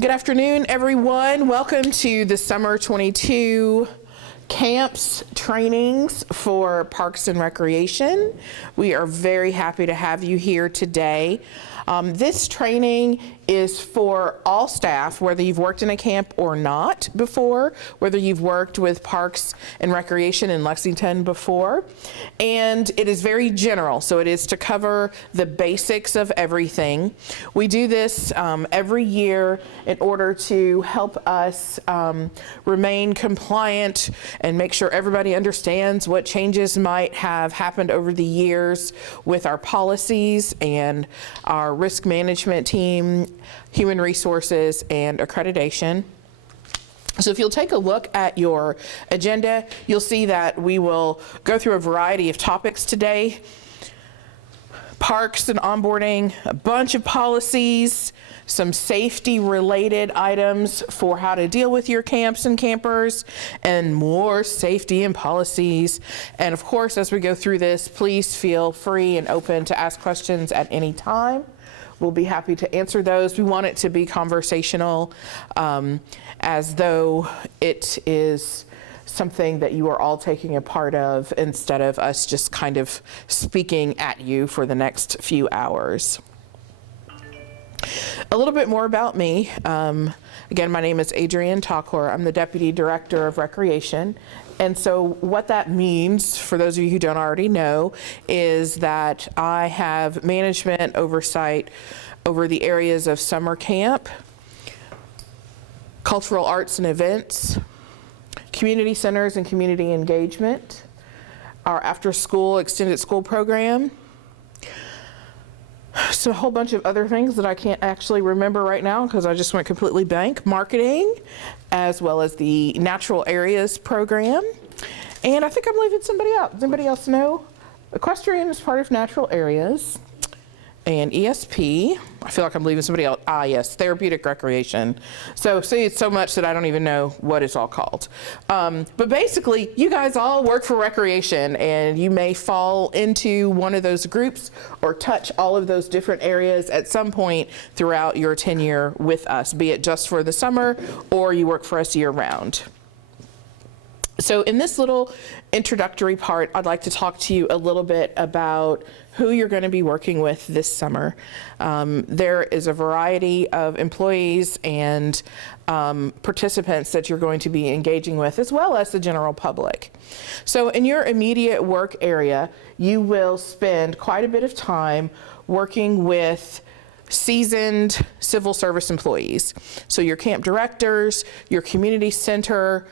Good afternoon, everyone. Welcome to the Summer 22 camps trainings for Parks and Recreation. We are very happy to have you here today. This training is for all staff, whether you've worked in a camp or not before, whether you've worked with Parks and Recreation in Lexington before. And it is very general, so it is to cover the basics of everything. We do this every year in order to help us remain compliant and make sure everybody understands what changes might have happened over the years with our policies and our risk management team, human resources, and accreditation. So if you'll take a look at your agenda, you'll see that we will go through a variety of topics today. Parks and onboarding, a bunch of policies, some safety related items for how to deal with your camps and campers, and more safety and policies. And of course, as we go through this, please feel free and open to ask questions at any time. We'll be happy to answer those. We want it to be conversational, as though it is something that you are all taking a part of instead of us just kind of speaking at you for the next few hours. A little bit more about me. Again, my name is Adrienne Taklor. I'm the Deputy Director of Recreation. And so what that means, for those of you who don't already know, is that I have management oversight over the areas of summer camp, cultural arts and events, community centers and community engagement, our after-school extended school program, so a whole bunch of other things that I can't actually remember right now because I just went completely blank, marketing, as well as the natural areas program. And I think I'm leaving somebody out. Does anybody else know? Equestrian is part of natural areas. And ESP, I feel like I'm leaving somebody else. Ah, yes, Therapeutic Recreation. So see, it's so much that I don't even know what it's all called. But basically, you guys all work for recreation, and you may fall into one of those groups or touch all of those different areas at some point throughout your tenure with us, be it just for the summer or you work for us year round. So in this little introductory part, I'd like to talk to you a little bit about who you're going to be working with this summer. There is a variety of employees and participants that you're going to be engaging with, as well as the general public. So in your immediate work area, you will spend quite a bit of time working with seasoned civil service employees. So your camp directors, your community center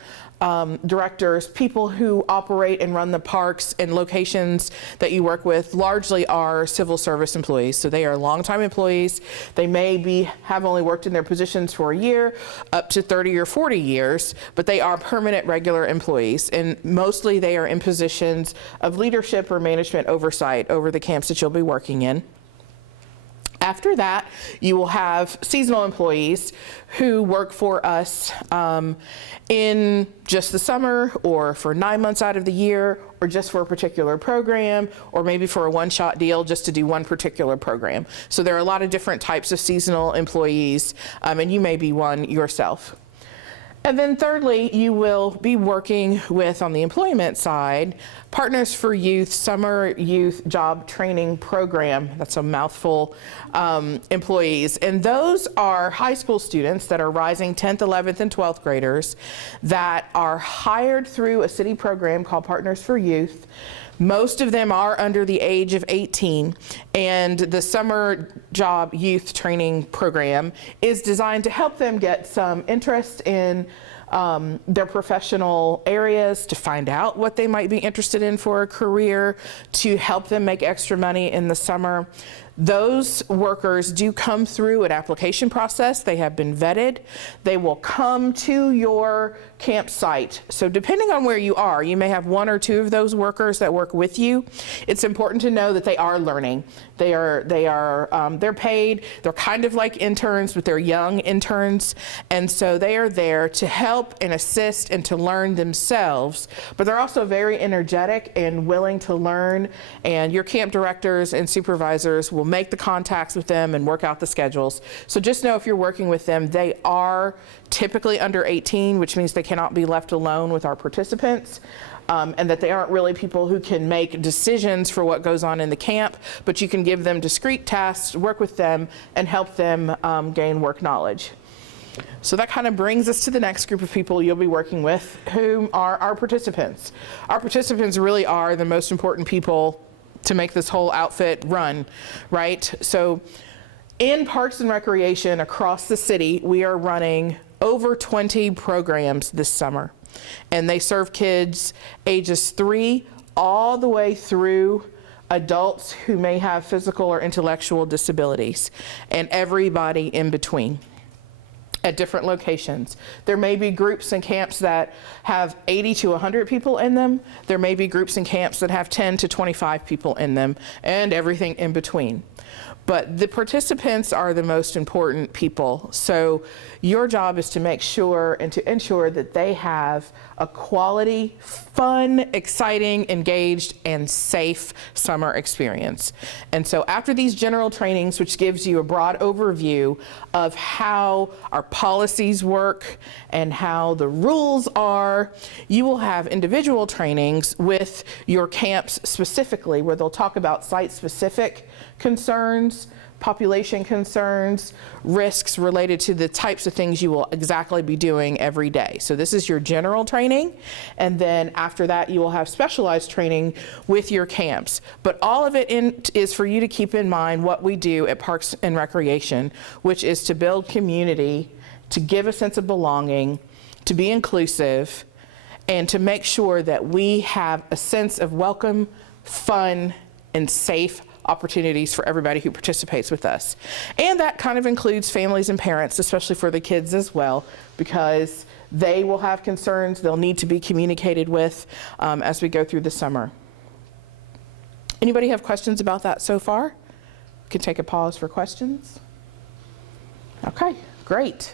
directors, people who operate and run the parks and locations that you work with largely are civil service employees. So they are longtime employees. They may have only worked in their positions for a year, up to 30 or 40 years, but they are permanent regular employees. And mostly they are in positions of leadership or management oversight over the camps that you'll be working in. After that, you will have seasonal employees who work for us in just the summer or for 9 months out of the year or just for a particular program or maybe for a one-shot deal just to do one particular program. So there are a lot of different types of seasonal employees, and you may be one yourself. And then thirdly, you will be working with, on the employment side, Partners for Youth Summer Youth Job Training Program. That's a mouthful, employees. And those are high school students that are rising 10th, 11th, and 12th graders that are hired through a city program called Partners for Youth. Most of them are under the age of 18, and the Summer Job Youth Training Program is designed to help them get some interest in their professional areas, to find out what they might be interested in for a career, to help them make extra money in the summer. Those workers do come through an application process. They have been vetted. They will come to your campsite. So depending on where you are, you may have one or two of those workers that work with you. It's important to know that they are learning. They're paid. They're kind of like interns, but they're young interns. And so they are there to help and assist and to learn themselves, but they're also very energetic and willing to learn. And your camp directors and supervisors will make the contacts with them and work out the schedules. So just know if you're working with them, they are typically under 18, which means they cannot be left alone with our participants. And that they aren't really people who can make decisions for what goes on in the camp, but you can give them discrete tasks, work with them, and help them gain work knowledge. So that kind of brings us to the next group of people you'll be working with, whom are our participants. Our participants really are the most important people to make this whole outfit run, right? So in Parks and Recreation across the city, we are running over 20 programs this summer. And they serve kids ages 3 all the way through adults who may have physical or intellectual disabilities, and everybody in between at different locations. There may be groups and camps that have 80 to 100 people in them. There may be groups and camps that have 10 to 25 people in them, and everything in between. But the participants are the most important people. So your job is to make sure and to ensure that they have a quality, fun, exciting, engaged, and safe summer experience. And so after these general trainings, which gives you a broad overview of how our policies work and how the rules are, you will have individual trainings with your camps specifically, where they'll talk about site-specific concerns, population concerns, risks related to the types of things you will exactly be doing every day. So this is your general training, and then after that you will have specialized training with your camps. But all of it is for you to keep in mind what we do at Parks and Recreation, which is to build community, to give a sense of belonging, to be inclusive, and to make sure that we have a sense of welcome, fun, and safe opportunities for everybody who participates with us. And that kind of includes families and parents, especially for the kids as well, because they will have concerns they'll need to be communicated with as we go through the summer. Anybody have questions about that so far? We can take a pause for questions. Okay, great.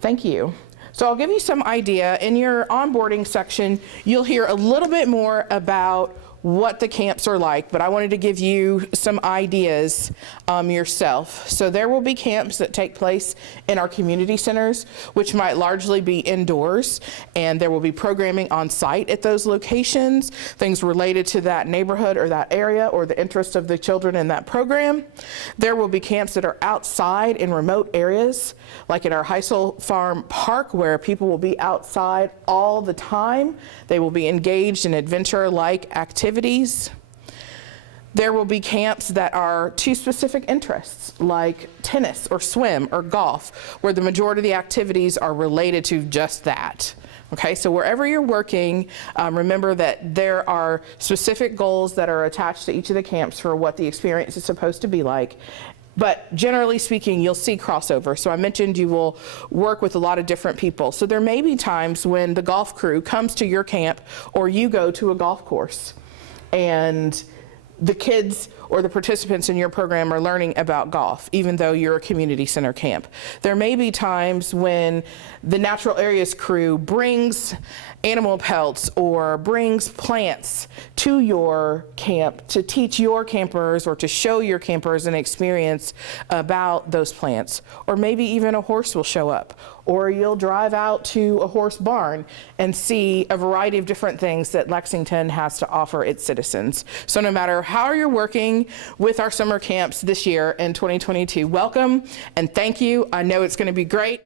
Thank you. So I'll give you some idea. In your onboarding section, you'll hear a little bit more about what the camps are like, but I wanted to give you some ideas yourself. So there will be camps that take place in our community centers, which might largely be indoors, and there will be programming on site at those locations, things related to that neighborhood or that area or the interest of the children in that program. There will be camps that are outside in remote areas, like at our Heisel Farm Park, where people will be outside all the time. They will be engaged in adventure-like activities. There will be camps that are to specific interests, like tennis or swim or golf, where the majority of the activities are related to just that. Okay, so wherever you're working, remember that there are specific goals that are attached to each of the camps for what the experience is supposed to be like. But generally speaking, you'll see crossover. So I mentioned you will work with a lot of different people. So there may be times when the golf crew comes to your camp, or you go to a golf course, and the kids or the participants in your program are learning about golf, even though you're a community center camp. There may be times when the natural areas crew brings animal pelts or brings plants to your camp to teach your campers or to show your campers an experience about those plants. Or maybe even a horse will show up, or you'll drive out to a horse barn and see a variety of different things that Lexington has to offer its citizens. So no matter how you're working with our summer camps this year in 2022, welcome and thank you. I know it's going to be great.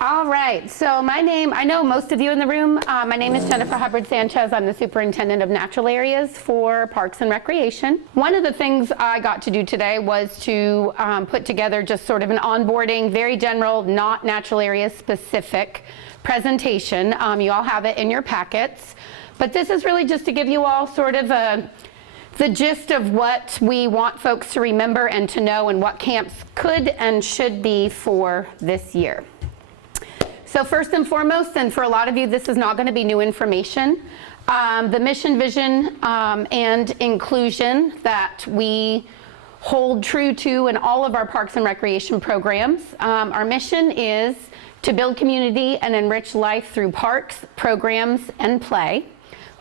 All right, so I know most of you in the room. My name is Jennifer Hubbard Sanchez. I'm the Superintendent of Natural Areas for Parks and Recreation. One of the things I got to do today was to put together just sort of an onboarding, very general, not natural area specific presentation. You all have it in your packets, but this is really just to give you all sort of the gist of what we want folks to remember and to know, and what camps could and should be for this year. So first and foremost, and for a lot of you, this is not going to be new information, the mission, vision, and inclusion that we hold true to in all of our parks and recreation programs. Our mission is to build community and enrich life through parks, programs, and play.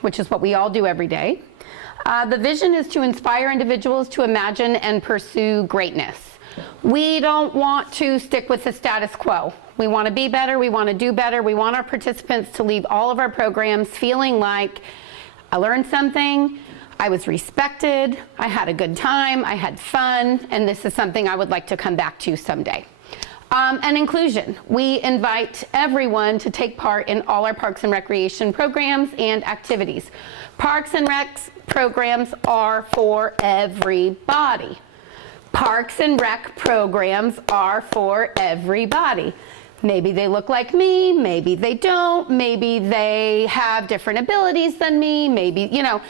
which is what we all do every day. The vision is to inspire individuals to imagine and pursue greatness. We don't want to stick with the status quo. We want to be better, we want to do better, we want our participants to leave all of our programs feeling like, I learned something, I was respected, I had a good time, I had fun, and this is something I would like to come back to someday. And inclusion. We invite everyone to take part in all our Parks and Recreation programs and activities. Parks and Recs programs are for everybody. Parks and Rec programs are for everybody. Maybe they look like me, maybe they don't, maybe they have different abilities than me, maybe, you know,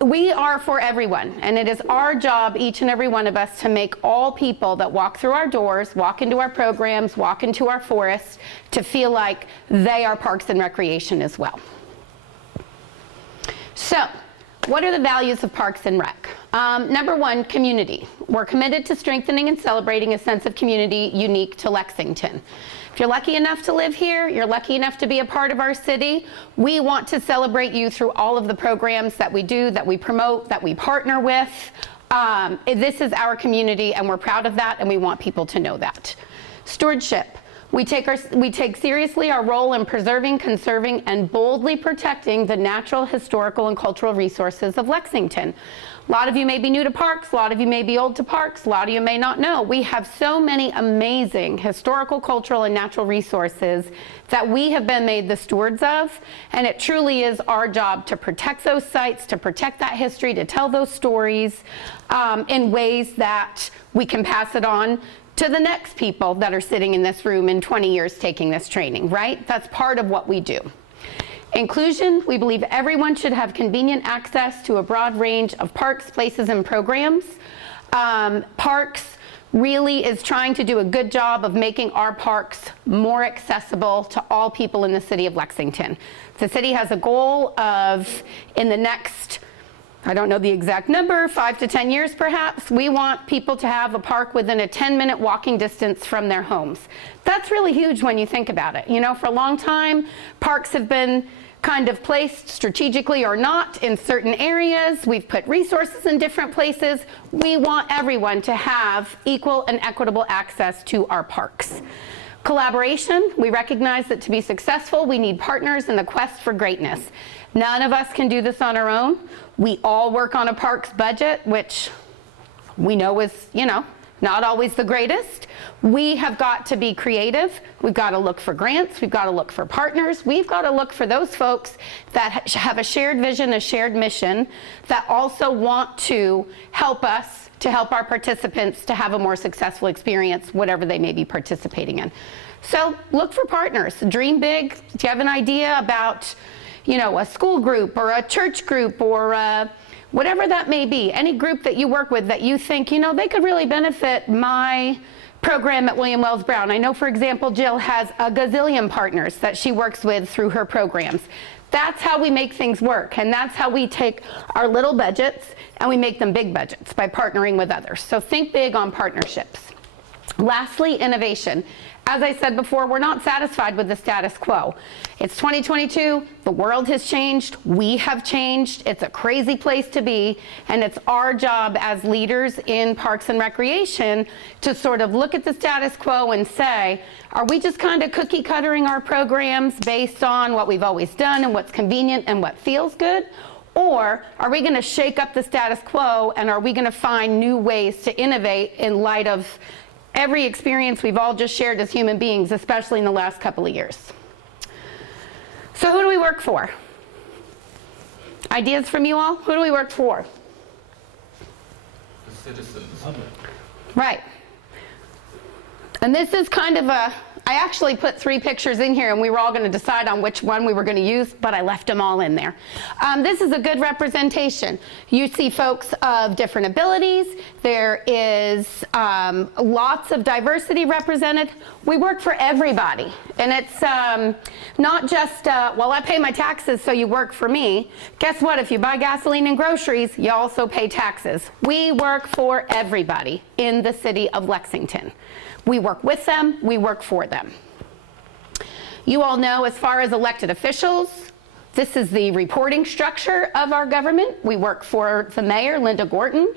we are for everyone. And it is our job, each and every one of us, to make all people that walk through our doors, walk into our programs, walk into our forests, to feel like they are Parks and Recreation as well. So, what are the values of Parks and Rec? Number one, community. We're committed to strengthening and celebrating a sense of community unique to Lexington. If you're lucky enough to live here, you're lucky enough to be a part of our city, we want to celebrate you through all of the programs that we do, that we promote, that we partner with. This is our community, and we're proud of that, and we want people to know that. Stewardship. We take seriously our role in preserving, conserving, and boldly protecting the natural, historical, and cultural resources of Lexington. A lot of you may be new to parks, a lot of you may be old to parks, a lot of you may not know. We have so many amazing historical, cultural, and natural resources that we have been made the stewards of, and it truly is our job to protect those sites, to protect that history, to tell those stories in ways that we can pass it on to the next people that are sitting in this room in 20 years taking this training, right? That's part of what we do. Inclusion, we believe everyone should have convenient access to a broad range of parks, places, and programs. Parks really is trying to do a good job of making our parks more accessible to all people in the city of Lexington. The city has a goal of, in the next, I don't know the exact number, 5 to 10 years perhaps, we want people to have a park within a 10-minute walking distance from their homes. That's really huge when you think about it. You know, for a long time, parks have been kind of placed strategically or not in certain areas. We've put resources in different places. We want everyone to have equal and equitable access to our parks. Collaboration, we recognize that to be successful, we need partners in the quest for greatness. None of us can do this on our own. We all work on a parks budget, which we know is, you know, not always the greatest. We have got to be creative. We've got to look for grants. We've got to look for partners. We've got to look for those folks that have a shared vision, a shared mission, that also want to help us, to help our participants to have a more successful experience, whatever they may be participating in. So look for partners. Dream big. If you have an idea about, you know, a school group or a church group or whatever that may be, any group that you work with that you think, you know, they could really benefit my program at William Wells Brown. I know, for example, Jill has a gazillion partners that she works with through her programs. That's how we make things work, and that's how we take our little budgets and we make them big budgets, by partnering with others. So think big on partnerships. Lastly, innovation. As I said before, we're not satisfied with the status quo. It's 2022, the world has changed, we have changed, it's a crazy place to be, and it's our job as leaders in Parks and Recreation to sort of look at the status quo and say, are we just kind of cookie cuttering our programs based on what we've always done and what's convenient and what feels good? Or are we going to shake up the status quo, and are we going to find new ways to innovate in light of every experience we've all just shared as human beings, especially in the last couple of years? So who do we work for? Ideas from you all? Who do we work for? The citizens. Right. And this is kind of a, I actually put 3 pictures in here, and we were all going to decide on which one we were going to use, but I left them all in there. This is a good representation. You see folks of different abilities. There is lots of diversity represented. We work for everybody. And it's not just, well, I pay my taxes, so you work for me. Guess what? If you buy gasoline and groceries, you also pay taxes. We work for everybody in the city of Lexington. We work with them, we work for them. You all know, as far as elected officials, This is the reporting structure of our government. We work for the mayor, Linda Gorton.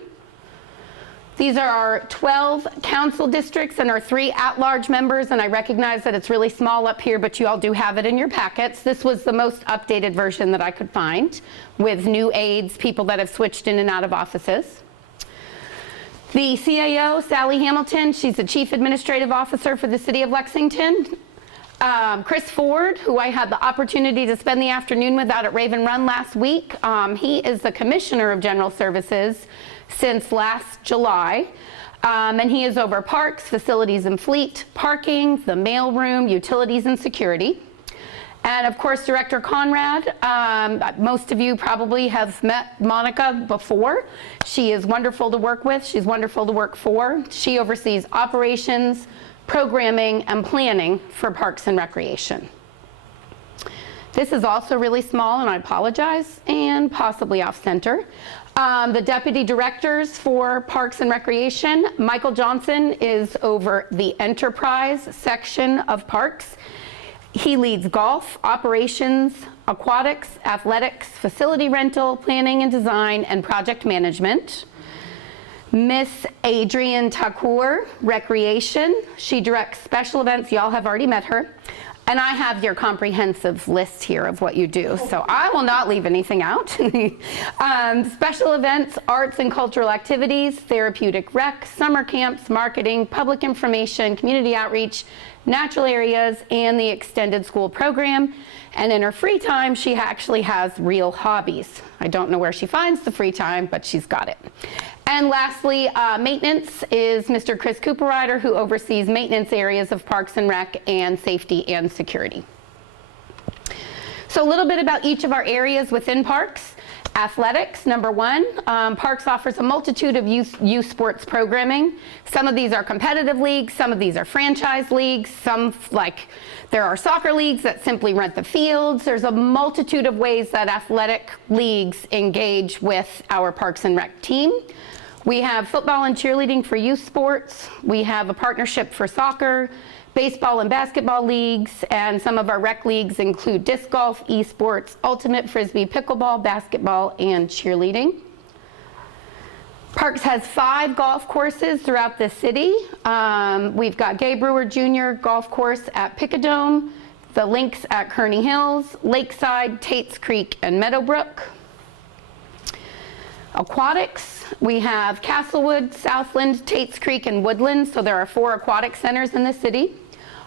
These are our 12 council districts and our 3 at-large members, and I recognize that it's really small up here, but you all do have it in your packets. This was the most updated version that I could find with new aides, people that have switched in and out of offices. The CAO, Sally Hamilton, she's the Chief Administrative Officer for the City of Lexington. Chris Ford, who I had the opportunity to spend the afternoon with out at Raven Run last week, he is the Commissioner of General Services since last July, and he is over parks, facilities and fleet, parking, the mailroom, utilities and security. And of course, Director Conrad, most of you probably have met Monica before. She is wonderful to work with. She's wonderful to work for. She oversees operations, programming, and planning for Parks and Recreation. This is also really small, and I apologize, and possibly off-center. The deputy directors for Parks and Recreation, Michael Johnson is over the enterprise section of parks. He leads golf, operations, aquatics, athletics, facility rental, planning and design, and project management. Miss Adrienne Taklor, recreation. She directs special events. Y'all have already met her. And I have your comprehensive list here of what you do, so I will not leave anything out. Special events, arts and cultural activities, therapeutic rec, summer camps, marketing, public information, community outreach, natural areas, and the extended school program. And in her free time, she actually has real hobbies. I don't know where she finds the free time, but she's got it. And lastly, maintenance is Mr. Chris Cooperrider, who oversees maintenance areas of Parks and Rec and safety and security. So a little bit about each of our areas within parks. Athletics, number 1. Parks offers a multitude of youth sports programming. Some of these are competitive leagues, some of these are franchise leagues, some there are soccer leagues that simply rent the fields. There's a multitude of ways that athletic leagues engage with our Parks and Rec team. We have football and cheerleading for youth sports. We have a partnership for soccer, baseball and basketball leagues, and some of our rec leagues include disc golf, esports, ultimate frisbee, pickleball, basketball, and cheerleading. Parks has 5 golf courses throughout the city. We've got Gay Brewer Jr. Golf Course at Picadome, the Links at Kearney Hills, Lakeside, Tates Creek, and Meadowbrook. Aquatics, we have Castlewood, Southland, Tates Creek, and Woodland, so there are 4 aquatic centers in the city.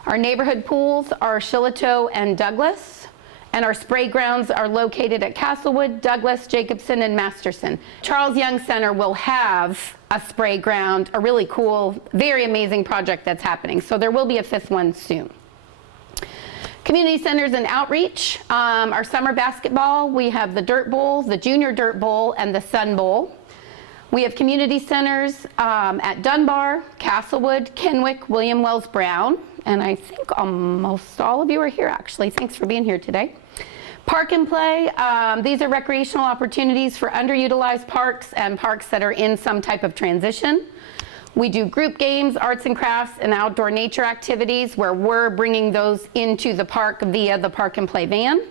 Our neighborhood pools are Shillito and Douglas, and our spray grounds are located at Castlewood, Douglas, Jacobson, and Masterson. Charles Young Center will have a spray ground, a really cool, very amazing project that's happening, so there will be a 5th one soon. Community centers and outreach, our summer basketball, we have the Dirt Bowl, the Junior Dirt Bowl, and the Sun Bowl. We have community centers at Dunbar, Castlewood, Kenwick, William Wells Brown, and I think almost all of you are here actually. Thanks for being here today. Park and play, these are recreational opportunities for underutilized parks and parks that are in some type of transition. We do group games, arts and crafts, and outdoor nature activities where we're bringing those into the park via the Park and Play van.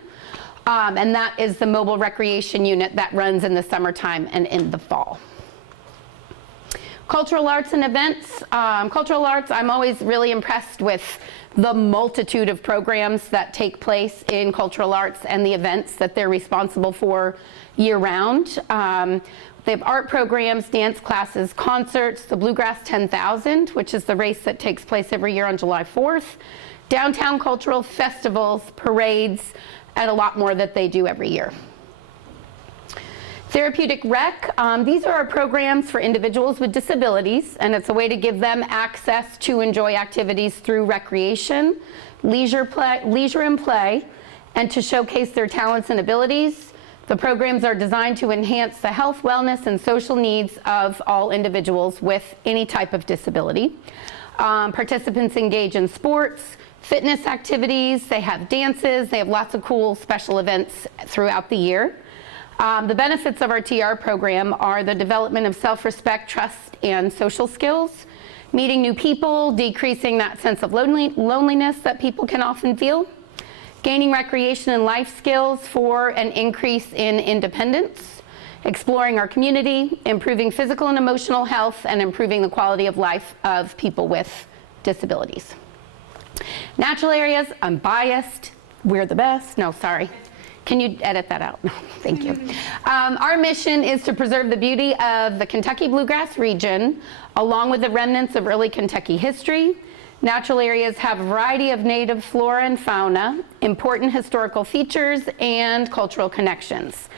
And that is the mobile recreation unit that runs in the summertime and in the fall. Cultural arts and events. Cultural arts, I'm always really impressed with the multitude of programs that take place in cultural arts and the events that they're responsible for year-round. They have art programs, dance classes, concerts, the Bluegrass 10,000, which is the race that takes place every year on July 4th, downtown cultural festivals, parades, and a lot more that they do every year. Therapeutic Rec, these are our programs for individuals with disabilities, and it's a way to give them access to enjoy activities through recreation, leisure and play, and to showcase their talents and abilities. The programs are designed to enhance the health, wellness, and social needs of all individuals with any type of disability. Participants engage in sports, fitness activities, they have dances, they have lots of cool special events throughout the year. The benefits of our TR program are the development of self-respect, trust, and social skills, meeting new people, decreasing that sense of loneliness that people can often feel, gaining recreation and life skills for an increase in independence, exploring our community, improving physical and emotional health, and improving the quality of life of people with disabilities. Natural areas, I'm biased, we're the best. No, sorry. Can you edit that out? Thank you. Our mission is to preserve the beauty of the Kentucky Bluegrass region, along with the remnants of early Kentucky history. Natural areas have a variety of native flora and fauna, important historical features, and cultural connections.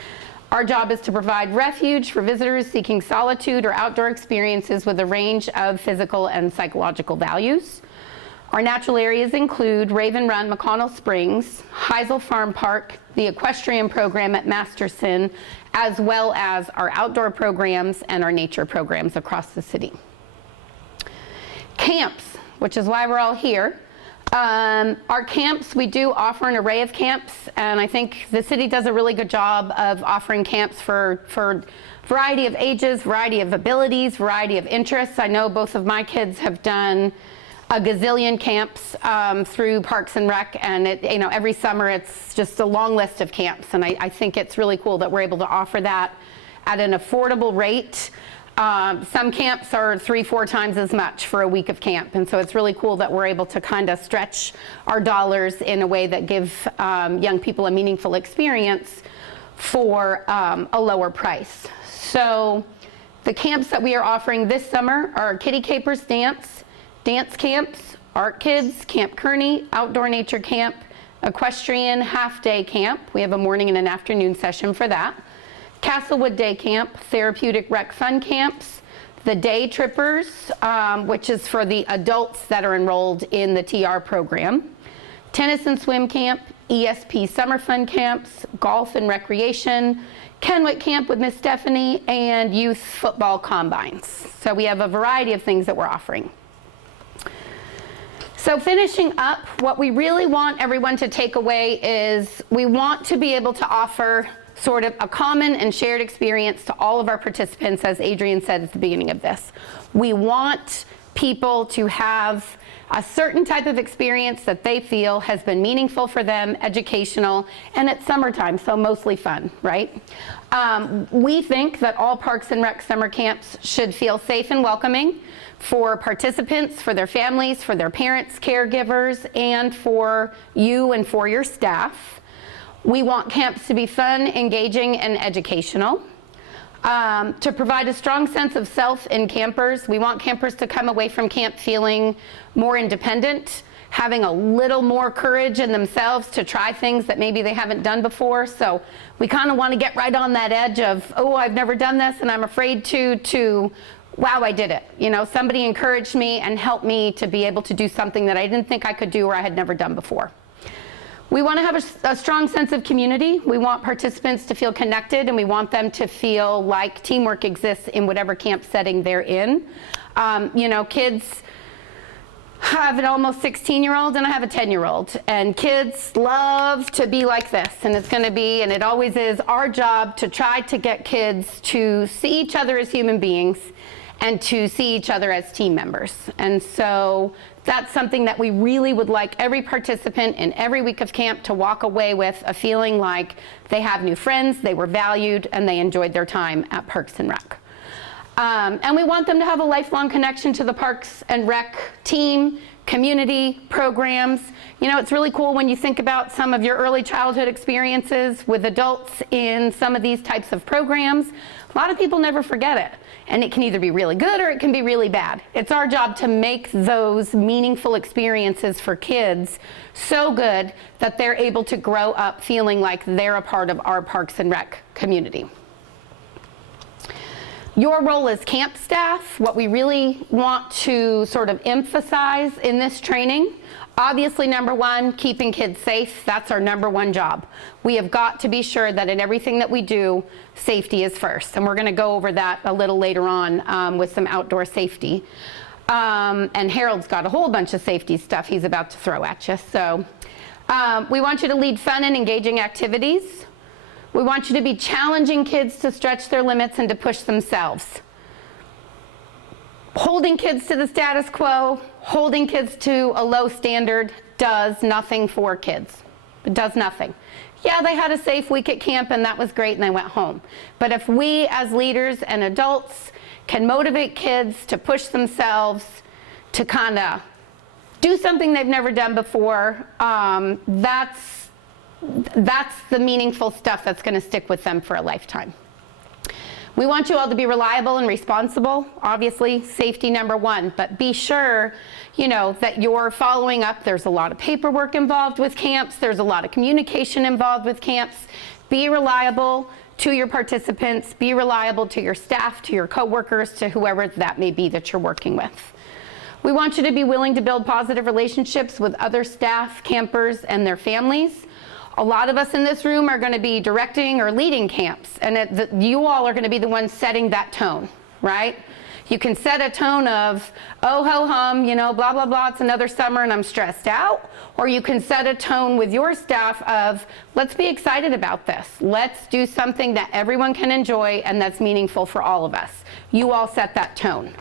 Our job is to provide refuge for visitors seeking solitude or outdoor experiences with a range of physical and psychological values. Our natural areas include Raven Run, McConnell Springs, Heisel Farm Park, the equestrian program at Masterson, as well as our outdoor programs and our nature programs across the city. Camps, which is why we're all here. Our camps, we do offer an array of camps, and I think the city does a really good job of offering camps for variety of ages, variety of abilities, variety of interests. I know both of my kids have done a gazillion camps through Parks and Rec, and every summer it's just a long list of camps, and I think it's really cool that we're able to offer that at an affordable rate. Some camps are 3-4 times as much for a week of camp, and so it's really cool that we're able to kind of stretch our dollars in a way that give young people a meaningful experience for a lower price. So the camps that we are offering this summer are Kitty Capers Dance camps, Art Kids, Camp Kearney, Outdoor Nature Camp, Equestrian Half-Day Camp. We have a morning and an afternoon session for that. Castlewood Day Camp, Therapeutic Rec Fun Camps, the Day Trippers, which is for the adults that are enrolled in the TR program, Tennis and Swim Camp, ESP Summer Fun Camps, Golf and Recreation, Kenwick Camp with Miss Stephanie, and Youth Football Combines. So we have a variety of things that we're offering. So finishing up, what we really want everyone to take away is we want to be able to offer sort of a common and shared experience to all of our participants, as Adrienne said at the beginning of this. We want people to have a certain type of experience that they feel has been meaningful for them, educational, and it's summertime, so mostly fun, right? We think that all Parks and Rec summer camps should feel safe and welcoming for participants, for their families, for their parents, caregivers, and for you and for your staff. We want camps to be fun, engaging, and educational. To provide a strong sense of self in campers. We want campers to come away from camp feeling more independent, having a little more courage in themselves to try things that maybe they haven't done before. So we kind of want to get right on that edge of, oh, I've never done this and I'm afraid to wow, I did it. Somebody encouraged me and helped me to be able to do something that I didn't think I could do or I had never done before. We want to have a strong sense of community. We want participants to feel connected, and we want them to feel like teamwork exists in whatever camp setting they're in. Kids have an almost 16-year-old and I have a 10-year-old, and kids love to be like this, and it's going to be, and it always is, our job to try to get kids to see each other as human beings and to see each other as team members. And so that's something that we really would like every participant in every week of camp to walk away with, a feeling like they have new friends, they were valued, and they enjoyed their time at Parks and Rec. And we want them to have a lifelong connection to the Parks and Rec team, community, programs. It's really cool when you think about some of your early childhood experiences with adults in some of these types of programs. A lot of people never forget it. And it can either be really good or it can be really bad. It's our job to make those meaningful experiences for kids so good that they're able to grow up feeling like they're a part of our Parks and Rec community. Your role as camp staff, what we really want to sort of emphasize in this training, obviously, number one, keeping kids safe. That's our number one job. We have got to be sure that in everything that we do, safety is first. And we're going to go over that a little later on with some outdoor safety. And Harold's got a whole bunch of safety stuff he's about to throw at you. So we want you to lead fun and engaging activities. We want you to be challenging kids to stretch their limits and to push themselves. Holding kids to the status quo, holding kids to a low standard does nothing for kids. It does nothing. Yeah, they had a safe week at camp and that was great and they went home. But if we as leaders and adults can motivate kids to push themselves to kind of do something they've never done before, that's the meaningful stuff that's going to stick with them for a lifetime. We want you all to be reliable and responsible. Obviously, safety number one, but be sure, that you're following up. There's a lot of paperwork involved with camps. There's a lot of communication involved with camps. Be reliable to your participants. Be reliable to your staff, to your coworkers, to whoever that may be that you're working with. We want you to be willing to build positive relationships with other staff, campers, and their families. A lot of us in this room are going to be directing or leading camps, and you all are going to be the ones setting that tone, right? You can set a tone of, oh ho hum, blah blah blah, it's another summer and I'm stressed out. Or you can set a tone with your staff of, let's be excited about this. Let's do something that everyone can enjoy and that's meaningful for all of us. You all set that tone.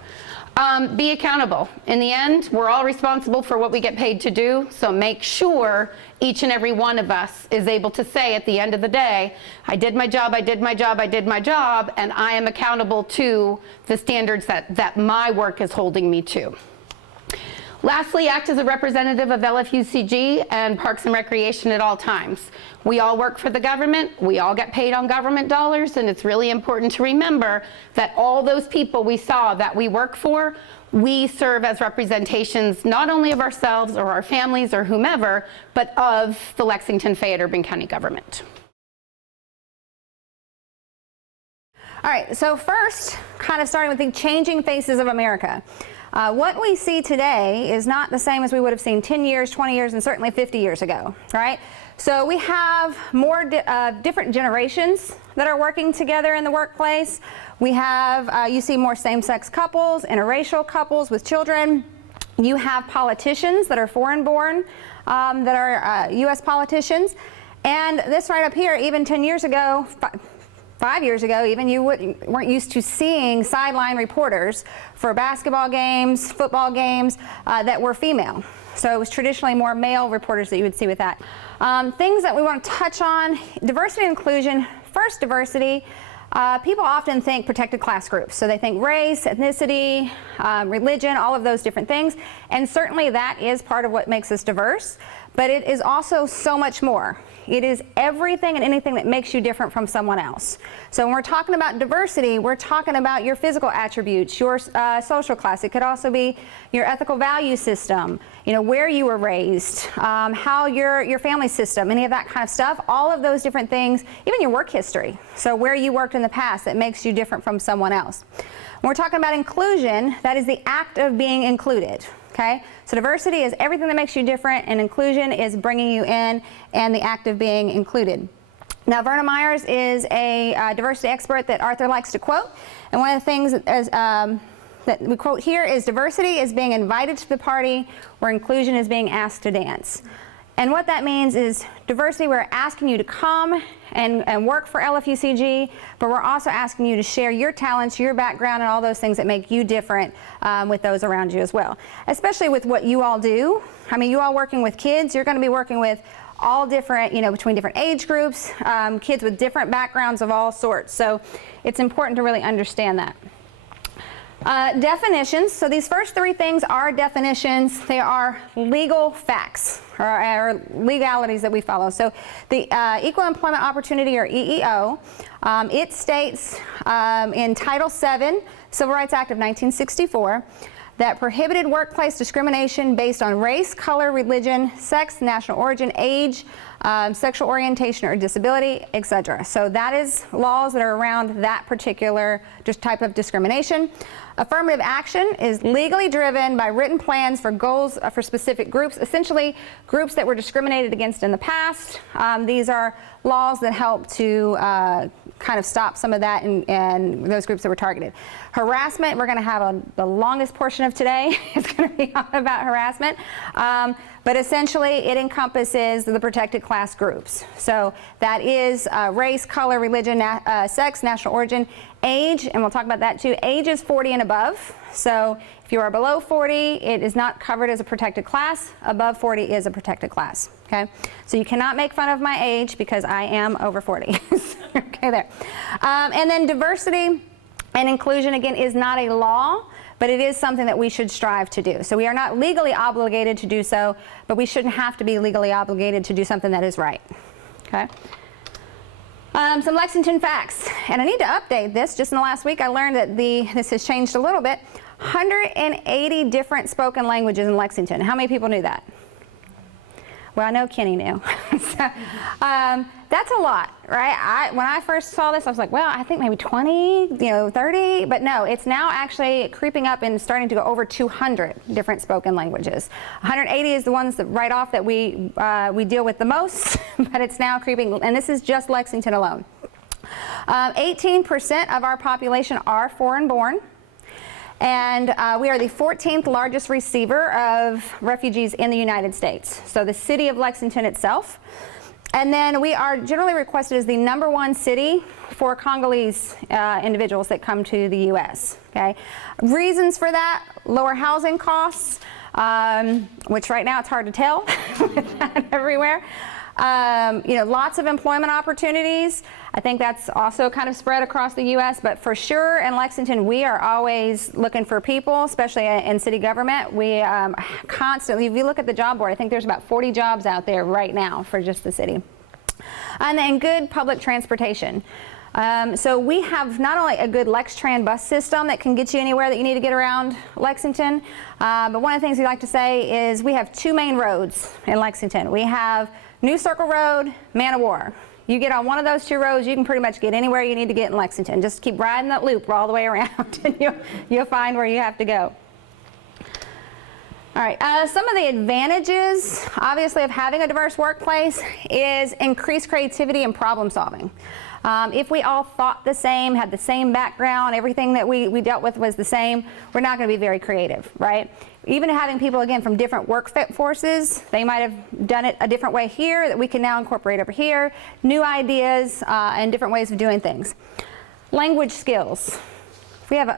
Be accountable. In the end, we're all responsible for what we get paid to do, so make sure each and every one of us is able to say at the end of the day, I did my job, I did my job, I did my job, and I am accountable to the standards that my work is holding me to. Lastly, act as a representative of Lfucg and Parks and Recreation at all times. We all work for the government, we all get paid on government dollars, and it's really important to remember that all those people we saw that we work for, we serve as representations not only of ourselves or our families or whomever, but of the Lexington Fayette Urban County government. All right, so first, kind of starting with the changing faces of America. What we see today is not the same as we would have seen 10 years, 20 years, and certainly 50 years ago, right? So we have more different generations that are working together in the workplace. We have, you see more same-sex couples, interracial couples with children. You have politicians that are foreign-born, that are U.S. politicians. And this right up here, even 10 years ago, 5 years ago even, you weren't used to seeing sideline reporters for basketball games, football games that were female. So it was traditionally more male reporters that you would see with that. Things that we want to touch on, diversity and inclusion. First, diversity. People often think protected class groups. So they think race, ethnicity, religion, all of those different things. And certainly that is part of what makes us diverse. But it is also so much more. It is everything and anything that makes you different from someone else. So when we're talking about diversity, we're talking about your physical attributes, your social class. It could also be your ethical value system, where you were raised, how your family system, any of that kind of stuff, all of those different things, even your work history. So where you worked in the past that makes you different from someone else. When we're talking about inclusion, that is the act of being included. Okay, so diversity is everything that makes you different, and inclusion is bringing you in and the act of being included. Now, Verna Myers is a diversity expert that Arthur likes to quote, and one of the things that we quote here is, diversity is being invited to the party where inclusion is being asked to dance. And what that means is diversity, we're asking you to come and work for Lfucg, but we're also asking you to share your talents, your background, and all those things that make you different with those around you as well. Especially with what you all do. I mean, you all working with kids, you're going to be working with all different, between different age groups, kids with different backgrounds of all sorts. So it's important to really understand that. Definitions. So these first three things are definitions. They are legal facts or legalities that we follow. So the Equal Employment Opportunity, or EEO, it states in Title VII, Civil Rights Act of 1964, that prohibited workplace discrimination based on race, color, religion, sex, national origin, age, sexual orientation or disability, etc. So that is laws that are around that particular type of discrimination. Affirmative action is legally driven by written plans for goals for specific groups, essentially groups that were discriminated against in the past. These are laws that help to kind of stop some of that and those groups that were targeted. Harassment, we're going to have the longest portion of today is going to be all about harassment. But essentially, it encompasses the protected class groups. So that is race, color, religion, sex, national origin, age, and we'll talk about that too. Age is 40 and above. So if you are below 40, it is not covered as a protected class. Above 40 is a protected class. Okay, so you cannot make fun of my age because I am over 40. Okay, there. And then diversity and inclusion, again, is not a law, but it is something that we should strive to do. So we are not legally obligated to do so, but we shouldn't have to be legally obligated to do something that is right. Okay. Some Lexington facts, and I need to update this. Just in the last week, I learned that this has changed a little bit. 180 different spoken languages in Lexington. How many people knew that? Well, I know Kenny knew. So, that's a lot, right? When I first saw this, I was like, well, I think maybe 20, 30, but no, it's now actually creeping up and starting to go over 200 different spoken languages. 180 is the ones that right off that we deal with the most, but it's now creeping, and this is just Lexington alone. 18% of our population are foreign-born. And we are the 14th largest receiver of refugees in the United States. So the city of Lexington itself. And then we are generally requested as the #1 city for Congolese individuals that come to the U.S. Okay, reasons for that: lower housing costs, which right now it's hard to tell everywhere. Lots of employment opportunities. I think that's also kind of spread across the U.S., but for sure in Lexington, we are always looking for people, especially in city government. We constantly, if you look at the job board, I think there's about 40 jobs out there right now for just the city. And then good public transportation. So we have not only a good LexTran bus system that can get you anywhere that you need to get around Lexington, but one of the things we like to say is we have 2 main roads in Lexington. We have New Circle Road, Man of War. You get on one of those 2 roads, you can pretty much get anywhere you need to get in Lexington. Just keep riding that loop all the way around and you'll find where you have to go. All right, some of the advantages, obviously, of having a diverse workplace is increased creativity and problem solving. If we all thought the same, had the same background, everything that we dealt with was the same, we're not going to be very creative, right? Even having people, again, from different work forces, they might have done it a different way here that we can now incorporate over here, new ideas and different ways of doing things. Language skills. We have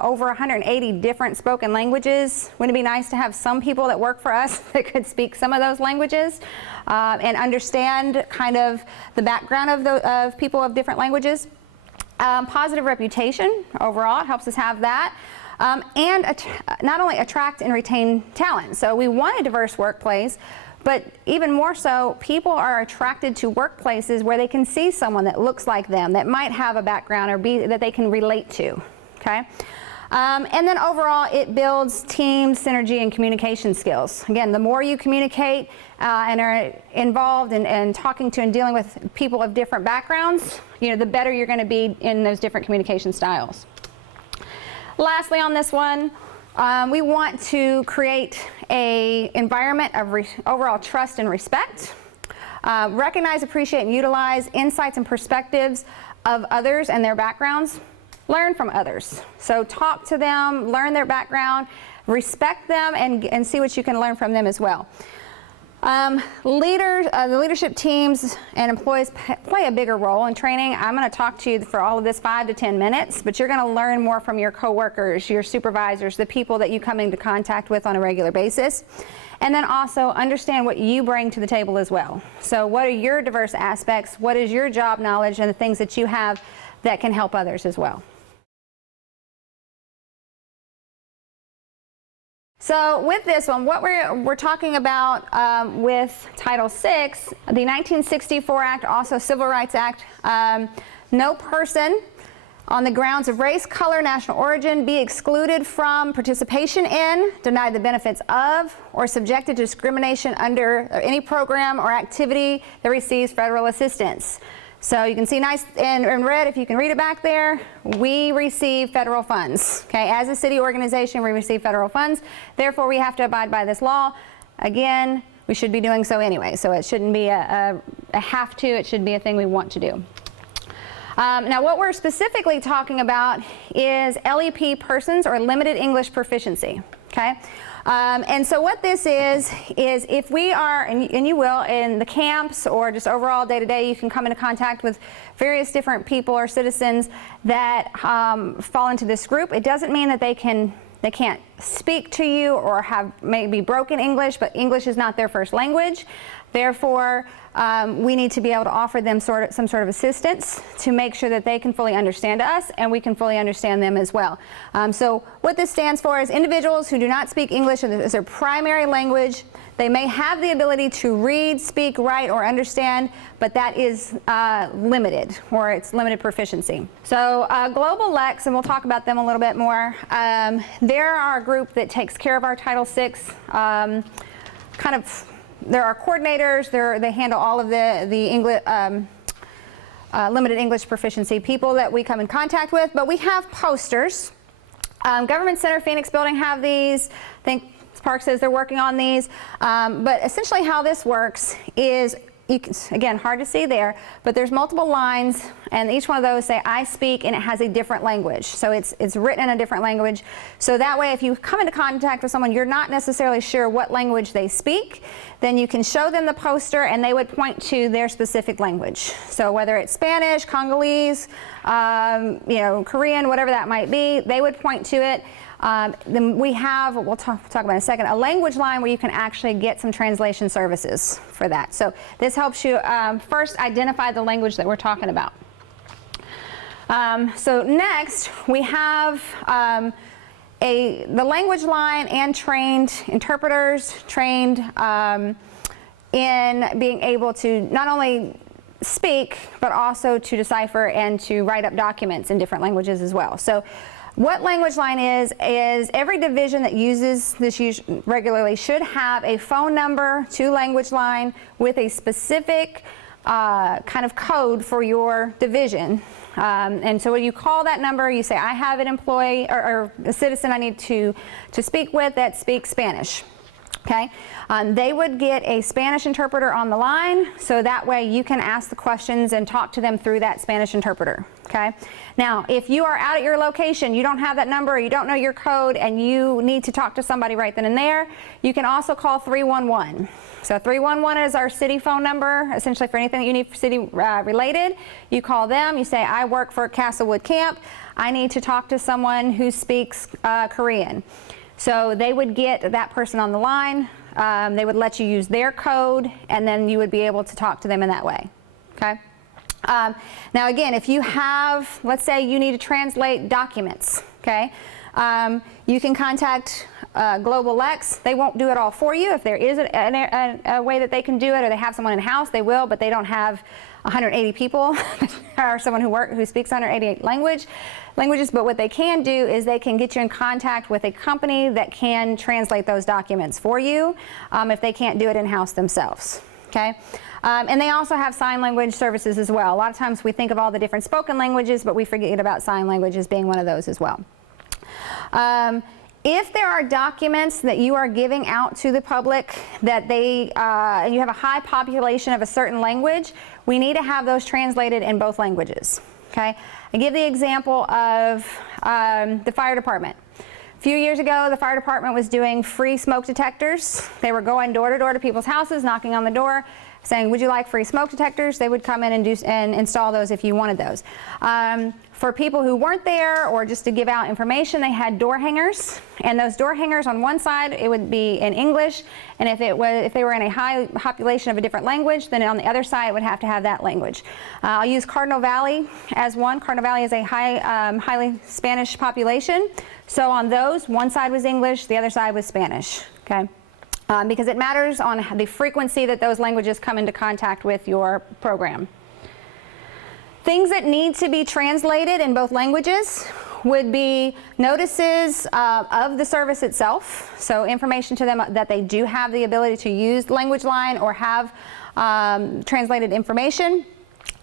over 180 different spoken languages. Wouldn't it be nice to have some people that work for us that could speak some of those languages and understand kind of the background of people of different languages? Positive reputation overall, it helps us have that. And not only attract and retain talent. So we want a diverse workplace, but even more so, people are attracted to workplaces where they can see someone that looks like them, that might have a background or that they can relate to. Okay? And then overall, it builds team synergy and communication skills. Again, the more you communicate and are involved in talking to and dealing with people of different backgrounds, the better you're going to be in those different communication styles. Lastly on this one, we want to create an environment of overall trust and respect. Recognize, appreciate, and utilize insights and perspectives of others and their backgrounds. Learn from others. So talk to them, learn their background, respect them, and see what you can learn from them as well. The leadership teams and employees play a bigger role in training. I'm going to talk to you for all of this 5 to 10 minutes, but you're going to learn more from your coworkers, your supervisors, the people that you come into contact with on a regular basis. And then also understand what you bring to the table as well. So what are your diverse aspects? What is your job knowledge and the things that you have that can help others as well? So with this one, what we're talking about with Title VI, the 1964 Act, also Civil Rights Act, no person on the grounds of race, color, national origin be excluded from participation in, denied the benefits of, or subjected to discrimination under any program or activity that receives federal assistance. So you can see nice in red, if you can read it back there, we receive federal funds. Okay, as a city organization, we receive federal funds. Therefore, we have to abide by this law. Again, we should be doing so anyway. So it shouldn't be a have to, it should be a thing we want to do. Now, what we're specifically talking about is LEP persons or limited English proficiency. Okay. And so what this is if we are, and you will, in the camps or just overall day-to-day, you can come into contact with various different people or citizens that fall into this group. It doesn't mean that they can't speak to you or have maybe broken English, but English is not their first language. Therefore, we need to be able to offer them some sort of assistance to make sure that they can fully understand us and we can fully understand them as well. So what this stands for is individuals who do not speak English as their primary language. They may have the ability to read, speak, write, or understand, but that is limited, or it's limited proficiency. So Global Lex, and we'll talk about them a little bit more, they're our group that takes care of our Title VI There are coordinators. They handle all of the English, limited English proficiency people that we come in contact with. But we have posters. Government Center, Phoenix Building have these. I think Park says they're working on these. But essentially how this works is, again, hard to see there, but there's multiple lines, and each one of those say I speak, and it has a different language. So it's written in a different language. So that way, if you come into contact with someone, you're not necessarily sure what language they speak, then you can show them the poster, and they would point to their specific language. So whether it's Spanish, Congolese, Korean, whatever that might be, they would point to it. Then we have, we'll talk about in a second, a language line where you can actually get some translation services for that. So this helps you first identify the language that we're talking about. So next we have the language line and trained interpreters, trained in being able to not only speak, but also to decipher and to write up documents in different languages as well. So what language line is every division that uses this regularly should have a phone number to language line with a specific kind of code for your division. And so when you call that number, you say, I have an employee or a citizen I need to speak with that speaks Spanish. Okay, they would get a Spanish interpreter on the line, so that way you can ask the questions and talk to them through that Spanish interpreter. Okay, now if you are out at your location, you don't have that number, you don't know your code, and you need to talk to somebody right then and there, you can also call 311. So 311 is our city phone number, essentially for anything that you need for city related. You call them, you say, I work for Castlewood Camp, I need to talk to someone who speaks Korean. So they would get that person on the line, they would let you use their code, and then you would be able to talk to them in that way, okay? Now again, if you have, let's say you need to translate documents, okay? You can contact Global Lex. They won't do it all for you. If there is a way that they can do it, or they have someone in-house, they will, but they don't have 180 people or someone who speaks 188 languages, but what they can do is they can get you in contact with a company that can translate those documents for you if they can't do it in-house themselves, okay? And they also have sign language services as well. A lot of times we think of all the different spoken languages, but we forget about sign language as being one of those as well. If there are documents that you are giving out to the public that and you have a high population of a certain language, we need to have those translated in both languages, okay? I give the example of the fire department. A few years ago, the fire department was doing free smoke detectors. They were going door to door to people's houses, knocking on the door, saying, would you like free smoke detectors? They would come in and install those if you wanted those. For people who weren't there, or just to give out information, they had door hangers, and those door hangers on one side, it would be in English, and if they were in a high population of a different language, then on the other side it would have to have that language. I'll use Cardinal Valley as one. Cardinal Valley is a highly Spanish population, so on those, one side was English, the other side was Spanish, okay? Because it matters on the frequency that those languages come into contact with your program. Things that need to be translated in both languages would be notices of the service itself, so information to them that they do have the ability to use language line or have translated information.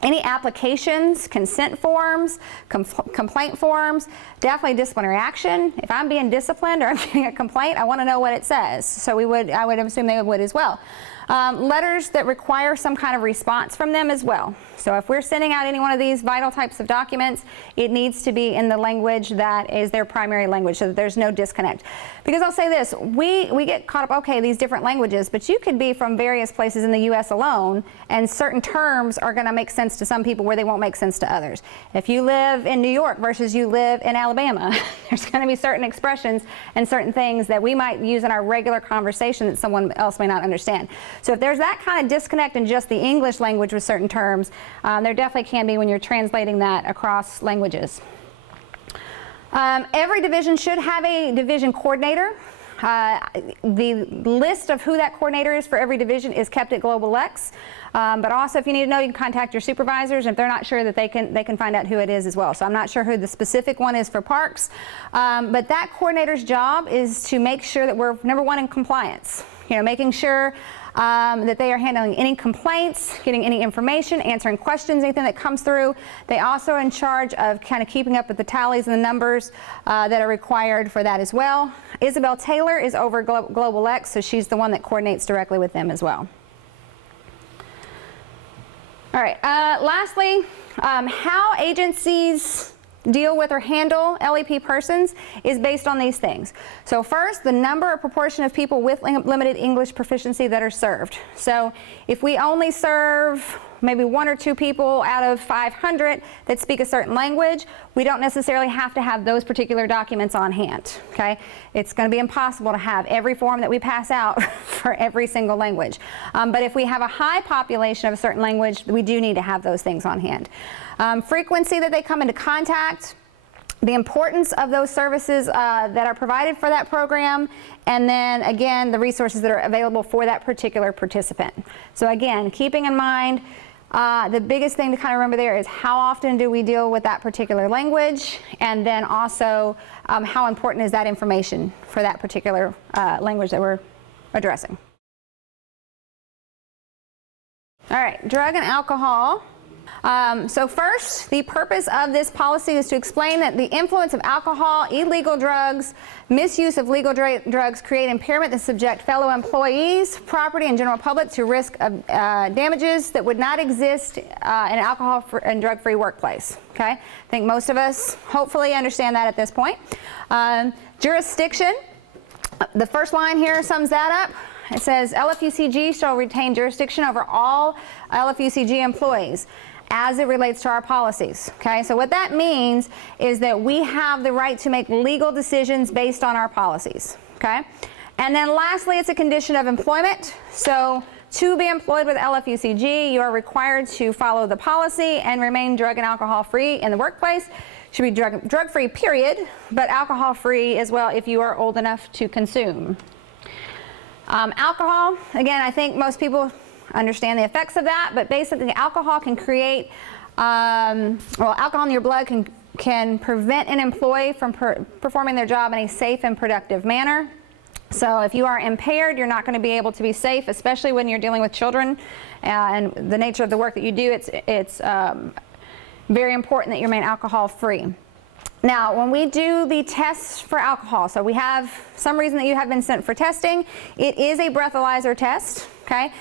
Any applications, consent forms, complaint forms, definitely disciplinary action. If I'm being disciplined or I'm getting a complaint, I want to know what it says. So I would assume they would as well. Letters that require some kind of response from them as well. So if we're sending out any one of these vital types of documents, it needs to be in the language that is their primary language, so that there's no disconnect. Because I'll say this, we get caught up, okay, these different languages, but you could be from various places in the U.S. alone, and certain terms are going to make sense sense to some people where they won't make sense to others. If you live in New York versus you live in Alabama, there's going to be certain expressions and certain things that we might use in our regular conversation that someone else may not understand. So if there's that kind of disconnect in just the English language with certain terms, there definitely can be when you're translating that across languages. Every division should have a division coordinator. The list of who that coordinator is for every division is kept at Global Lex. But also, if you need to know, you can contact your supervisors. If they're not sure, that they can find out who it is as well. So I'm not sure who the specific one is for parks. But that coordinator's job is to make sure that we're, number one, in compliance. You know, making sure that they are handling any complaints, getting any information, answering questions, anything that comes through. They also are in charge of kind of keeping up with the tallies and the numbers that are required for that as well. Isabel Taylor is over Global X, so she's the one that coordinates directly with them as well. All right, lastly, how agencies deal with or handle LEP persons is based on these things. So first, the number or proportion of people with limited English proficiency that are served. So if we only serve maybe 1 or 2 people out of 500 that speak a certain language, we don't necessarily have to have those particular documents on hand, okay? It's going to be impossible to have every form that we pass out for every single language. But if we have a high population of a certain language, we do need to have those things on hand. Frequency that they come into contact, the importance of those services that are provided for that program, and then again, the resources that are available for that particular participant. So again, keeping in mind, the biggest thing to kind of remember there is how often do we deal with that particular language, and then also how important is that information for that particular language that we're addressing. All right, drug and alcohol. So first, the purpose of this policy is to explain that the influence of alcohol, illegal drugs, misuse of legal drugs create impairment that subject fellow employees, property, and general public to risk of damages that would not exist in an alcohol and drug-free workplace. Okay? I think most of us hopefully understand that at this point. Jurisdiction. The first line here sums that up. It says LFUCG shall retain jurisdiction over all LFUCG employees as it relates to our policies. Okay, so what that means is that we have the right to make legal decisions based on our policies. Okay, and then lastly, it's a condition of employment. So to be employed with LFUCG, you are required to follow the policy and remain drug and alcohol free in the workplace. Should be drug free, period, but alcohol free as well if you are old enough to consume. Alcohol, again, I think most people understand the effects of that, but basically alcohol can create, alcohol in your blood can prevent an employee from performing their job in a safe and productive manner. So if you are impaired, you're not going to be able to be safe, especially when you're dealing with children and the nature of the work that you do. It's very important that you remain alcohol free. Now, when we do the tests for alcohol, so we have some reason that you have been sent for testing, it is a breathalyzer test, okay?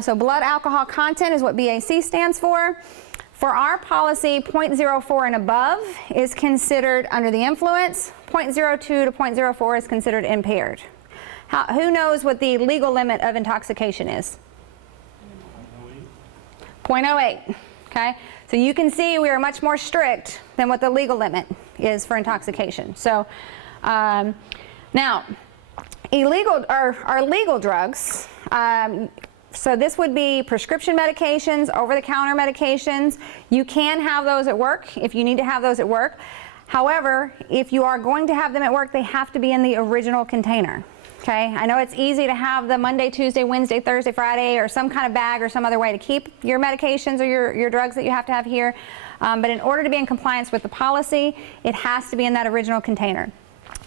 So blood alcohol content is what BAC stands for. For our policy, 0.04 and above is considered under the influence. 0.02 to 0.04 is considered impaired. Who knows what the legal limit of intoxication is? 0.08, okay? So you can see we are much more strict than what the legal limit is for intoxication. So now, our legal drugs, so this would be prescription medications, over-the-counter medications. You can have those at work if you need to have those at work. However, if you are going to have them at work, they have to be in the original container. Okay, I know it's easy to have the Monday, Tuesday, Wednesday, Thursday, Friday, or some kind of bag or some other way to keep your medications or your drugs that you have to have here. But in order to be in compliance with the policy, it has to be in that original container.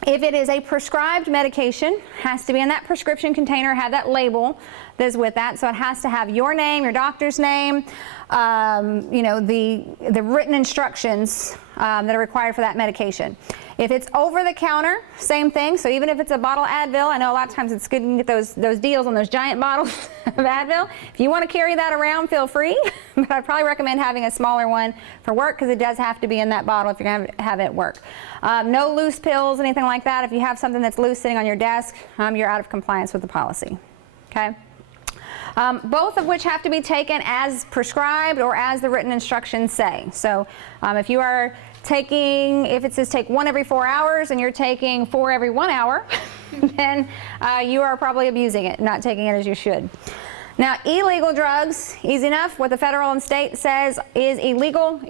If it is a prescribed medication, it has to be in that prescription container, have that label that is with that. So it has to have your name, your doctor's name, the written instructions that are required for that medication. If it's over the counter, same thing. So even if it's a bottle of Advil, I know a lot of times it's good to get those deals on those giant bottles of Advil. If you want to carry that around, feel free. But I'd probably recommend having a smaller one for work because it does have to be in that bottle if you're going to have it at work. No loose pills, anything like that. If you have something that's loose sitting on your desk, you're out of compliance with the policy. Okay? both of which have to be taken as prescribed or as the written instructions say. So if you are taking, if it says take 1 every 4 hours and you're taking 4 every 1 hour, then you are probably abusing it, not taking it as you should. Now, illegal drugs, easy enough. What the federal and state says is illegal,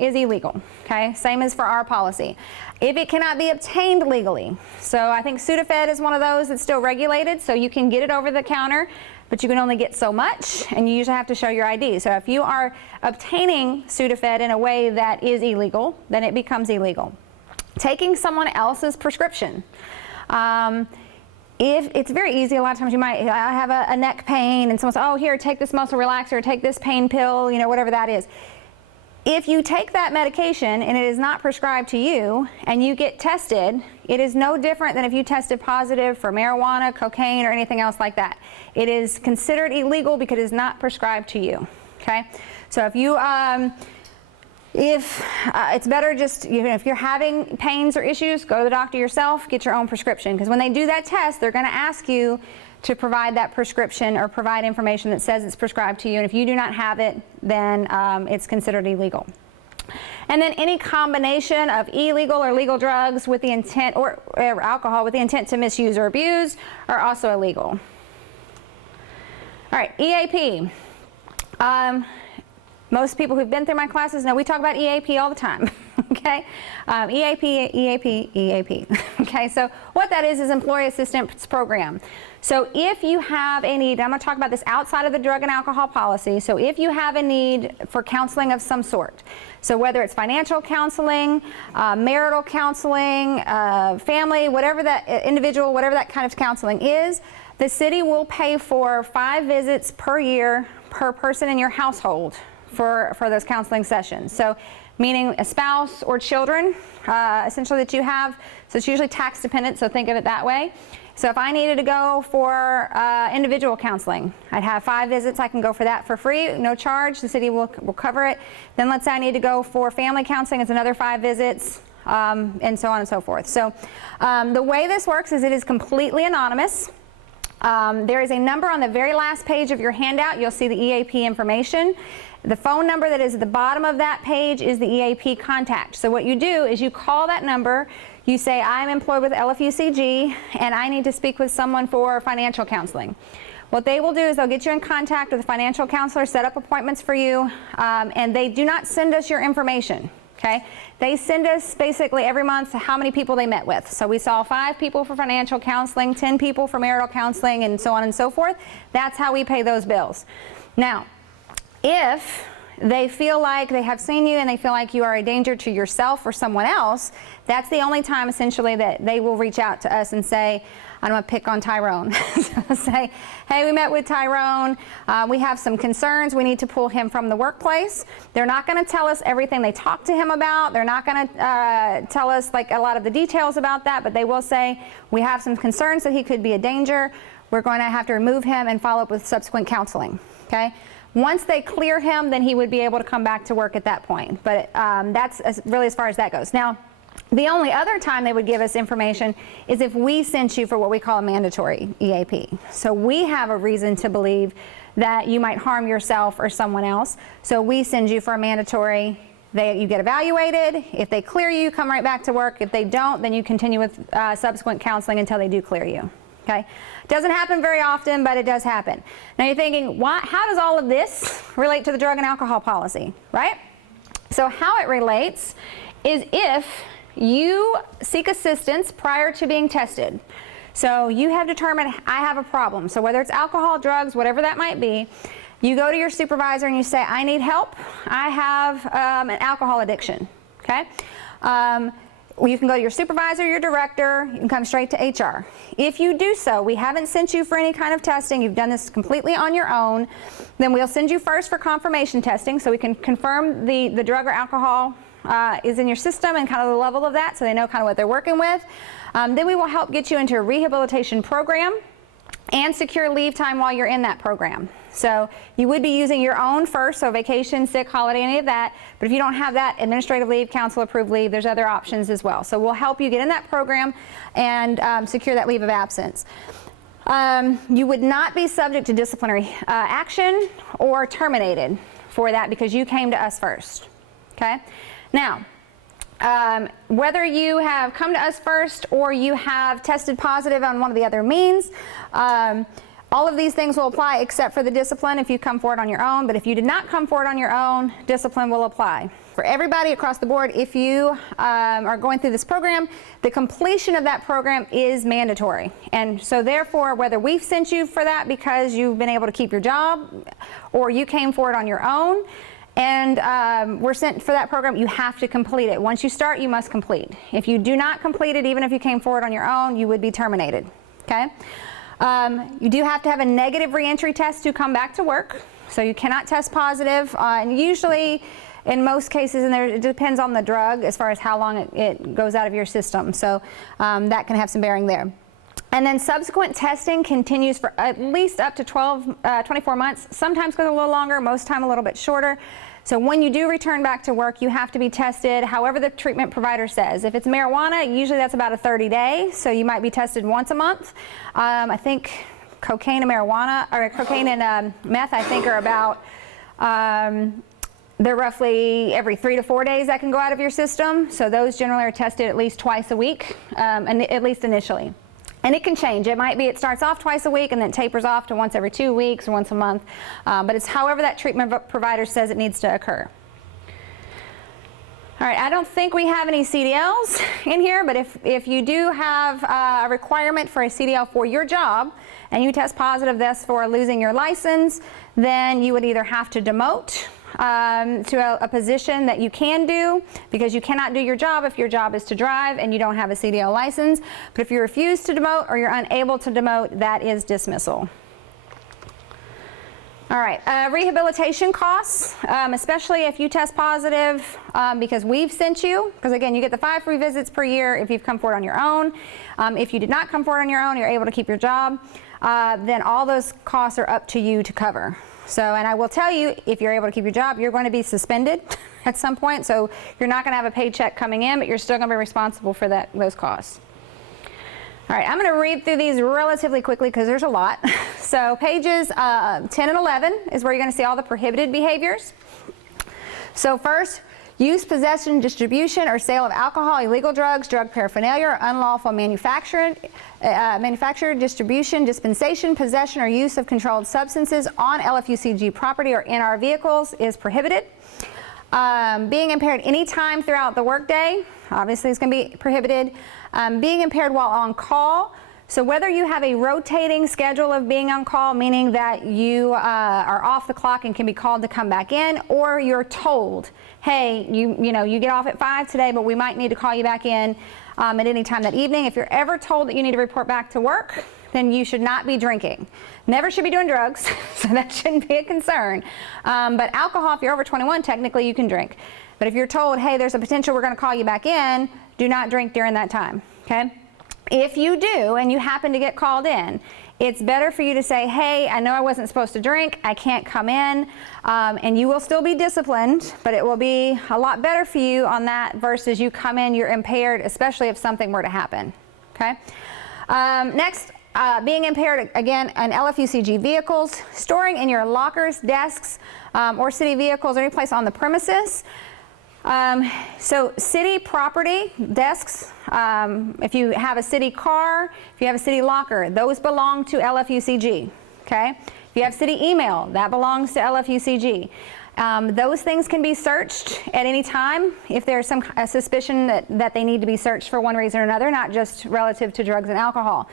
okay? Same as for our policy. If it cannot be obtained legally, so I think Sudafed is one of those that's still regulated, so you can get it over the counter, but you can only get so much, and you usually have to show your ID. So if you are obtaining Sudafed in a way that is illegal, then it becomes illegal. Taking someone else's prescription. If it's very easy, a lot of times you might have a neck pain and someone says, oh, here, take this muscle relaxer, or take this pain pill, you know, whatever that is. If you take that medication and it is not prescribed to you and you get tested, it is no different than if you tested positive for marijuana, cocaine, or anything else like that. It is considered illegal because it is not prescribed to you, okay? So if you, it's better just, you know, if you're having pains or issues, go to the doctor yourself, get your own prescription. Because when they do that test, they're going to ask you to provide that prescription or provide information that says it's prescribed to you. And if you do not have it, then it's considered illegal. And then any combination of illegal or legal drugs with the intent, or alcohol with the intent to misuse or abuse, are also illegal. All right, EAP. Most people who've been through my classes know we talk about EAP all the time, okay? EAP. Okay, so what that is Employee Assistance Program. So if you have a need, I'm going to talk about this outside of the drug and alcohol policy, so if you have a need for counseling of some sort, so whether it's financial counseling, marital counseling, family, whatever that, individual, whatever that kind of counseling is, the city will pay for 5 visits per year per person in your household for those counseling sessions. So meaning a spouse or children, essentially, that you have. So it's usually tax dependent, so think of it that way. So if I needed to go for individual counseling, I'd have 5 visits. I can go for that for free, no charge. The city will cover it. Then let's say I need to go for family counseling. It's another 5 visits, and so on and so forth. So the way this works is it is completely anonymous. There is a number on the very last page of your handout. You'll see the EAP information. The phone number that is at the bottom of that page is the EAP contact. So what you do is you call that number, you say, I'm employed with Lfucg and I need to speak with someone for financial counseling. What they will do is they'll get you in contact with a financial counselor, set up appointments for you, and they do not send us your information. Okay? They send us basically every month how many people they met with. So we saw 5 people for financial counseling, 10 people for marital counseling, and so on and so forth. That's how we pay those bills. Now, if they feel like they have seen you and they feel like you are a danger to yourself or someone else, that's the only time essentially that they will reach out to us and say, I don't want to pick on Tyrone. So say, hey, we met with Tyrone. We have some concerns. We need to pull him from the workplace. They're not going to tell us everything they talked to him about. They're not going to tell us like a lot of the details about that, but they will say, we have some concerns that he could be a danger. We're going to have to remove him and follow up with subsequent counseling. Okay? Once they clear him, then he would be able to come back to work at that point. But that's really as far as that goes. Now, the only other time they would give us information is if we sent you for what we call a mandatory EAP. So we have a reason to believe that you might harm yourself or someone else. So we send you for a mandatory. You get evaluated. If they clear you, come right back to work. If they don't, then you continue with subsequent counseling until they do clear you. Okay? Doesn't happen very often, but it does happen. Now you're thinking, how does all of this relate to the drug and alcohol policy, right? So how it relates is if you seek assistance prior to being tested. So you have determined, I have a problem. So whether it's alcohol, drugs, whatever that might be, you go to your supervisor and you say, I need help. I have an alcohol addiction, okay? You can go to your supervisor, your director, you can come straight to HR. If you do so, we haven't sent you for any kind of testing, you've done this completely on your own, then we'll send you first for confirmation testing so we can confirm the drug or alcohol is in your system and kind of the level of that so they know kind of what they're working with. Then we will help get you into a rehabilitation program and secure leave time while you're in that program. So you would be using your own first, so vacation, sick, holiday, any of that. But if you don't have that, administrative leave, council approved leave, there's other options as well. So we'll help you get in that program and secure that leave of absence. You would not be subject to disciplinary action or terminated for that because you came to us first. Okay? Now, whether you have come to us first or you have tested positive on one of the other means, all of these things will apply except for the discipline if you come forward on your own. But if you did not come forward on your own, discipline will apply. For everybody across the board, if you are going through this program, the completion of that program is mandatory. And so therefore, whether we've sent you for that because you've been able to keep your job or you came forward on your own and were sent for that program, you have to complete it. Once you start, you must complete. If you do not complete it, even if you came forward on your own, you would be terminated. Okay? You do have to have a negative reentry test to come back to work. So you cannot test positive. And usually, in most cases, and it depends on the drug as far as how long it goes out of your system. So that can have some bearing there. And then subsequent testing continues for at least up to 24 months. Sometimes goes a little longer, most time a little bit shorter. So when you do return back to work, you have to be tested however the treatment provider says. If it's marijuana, usually that's about a 30-day, so you might be tested once a month. I think cocaine and marijuana, or cocaine and meth, I think are about, they're roughly every 3 to 4 days that can go out of your system. So those generally are tested at least twice a week, and at least initially. And it can change. It might be it starts off twice a week and then tapers off to once every 2 weeks or once a month. But it's however that treatment provider says it needs to occur. All right, I don't think we have any Cdls in here, but if you do have a requirement for a Cdl for your job and you test positive thus for losing your license, then you would either have to demote to a position that you can do, because you cannot do your job if your job is to drive and you don't have a CDL license. But if you refuse to demote or you're unable to demote, that is dismissal. All right, rehabilitation costs, especially if you test positive because we've sent you, because again, you get the 5 free visits per year if you've come forward on your own. If you did not come forward on your own, you're able to keep your job, then all those costs are up to you to cover. So, and I will tell you, if you're able to keep your job, you're going to be suspended at some point. So you're not going to have a paycheck coming in, but you're still going to be responsible for those costs. All right, I'm going to read through these relatively quickly because there's a lot. So pages 10 and 11 is where you're going to see all the prohibited behaviors. So first, use, possession, distribution, or sale of alcohol, illegal drugs, drug paraphernalia, or unlawful manufacture, distribution, dispensation, possession, or use of controlled substances on Lfucg property or in our vehicles is prohibited. Being impaired any time throughout the workday, obviously is going to be prohibited. Being impaired while on call. So whether you have a rotating schedule of being on call, meaning that you are off the clock and can be called to come back in, or you're told, hey, you get off at 5 today, but we might need to call you back in at any time that evening. If you're ever told that you need to report back to work, then you should not be drinking. Never should be doing drugs, so that shouldn't be a concern. But alcohol, if you're over 21, technically you can drink. But if you're told, hey, there's a potential we're going to call you back in, do not drink during that time, okay? If you do and you happen to get called in, it's better for you to say, hey, I know I wasn't supposed to drink, I can't come in, and you will still be disciplined, but it will be a lot better for you on that versus you come in, you're impaired, especially if something were to happen, okay? Next, being impaired, again, on Lfucg vehicles, storing in your lockers, desks, or city vehicles, or any place on the premises. So city property, desks, if you have a city car, if you have a city locker, those belong to Lfucg, okay? If you have city email, that belongs to Lfucg. Those things can be searched at any time if there's some suspicion that they need to be searched for one reason or another, not just relative to drugs and alcohol.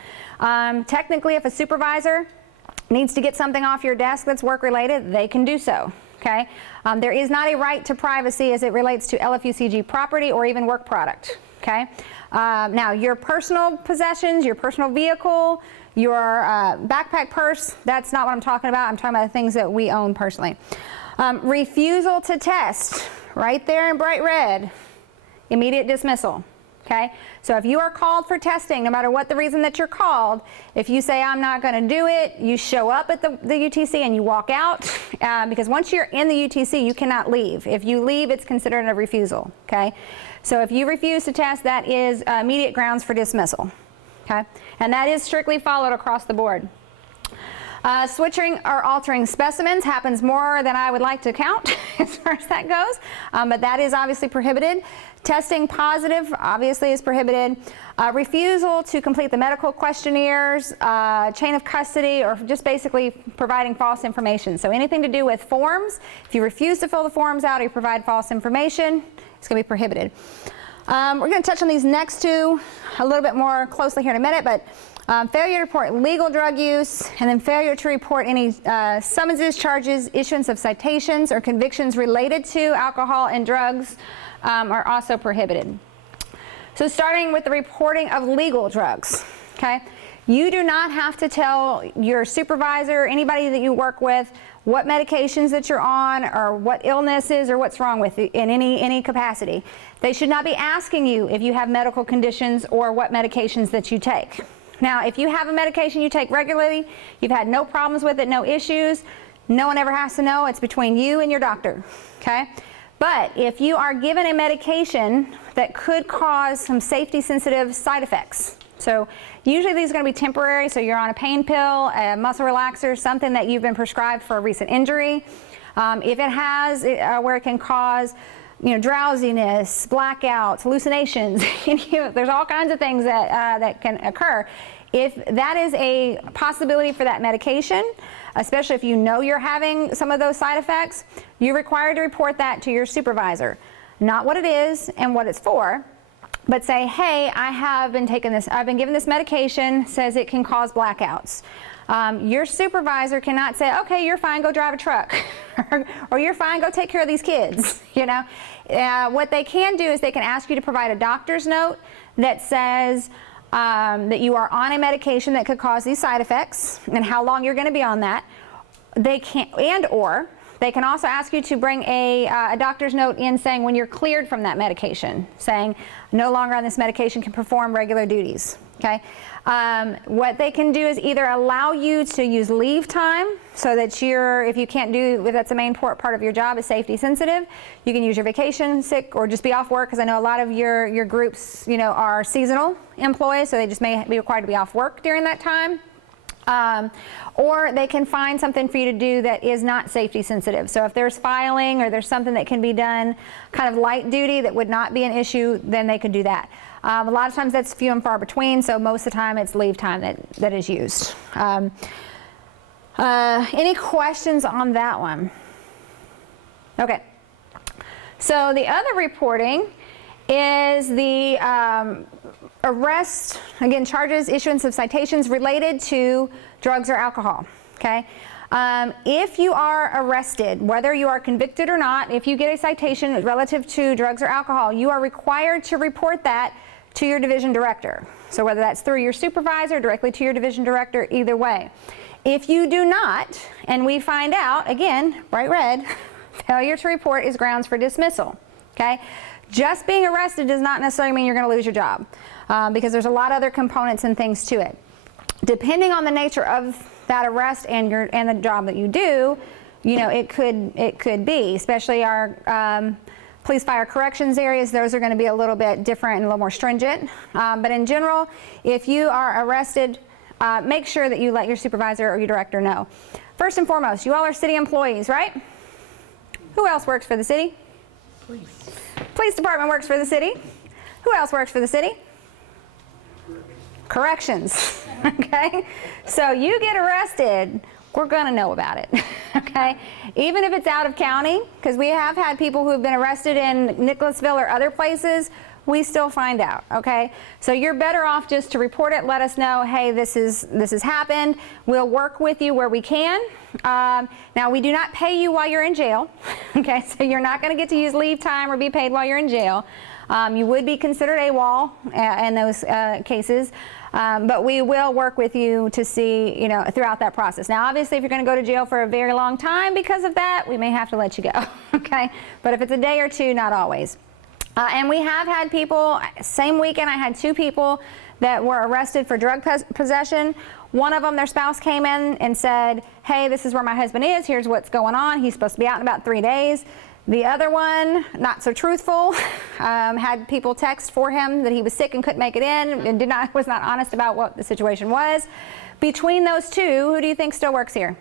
Technically, if a supervisor needs to get something off your desk that's work-related, they can do so. Okay? There is not a right to privacy as it relates to Lfucg property or even work product. Okay? Now, your personal possessions, your personal vehicle, your backpack, purse, that's not what I'm talking about. I'm talking about the things that we own personally. Refusal to test, right there in bright red, immediate dismissal. Okay? So if you are called for testing, no matter what the reason that you're called, if you say, I'm not going to do it, you show up at the UTC and you walk out, because once you're in the UTC, you cannot leave. If you leave, it's considered a refusal. Okay? So if you refuse to test, that is immediate grounds for dismissal. okay? And that is strictly followed across the board. Switching or altering specimens happens more than I would like to count as far as that goes, but that is obviously prohibited. Testing positive obviously is prohibited. Refusal to complete the medical questionnaires, chain of custody, or just basically providing false information. So anything to do with forms, if you refuse to fill the forms out or you provide false information, it's going to be prohibited. We're going to touch on these next two a little bit more closely here in a minute, but failure to report legal drug use, and then failure to report any summonses, charges, issuance of citations, or convictions related to alcohol and drugs are also prohibited. So starting with the reporting of legal drugs, okay? You do not have to tell your supervisor or anybody that you work with what medications that you're on or what illnesses or what's wrong with you in any capacity. They should not be asking you if you have medical conditions or what medications that you take. Now, if you have a medication you take regularly, you've had no problems with it, no issues, no one ever has to know. It's between you and your doctor, okay? But if you are given a medication that could cause some safety-sensitive side effects, so usually these are going to be temporary, so you're on a pain pill, a muscle relaxer, something that you've been prescribed for a recent injury. If it has where it can cause drowsiness, blackouts, hallucinations, there's all kinds of things that can occur. If that is a possibility for that medication, especially if you know you're having some of those side effects, you're required to report that to your supervisor. Not what it is and what it's for, but say, hey, I have been taking this, I've been given this medication, says it can cause blackouts. Your supervisor cannot say, okay, you're fine, go drive a truck, or you're fine, go take care of these kids, What they can do is they can ask you to provide a doctor's note that says that you are on a medication that could cause these side effects and how long you're going to be on that. They can, or they can also ask you to bring a doctor's note in saying when you're cleared from that medication, saying no longer on this medication, can perform regular duties. Okay. What they can do is either allow you to use leave time so that if you can't do, if that's the main part of your job is safety sensitive, you can use your vacation, sick, or just be off work, because I know a lot of your groups, are seasonal employees, so they just may be required to be off work during that time. Or they can find something for you to do that is not safety sensitive. So if there's filing or there's something that can be done kind of light duty that would not be an issue, then they could do that. A lot of times that's few and far between, so most of the time it's leave time that is used. Any questions on that one? Okay. So the other reporting is the arrest, again, charges, issuance of citations related to drugs or alcohol, okay? If you are arrested, whether you are convicted or not, if you get a citation relative to drugs or alcohol, you are required to report that to your division director. So whether that's through your supervisor, directly to your division director, either way. If you do not, and we find out, again, bright red, failure to report is grounds for dismissal, okay? Just being arrested does not necessarily mean you're going to lose your job, because there's a lot of other components and things to it. Depending on the nature of that arrest and the job that you do, it could be, especially our police, fire, corrections areas. Those are going to be a little bit different and a little more stringent. But in general, if you are arrested, make sure that you let your supervisor or your director know. First and foremost, you all are city employees, right? Who else works for the city? Police department works for the city. Who else works for the city? Corrections, okay? So you get arrested, we're gonna know about it, okay? Even if it's out of county, because we have had people who have been arrested in Nicholasville or other places, we still find out, okay? So you're better off just to report it, let us know, hey, this has happened. We'll work with you where we can. Now, we do not pay you while you're in jail, okay? So you're not gonna get to use leave time or be paid while you're in jail. You would be considered AWOL in those cases, but we will work with you to see, throughout that process. Now, obviously, if you're going to go to jail for a very long time because of that, we may have to let you go, okay? But if it's a day or two, not always. And we have had people, same weekend I had 2 people that were arrested for drug possession. One of them, their spouse came in and said, hey, this is where my husband is, here's what's going on, he's supposed to be out in about 3 days. The other one, not so truthful, had people text for him that he was sick and couldn't make it in and was not honest about what the situation was. Between those two, who do you think still works here?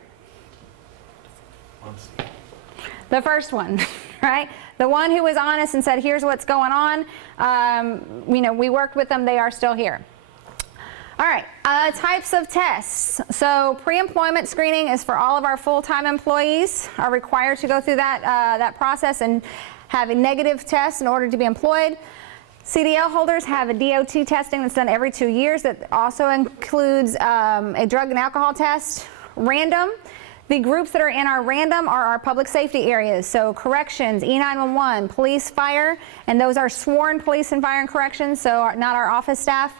The first one, right? The one who was honest and said, here's what's going on. We worked with them, they are still here. All right, types of tests. So pre-employment screening is for all of our full-time employees, are required to go through that process and have a negative test in order to be employed. CDL holders have a DOT testing that's done every 2 years that also includes a drug and alcohol test. Random. The groups that are in our random are our public safety areas, so corrections, E911, police, fire, and those are sworn police and fire and corrections, so not our office staff.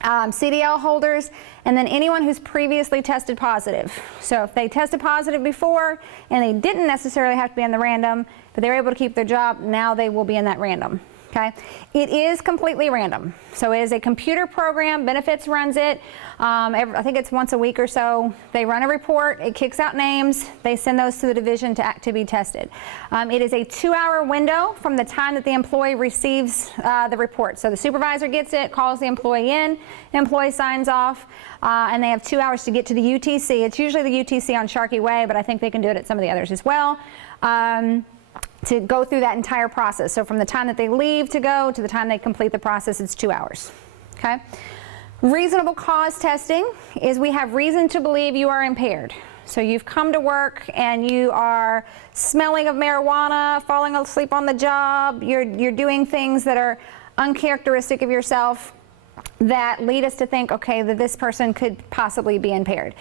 CDL holders, and then anyone who's previously tested positive. So if they tested positive before and they didn't necessarily have to be in the random, but they were able to keep their job, now they will be in that random. Okay? It is completely random. So it is a computer program. Benefits runs it. I think it's once a week or so. They run a report. It kicks out names. They send those to the division to be tested. It is a 2-hour window from the time that the employee receives the report. So the supervisor gets it, calls the employee in, the employee signs off, and they have 2 hours to get to the UTC. It's usually the UTC on Sharkey Way, but I think they can do it at some of the others as well. To go through that entire process. So from the time that they leave to go to the time they complete the process, it's 2 hours. Okay? Reasonable cause testing is we have reason to believe you are impaired. So you've come to work and you are smelling of marijuana, falling asleep on the job, you're doing things that are uncharacteristic of yourself that lead us to think, okay, that this person could possibly be impaired.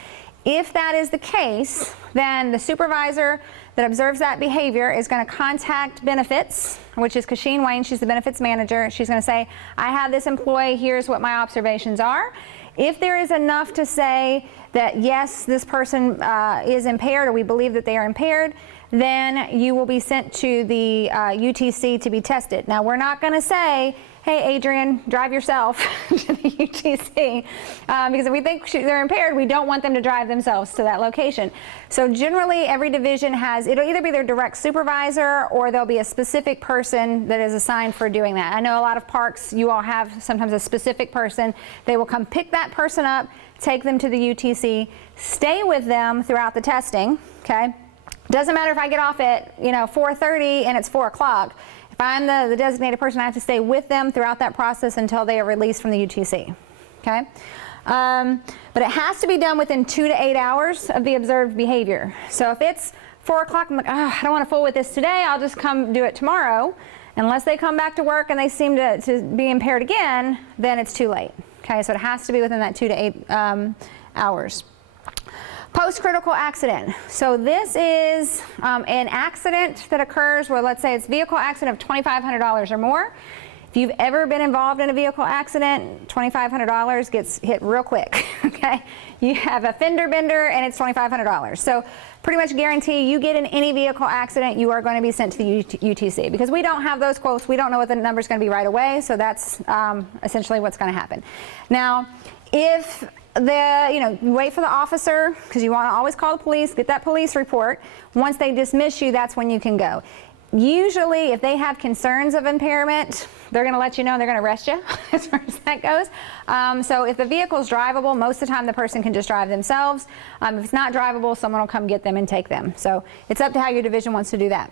If that is the case, then the supervisor that observes that behavior is going to contact benefits, which is Kasheen Wayne. She's the benefits manager. She's going to say, I have this employee, here's what my observations are. If there is enough to say that yes, this person is impaired, or we believe that they are impaired, then you will be sent to the UTC to be tested. Now, we're not going to say, hey, Adrienne, drive yourself to the UTC, because if we think they're impaired, we don't want them to drive themselves to that location. So generally, every division it'll either be their direct supervisor or there'll be a specific person that is assigned for doing that. I know a lot of parks, you all have sometimes a specific person. They will come pick that person up, take them to the UTC, stay with them throughout the testing, okay? Doesn't matter if I get off at 4:30 and it's 4 o'clock. If I'm the designated person, I have to stay with them throughout that process until they are released from the UTC, okay? But it has to be done within 2 to 8 hours of the observed behavior. So if it's 4 o'clock, I'm like, oh, I don't want to fool with this today, I'll just come do it tomorrow. Unless they come back to work and they seem to be impaired again, then it's too late, okay? So it has to be within that 2 to 8 hours. Post-critical accident. So this is an accident that occurs where, let's say it's vehicle accident of $2,500 or more. If you've ever been involved in a vehicle accident, $2,500 gets hit real quick, okay? You have a fender bender and it's $2,500. So pretty much guarantee you get in any vehicle accident, you are going to be sent to the UTC. Because we don't have those quotes, we don't know what the number is going to be right away, so that's essentially what's going to happen. Now, if you wait for the officer, because you want to always call the police, get that police report. Once they dismiss you, that's when you can go. Usually, if they have concerns of impairment, they're going to let you know, and they're going to arrest you as far as that goes. So if the vehicle is drivable, most of the time the person can just drive themselves. If it's not drivable, someone will come get them and take them. So it's up to how your division wants to do that.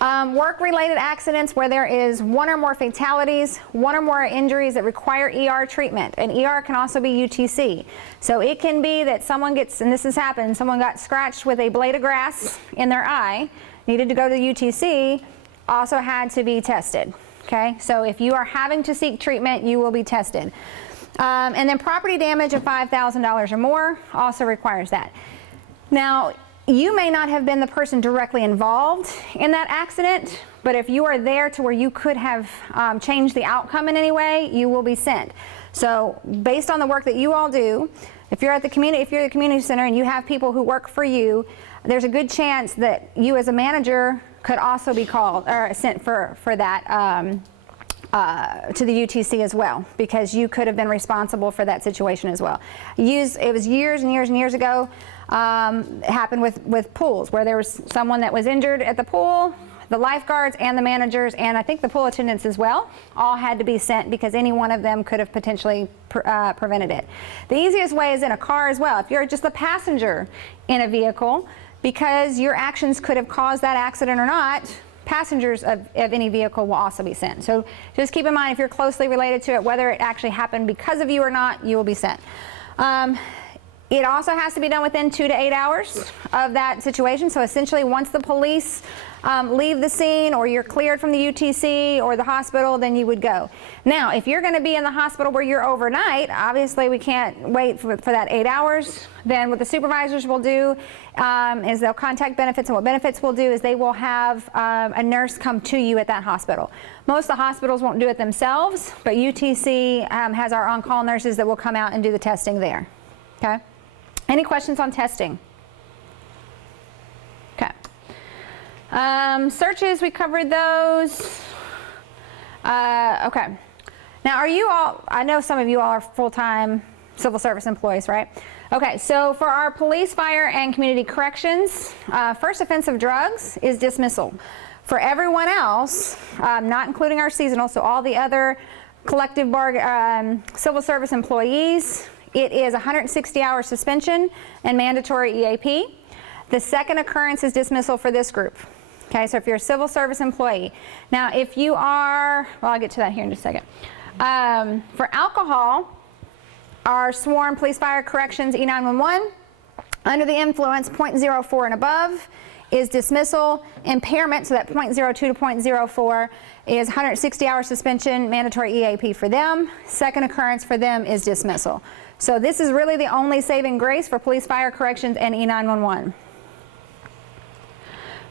Work-related accidents where there is 1 or more fatalities, 1 or more injuries that require ER treatment. And ER can also be UTC. So it can be that someone gets, and this has happened, someone got scratched with a blade of grass in their eye, needed to go to the UTC, also had to be tested. Okay, so if you are having to seek treatment, you will be tested. And then property damage of $5,000 or more also requires that. Now, you may not have been the person directly involved in that accident, but if you are there to where you could have changed the outcome in any way, you will be sent. So based on the work that you all do, if you're at the community center and you have people who work for you, there's a good chance that you as a manager could also be called or sent for that to the UTC as well, because you could have been responsible for that situation as well. It was years and years and years ago. It happened with pools, where there was someone that was injured at the pool. The lifeguards and the managers, and I think the pool attendants as well, all had to be sent because any one of them could have potentially prevented it. The easiest way is in a car as well. If you're just a passenger in a vehicle, because your actions could have caused that accident or not, passengers of any vehicle will also be sent. So just keep in mind, if you're closely related to it, whether it actually happened because of you or not, you will be sent. It also has to be done within 2 to 8 hours of that situation. So essentially, once the police leave the scene, or you're cleared from the UTC or the hospital, then you would go. Now, if you're going to be in the hospital where you're overnight, obviously we can't wait for that 8 hours. Then what the supervisors will do is they'll contact benefits, and what benefits will do is they will have a nurse come to you at that hospital. Most of the hospitals won't do it themselves, but UTC has our on-call nurses that will come out and do the testing there. Okay? Any questions on testing? Okay. Searches, we covered those. Okay. Now, are you all, I know some of you all are full-time civil service employees, right? Okay, so for our police, fire, and community corrections, first offense of drugs is dismissal. For everyone else, not including our seasonal, so all the other collective civil service employees, it is 160-hour suspension and mandatory EAP. The second occurrence is dismissal for this group. Okay, so if you're a civil service employee. Now, if you are, well, I'll get to that here in just a second. For alcohol, our sworn police, fire, corrections, E911, under the influence, 0.04 and above is dismissal. Impairment, so that 0.02 to 0.04 is 160-hour suspension, mandatory EAP for them. Second occurrence for them is dismissal. So this is really the only saving grace for police, fire, corrections, and E911.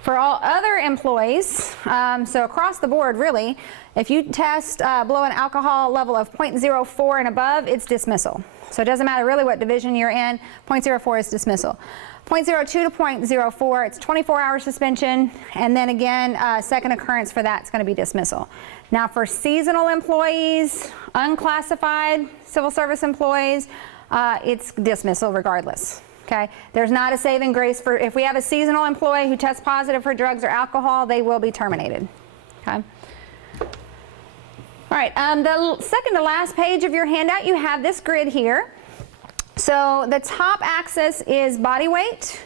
For all other employees, so across the board really, if you test below an alcohol level of 0.04 and above, it's dismissal. So it doesn't matter really what division you're in, 0.04 is dismissal. 0.02 to 0.04, it's 24-hour suspension, and then again, second occurrence for that is going to be dismissal. Now for seasonal employees, unclassified civil service employees, it's dismissal regardless. Okay? There's not a saving grace for, if we have a seasonal employee who tests positive for drugs or alcohol, they will be terminated. Okay? All right, the second to last page of your handout, you have this grid here. So the top axis is body weight.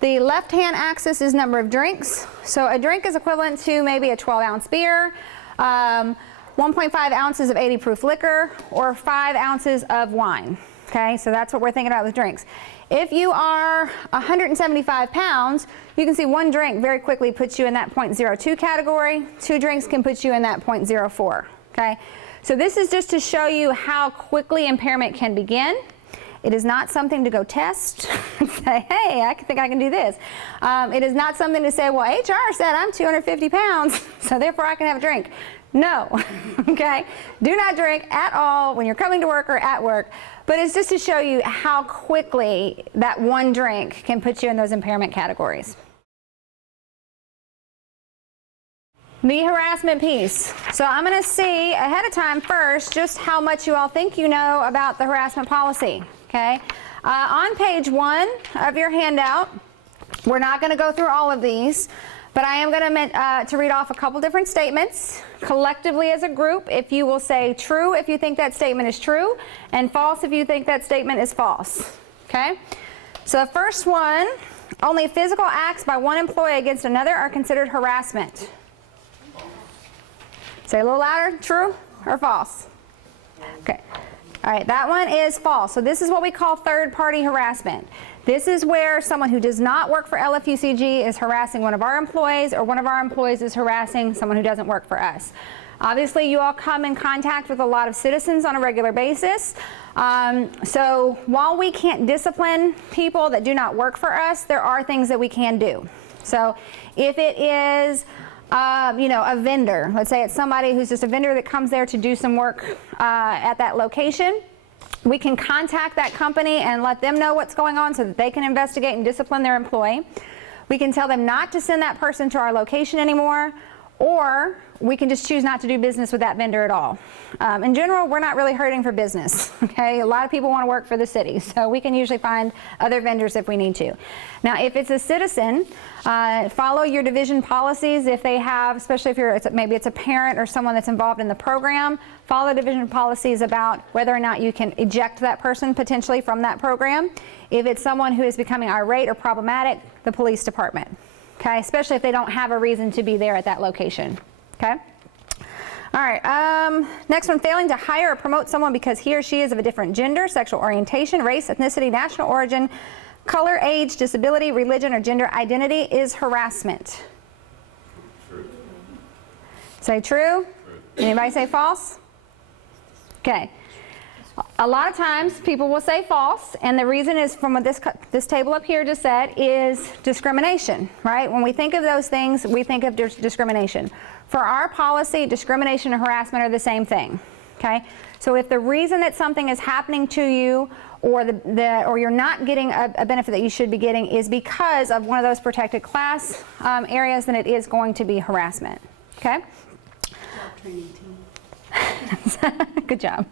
The left-hand axis is number of drinks. So a drink is equivalent to maybe a 12-ounce beer, 1.5 ounces of 80 proof liquor, or 5 ounces of wine. Okay, so that's what we're thinking about with drinks. If you are 175 pounds, you can see one drink very quickly puts you in that 0.02 category. 2 drinks can put you in that 0.04. Okay, so this is just to show you how quickly impairment can begin. It is not something to go test and say, hey, I think I can do this. It is not something to say, well, HR said I'm 250 pounds, so therefore I can have a drink. No, okay? Do not drink at all when you're coming to work or at work. But it's just to show you how quickly that one drink can put you in those impairment categories. The harassment piece. So I'm going to see ahead of time first just how much you all think you know about the harassment policy. Okay? On page 1 of your handout, we're not going to go through all of these, but I am going to read off a couple different statements collectively as a group. If you will say true if you think that statement is true, and false if you think that statement is false. Okay? So the first one, only physical acts by one employee against another are considered harassment. Say a little louder, true or false? Okay. All right, that one is false. So this is what we call third-party harassment. This is where someone who does not work for Lfucg is harassing one of our employees, or one of our employees is harassing someone who doesn't work for us. Obviously, you all come in contact with a lot of citizens on a regular basis. So while we can't discipline people that do not work for us, there are things that we can do. So if it is a vendor, let's say it's somebody who's just a vendor that comes there to do some work at that location, we can contact that company and let them know what's going on so that they can investigate and discipline their employee. We can tell them not to send that person to our location anymore, or we can just choose not to do business with that vendor at all. In general, we're not really hurting for business, okay? A lot of people want to work for the city, so we can usually find other vendors if we need to. Now, if it's a citizen, follow your division policies if they have, especially if maybe it's a parent or someone that's involved in the program, follow division policies about whether or not you can eject that person potentially from that program. If it's someone who is becoming irate or problematic, the police department. Okay, especially if they don't have a reason to be there at that location. Okay. All right. Next one: failing to hire or promote someone because he or she is of a different gender, sexual orientation, race, ethnicity, national origin, color, age, disability, religion, or gender identity is harassment. True. Say true. Anybody say false? Okay. A lot of times people will say false, and the reason is from what this table up here just said is discrimination, right? When we think of those things, we think of discrimination. For our policy, discrimination and harassment are the same thing, okay? So if the reason that something is happening to you or or you're not getting a benefit that you should be getting is because of one of those protected class areas, then it is going to be harassment, okay? Good job.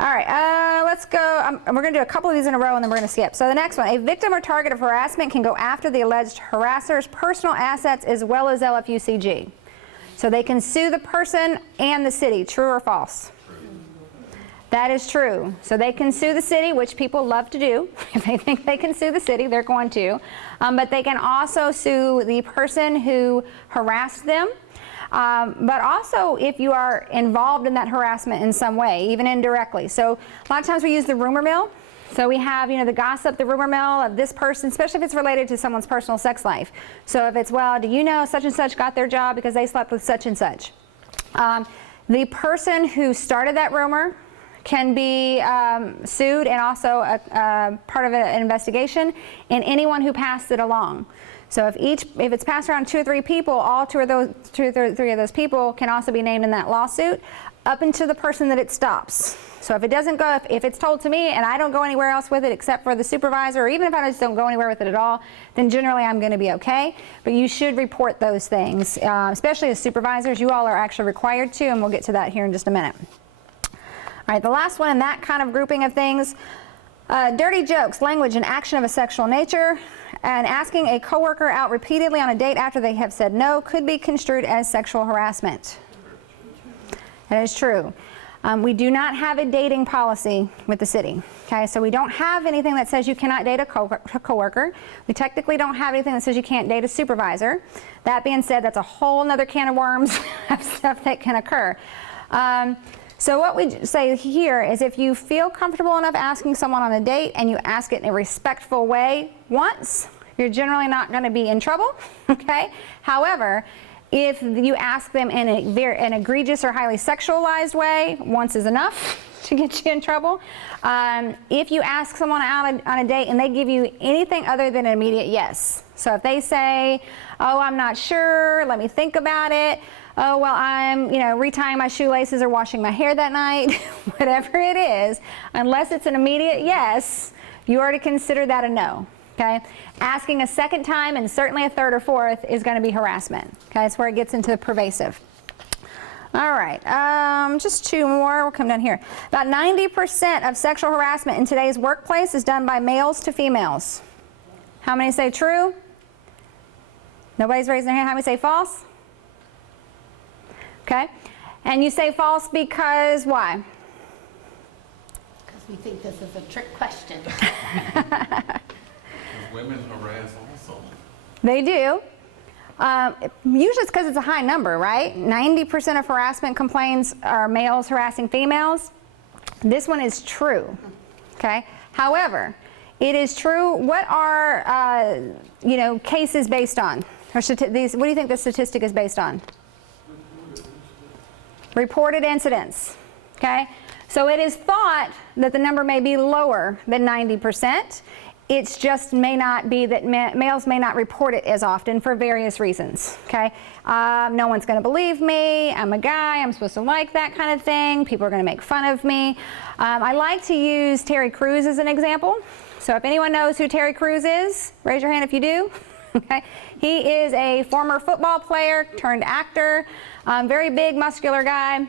All right, let's go. We're going to do a couple of these in a row and then we're going to skip. So the next one: a victim or target of harassment can go after the alleged harasser's personal assets as well as Lfucg. So they can sue the person and the city. True or false? True. That is true. So they can sue the city, which people love to do. If they think they can sue the city, they're going to. But they can also sue the person who harassed them. But also if you are involved in that harassment in some way, even indirectly. So a lot of times we use the rumor mill. So we have, the gossip, the rumor mill of this person, especially if it's related to someone's personal sex life. So if it's, well, do you know such and such got their job because they slept with such and such? The person who started that rumor can be sued and also a part of an investigation, and anyone who passed it along. So if it's passed around 2 or 3 people, all 2 or 3 of those people can also be named in that lawsuit, up until the person that it stops. So if it doesn't go, if it's told to me and I don't go anywhere else with it except for the supervisor, or even if I just don't go anywhere with it at all, then generally I'm going to be okay. But you should report those things, especially as supervisors. You all are actually required to, and we'll get to that here in just a minute. All right, the last one in that kind of grouping of things: dirty jokes, language, and action of a sexual nature, and asking a coworker out repeatedly on a date after they have said no could be construed as sexual harassment. That is true. We do not have a dating policy with the city. Okay, so we don't have anything that says you cannot date a coworker. We technically don't have anything that says you can't date a supervisor. That being said, that's a whole nother can of worms of stuff that can occur. So what we say here is, if you feel comfortable enough asking someone on a date and you ask it in a respectful way once, you're generally not going to be in trouble, okay? However, if you ask them in an egregious or highly sexualized way, once is enough to get you in trouble. If you ask someone out on a date and they give you anything other than an immediate yes. So if they say, oh, I'm not sure, let me think about it. Oh, well, I'm, retying my shoelaces or washing my hair that night, whatever it is, unless it's an immediate yes, you already consider that a no, okay? Asking a second time and certainly a third or fourth is going to be harassment, okay? That's where it gets into pervasive. All right, just 2 more, we'll come down here. About 90% of sexual harassment in today's workplace is done by males to females. How many say true? Nobody's raising their hand. How many say false? Okay, and you say false because why? Because we think this is a trick question. Because women harass also. They do. Usually it's because it's a high number, right? 90% of harassment complaints are males harassing females. This one is true, okay? However, it is true. What are, cases based on? Or what do you think the statistic is based on? Reported incidents, okay? So it is thought that the number may be lower than 90%. It's just may not be that males may not report it as often for various reasons, okay? No one's going to believe me. I'm a guy. I'm supposed to like that kind of thing. People are going to make fun of me. I like to use Terry Crews as an example. So if anyone knows who Terry Crews is, raise your hand if you do. Okay? He is a former football player turned actor, very big, muscular guy,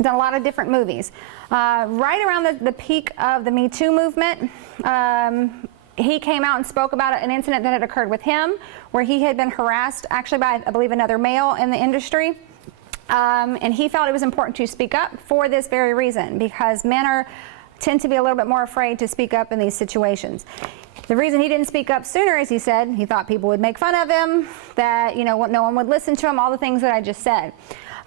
done a lot of different movies. Right around the peak of the Me Too movement, he came out and spoke about an incident that had occurred with him where he had been harassed actually by, I believe, another male in the industry. And he felt it was important to speak up for this very reason, because men tend to be a little bit more afraid to speak up in these situations. The reason he didn't speak up sooner is he said he thought people would make fun of him, that no one would listen to him, all the things that I just said.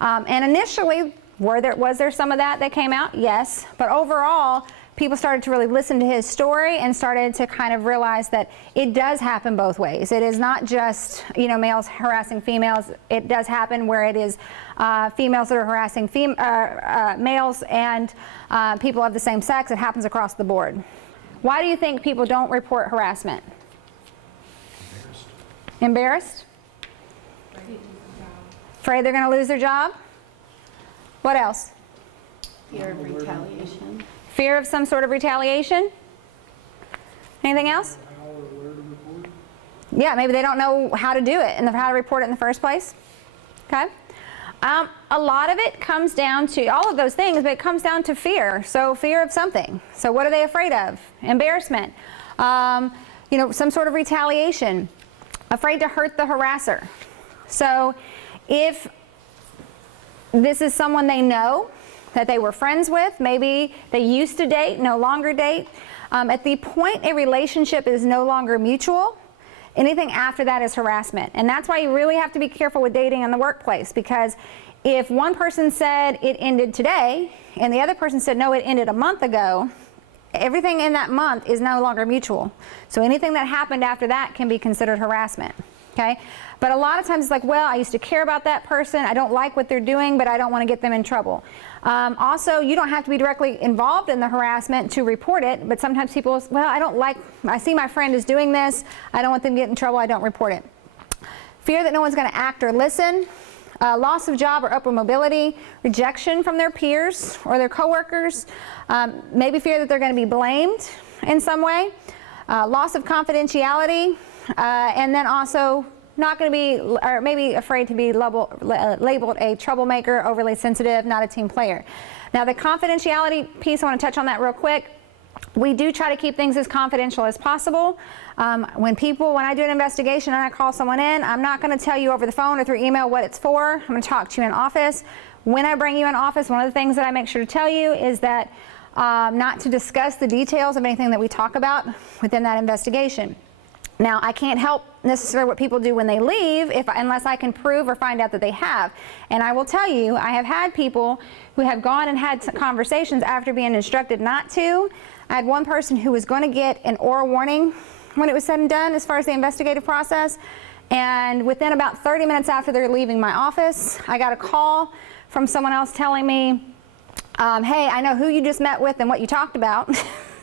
And initially, was there some of that came out? Yes. But overall, people started to really listen to his story and started to kind of realize that it does happen both ways. It is not just males harassing females. It does happen where it is females that are harassing males and people of the same sex. It happens across the board. Why do you think people don't report harassment? Embarrassed? Afraid they're going to lose their job? What else? Fear of retaliation. Fear of some sort of retaliation? Anything else? Yeah, maybe they don't know how to do it and how to report it in the first place. Okay. A lot of it comes down to all of those things, but it comes down to fear. So fear of something. So what are they afraid of? Embarrassment. Some sort of retaliation. Afraid to hurt the harasser. So if this is someone they know, that they were friends with, maybe they used to date, no longer date, at the point a relationship is no longer mutual, anything after that is harassment. And that's why you really have to be careful with dating in the workplace, because if one person said it ended today and the other person said no, it ended a month ago, everything in that month is no longer mutual. So anything that happened after that can be considered harassment. Okay? But a lot of times it's like, well, I used to care about that person, I don't like what they're doing, but I don't want to get them in trouble. Also, you don't have to be directly involved in the harassment to report it, but sometimes people, well, I see my friend is doing this, I don't want them to get in trouble, I don't report it. Fear that no one's going to act or listen, loss of job or upward mobility, rejection from their peers or their coworkers, maybe fear that they're going to be blamed in some way, loss of confidentiality, and then also not going to be, or maybe afraid to be labeled a troublemaker, overly sensitive, not a team player. Now the confidentiality piece, I want to touch on that real quick. We do try to keep things as confidential as possible. When I do an investigation and I call someone in, I'm not going to tell you over the phone or through email what it's for. I'm going to talk to you in office. When I bring you in office, one of the things that I make sure to tell you is that not to discuss the details of anything that we talk about within that investigation. Now, I can't help necessarily what people do when they leave unless I can prove or find out that they have. And I will tell you, I have had people who have gone and had conversations after being instructed not to. I had one person who was going to get an oral warning when it was said and done as far as the investigative process. And within about 30 minutes after they're leaving my office, I got a call from someone else telling me, hey, I know who you just met with and what you talked about.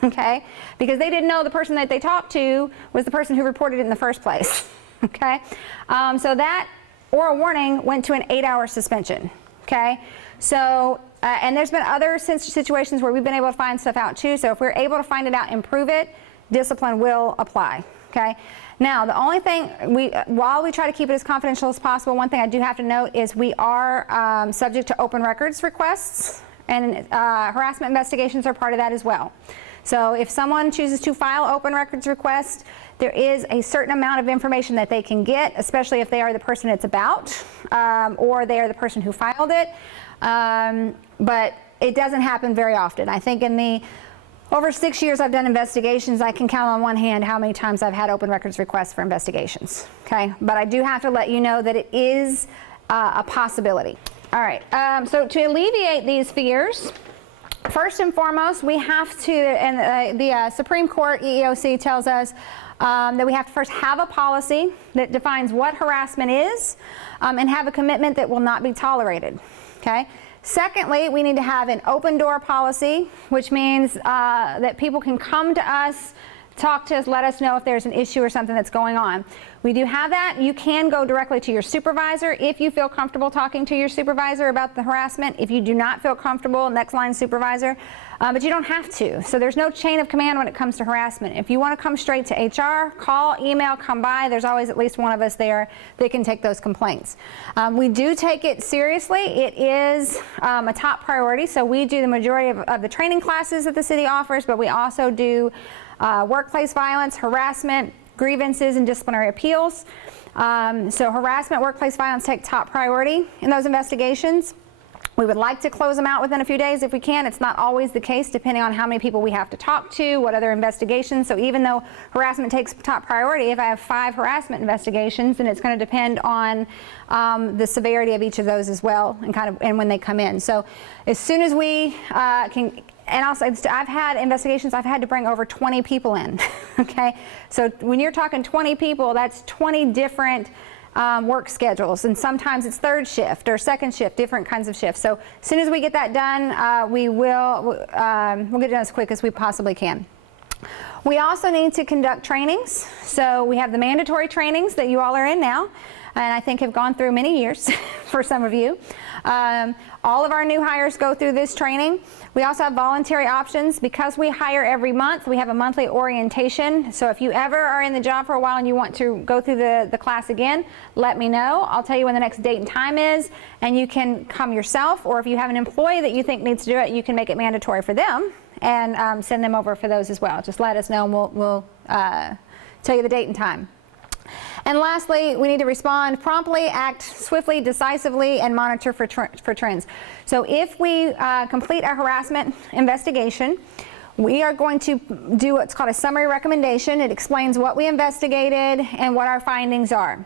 Okay, because they didn't know the person that they talked to was the person who reported it in the first place. Okay, so that oral warning went to an 8-hour suspension. Okay, so and there's been other situations where we've been able to find stuff out too. So if we're able to find it out and prove it, discipline will apply. Okay, now the only thing while we try to keep it as confidential as possible, one thing I do have to note is we are subject to open records requests, and harassment investigations are part of that as well. So if someone chooses to file open records request, there is a certain amount of information that they can get, especially if they are the person it's about, or they are the person who filed it. But it doesn't happen very often. I think in the over 6 years I've done investigations, I can count on one hand how many times I've had open records requests for investigations. Okay, but I do have to let you know that it is a possibility. All right, so to alleviate these fears, first and foremost, we have to, and the Supreme Court EEOC tells us that we have to first have a policy that defines what harassment is, and have a commitment that will not be tolerated. Okay. Secondly, we need to have an open door policy, which means that people can come to us talk to us, let us know if there's an issue or something that's going on. We do have that. You can go directly to your supervisor if you feel comfortable talking to your supervisor about the harassment. If you do not feel comfortable, next line supervisor, but you don't have to. So there's no chain of command when it comes to harassment. If you want to come straight to HR, call, email, come by. There's always at least one of us there that can take those complaints. We do take it seriously. It is a top priority. So we do the majority of the training classes that the city offers, but we also do workplace violence, harassment, grievances, and disciplinary appeals. So harassment, workplace violence take top priority in those investigations. We would like to close them out within a few days if we can. It's not always the case depending on how many people we have to talk to, what other investigations. So even though harassment takes top priority, if I have 5 harassment investigations, then it's going to depend on the severity of each of those as well, and when they come in. So as soon as we can. And also, I've had investigations, I've had to bring over 20 people in, okay? So when you're talking 20 people, that's 20 different work schedules, and sometimes it's third shift or second shift, different kinds of shifts. So as soon as we get that done, we'll get it done as quick as we possibly can. We also need to conduct trainings. So we have the mandatory trainings that you all are in now, and I think have gone through many years for some of you. All of our new hires go through this training. We also have voluntary options. Because we hire every month, we have a monthly orientation. So if you ever are in the job for a while and you want to go through the class again, let me know. I'll tell you when the next date and time is, and you can come yourself, or if you have an employee that you think needs to do it, you can make it mandatory for them and send them over for those as well. Just let us know and we'll tell you the date and time. And lastly, we need to respond promptly, act swiftly, decisively, and monitor for trends. So if we complete our harassment investigation, we are going to do what's called a summary recommendation. It explains what we investigated and what our findings are.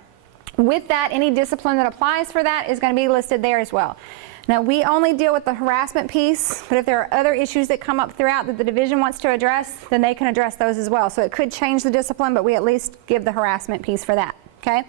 With that, any discipline that applies for that is going to be listed there as well. Now, we only deal with the harassment piece, but if there are other issues that come up throughout that the division wants to address, then they can address those as well. So it could change the discipline, but we at least give the harassment piece for that. Okay?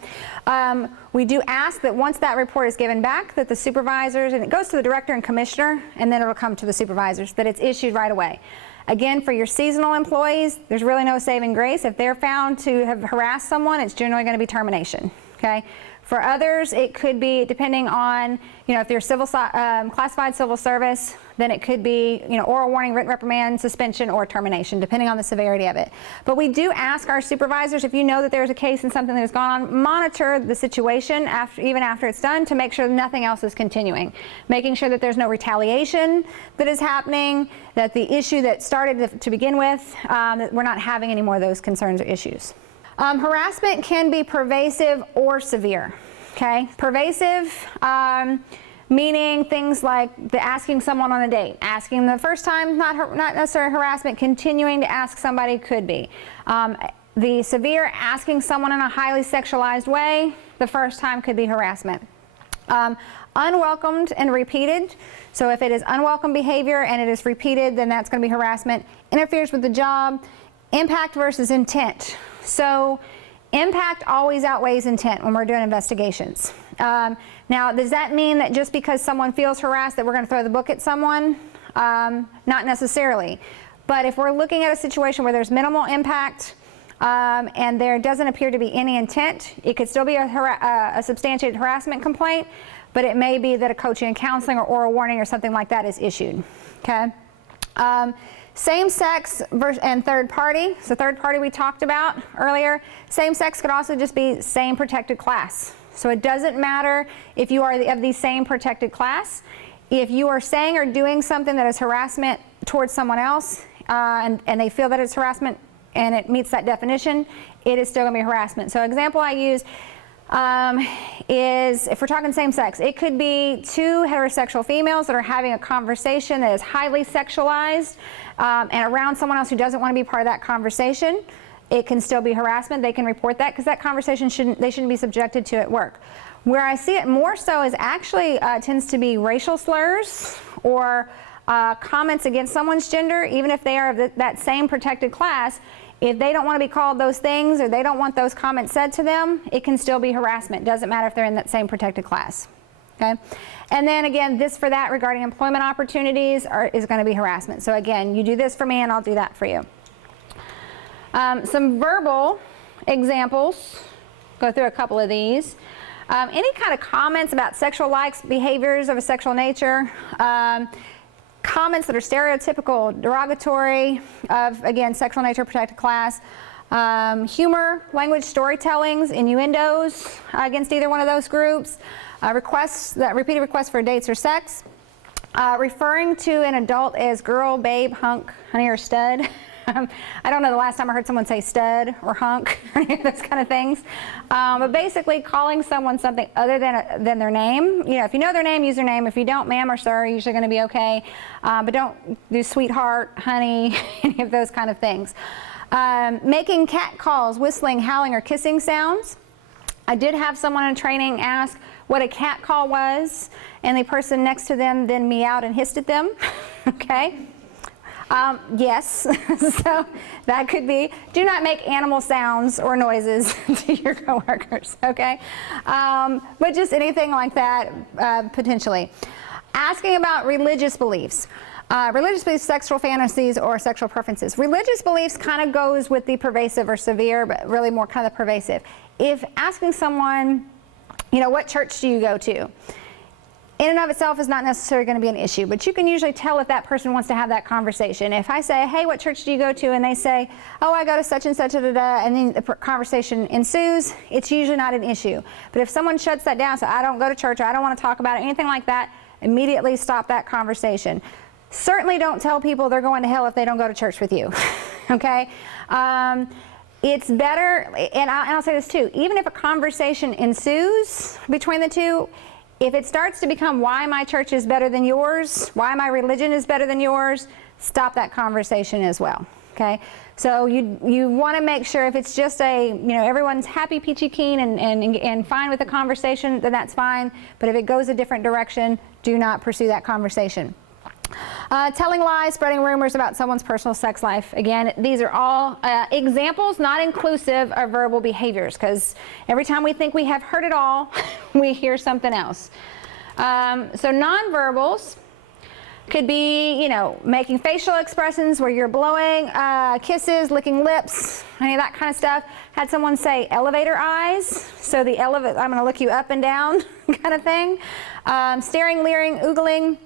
We do ask that once that report is given back, that the supervisors, and it goes to the director and commissioner, and then it'll come to the supervisors, that it's issued right away. Again, for your seasonal employees, there's really no saving grace. If they're found to have harassed someone, it's generally going to be termination. Okay? For others, it could be, depending on, if they're classified civil service, then it could be, oral warning, written reprimand, suspension, or termination, depending on the severity of it. But we do ask our supervisors, if you know that there's a case and something that has gone on, monitor the situation even after it's done to make sure nothing else is continuing. Making sure that there's no retaliation that is happening, that the issue that started to begin with, that we're not having any more of those concerns or issues. Harassment can be pervasive or severe, okay? Pervasive, meaning things like asking someone on a date. Asking the first time, not necessarily harassment. Continuing to ask somebody could be. The severe, asking someone in a highly sexualized way, the first time could be harassment. Unwelcomed and repeated. So if it is unwelcome behavior and it is repeated, then that's going to be harassment. Interferes with the job. Impact versus intent. So impact always outweighs intent when we're doing investigations. Now, does that mean that just because someone feels harassed that we're going to throw the book at someone? Not necessarily. But if we're looking at a situation where there's minimal impact and there doesn't appear to be any intent, it could still be a substantiated harassment complaint, but it may be that a coaching and counseling or oral warning or something like that is issued. Okay? Same-sex and third party. So third party we talked about earlier. Same-sex could also just be same protected class. So it doesn't matter if you are of the same protected class. If you are saying or doing something that is harassment towards someone else and they feel that it's harassment and it meets that definition, it is still going to be harassment. So example I use is, if we're talking same sex, it could be 2 heterosexual females that are having a conversation that is highly sexualized and around someone else who doesn't want to be part of that conversation. It can still be harassment. They can report that because that conversation they shouldn't be subjected to at work. Where I see it more so is actually tends to be racial slurs or comments against someone's gender, even if they are of that same protected class. If they don't want to be called those things or they don't want those comments said to them, it can still be harassment. Doesn't matter if they're in that same protected class. Okay? And then again, this for that regarding employment opportunities is going to be harassment. So again, you do this for me and I'll do that for you. Some verbal examples, go through a couple of these. Any kind of comments about sexual likes, behaviors of a sexual nature, comments that are stereotypical, derogatory of, again, sexual nature, protected class, humor, language, storytellings, innuendos against either one of those groups, repeated requests for dates or sex, referring to an adult as girl, babe, hunk, honey, or stud. I don't know the last time I heard someone say stud or hunk or any of those kind of things. But basically calling someone something other than their name. You know, if you know their name, use their name. If you don't, ma'am or sir, usually going to be okay. But don't do sweetheart, honey, any of those kind of things. Making cat calls, whistling, howling, or kissing sounds. I did have someone in training ask what a cat call was, and the person next to them then meowed and hissed at them. Okay. Yes, so that could be, do not make animal sounds or noises to your coworkers, okay? But just anything like that, potentially. Asking about religious beliefs. Religious beliefs, sexual fantasies, or sexual preferences. Religious beliefs kind of goes with the pervasive or severe, but really more kind of pervasive. If asking someone, you know, what church do you go to? In and of itself is not necessarily going to be an issue, but you can usually tell if that person wants to have that conversation. If I say, hey, what church do you go to? And they say, oh, I go to such and such, and then the conversation ensues, it's usually not an issue. But if someone shuts that down, so I don't go to church, or I don't want to talk about it, anything like that, immediately stop that conversation. Certainly don't tell people they're going to hell if they don't go to church with you, okay? It's better, and I'll say this too, even if a conversation ensues between the two, if it starts to become why my church is better than yours, why my religion is better than yours, stop that conversation as well, okay? So you want to make sure if it's just everyone's happy, peachy keen and fine with the conversation, then that's fine. But if it goes a different direction, do not pursue that conversation. Telling lies, spreading rumors about someone's personal sex life. Again, these are all examples, not inclusive of verbal behaviors, because every time we think we have heard it all, we hear something else. So nonverbals could be, making facial expressions where you're blowing, kisses, licking lips, any of that kind of stuff. Had someone say elevator eyes, so the I'm going to look you up and down kind of thing. Staring, leering, oogling.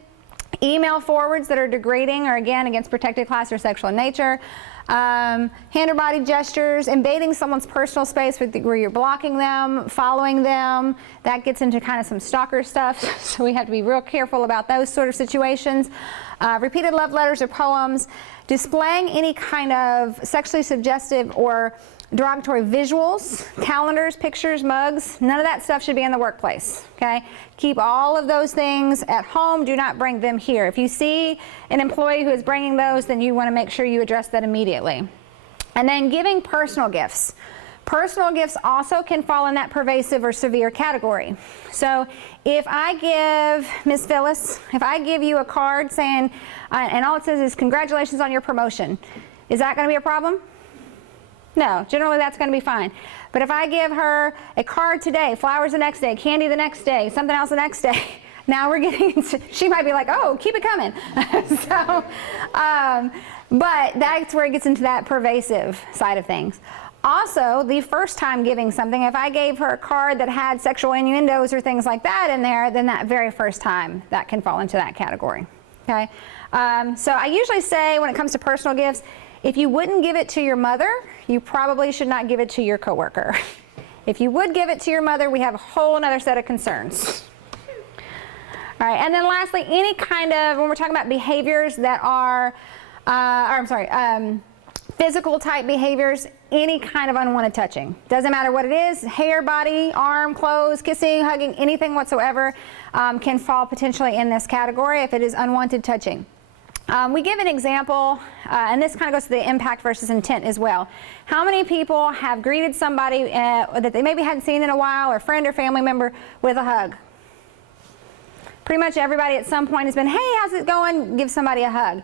Email forwards that are degrading or, again, against protected class or sexual nature. Hand or body gestures, invading someone's personal space where you're blocking them, following them. That gets into kind of some stalker stuff, so we have to be real careful about those sort of situations. Repeated love letters or poems. Displaying any kind of sexually suggestive or derogatory visuals, calendars, pictures, mugs. None of that stuff should be in the workplace, okay? Keep all of those things at home. Do not bring them here. If you see an employee who is bringing those, then you want to make sure you address that immediately. And then giving personal gifts. Personal gifts also can fall in that pervasive or severe category. So if I give, Ms. Phyllis, if I give you a card saying, and all it says is congratulations on your promotion, is that going to be a problem? No, generally that's going to be fine. But if I give her a card today, flowers the next day, candy the next day, something else the next day, now we're getting into, she might be like, oh, keep it coming. But that's where it gets into that pervasive side of things. Also, the first time giving something, if I gave her a card that had sexual innuendos or things like that in there, then that very first time, that can fall into that category. Okay? So I usually say when it comes to personal gifts, if you wouldn't give it to your mother, you probably should not give it to your coworker. If you would give it to your mother, we have a whole other set of concerns. All right, and then lastly, any kind of, when we're talking about behaviors that are, physical type behaviors, any kind of unwanted touching. Doesn't matter what it is, hair, body, arm, clothes, kissing, hugging, anything whatsoever can fall potentially in this category if it is unwanted touching. We give an example, and this kind of goes to the impact versus intent as well. How many people have greeted somebody that they maybe hadn't seen in a while, or friend or family member, with a hug? Pretty much everybody at some point has been, hey, how's it going? Give somebody a hug.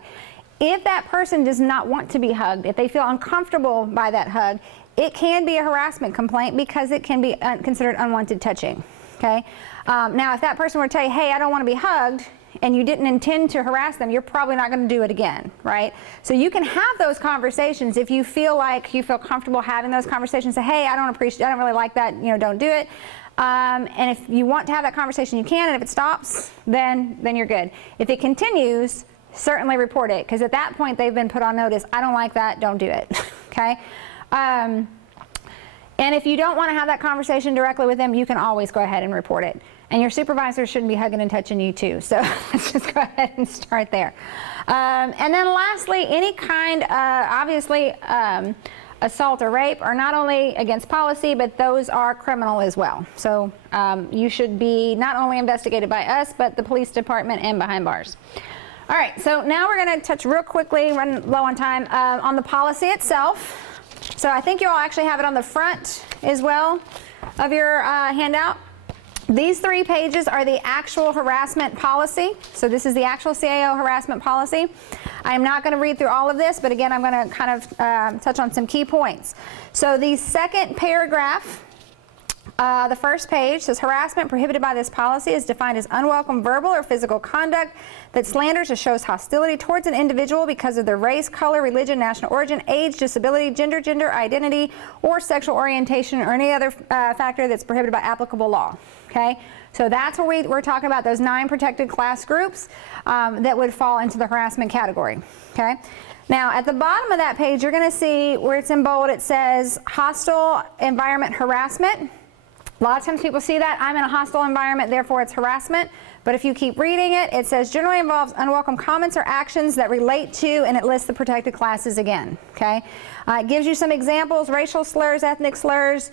If that person does not want to be hugged, if they feel uncomfortable by that hug, it can be a harassment complaint because it can be considered unwanted touching. Okay? Now, if that person were to tell you, hey, I don't want to be hugged, and you didn't intend to harass them, you're probably not going to do it again, right? So you can have those conversations if you feel like you feel comfortable having those conversations. Say, hey, I don't really like that, don't do it. And if you want to have that conversation, you can, and if it stops, then you're good. If it continues, certainly report it, because at that point they've been put on notice. I don't like that, don't do it, okay? And if you don't want to have that conversation directly with them, you can always go ahead and report it. And your supervisor shouldn't be hugging and touching you too, so let's just go ahead and start there. And then lastly, any kind, obviously, assault or rape are not only against policy, but those are criminal as well. So you should be not only investigated by us, but the police department and behind bars. All right, so now we're going to touch real quickly, run low on time, on the policy itself. So I think you all actually have it on the front as well of your handout. These 3 pages are the actual harassment policy. So this is the actual CAO harassment policy. I am not going to read through all of this, but again, I'm going to kind of touch on some key points. So the second paragraph, the first page says, harassment prohibited by this policy is defined as unwelcome verbal or physical conduct that slanders or shows hostility towards an individual because of their race, color, religion, national origin, age, disability, gender identity, or sexual orientation, or any other factor that's prohibited by applicable law. Okay, so that's where we're talking about those 9 protected class groups that would fall into the harassment category. Okay. Now, at the bottom of that page, you're going to see where it's in bold, it says hostile environment harassment. A lot of times people see that, I'm in a hostile environment, therefore it's harassment. But if you keep reading it, it says generally involves unwelcome comments or actions that relate to, and it lists the protected classes again. Okay, it gives you some examples: racial slurs, ethnic slurs,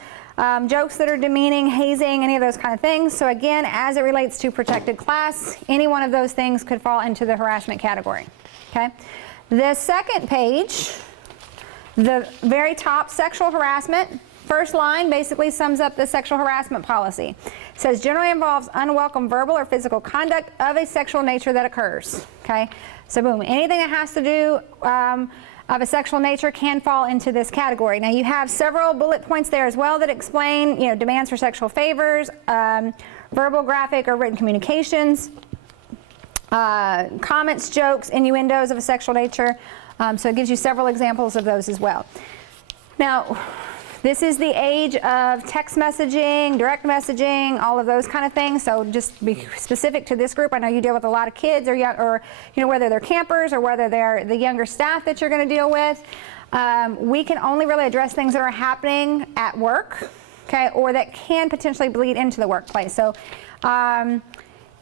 jokes that are demeaning, hazing, any of those kind of things. So again, as it relates to protected class, any one of those things could fall into the harassment category. Okay, the second page, the very top, sexual harassment. First line basically sums up the sexual harassment policy. It says generally involves unwelcome verbal or physical conduct of a sexual nature that occurs. Okay, so boom, anything that has to do of a sexual nature can fall into this category. Now you have several bullet points there as well that explain, demands for sexual favors, verbal, graphic, or written communications, comments, jokes, innuendos of a sexual nature. So it gives you several examples of those as well. Now, this is the age of text messaging, direct messaging, all of those kind of things. So just be specific to this group. I know you deal with a lot of kids, or whether they're campers or whether they're the younger staff that you're going to deal with. We can only really address things that are happening at work, okay, or that can potentially bleed into the workplace. So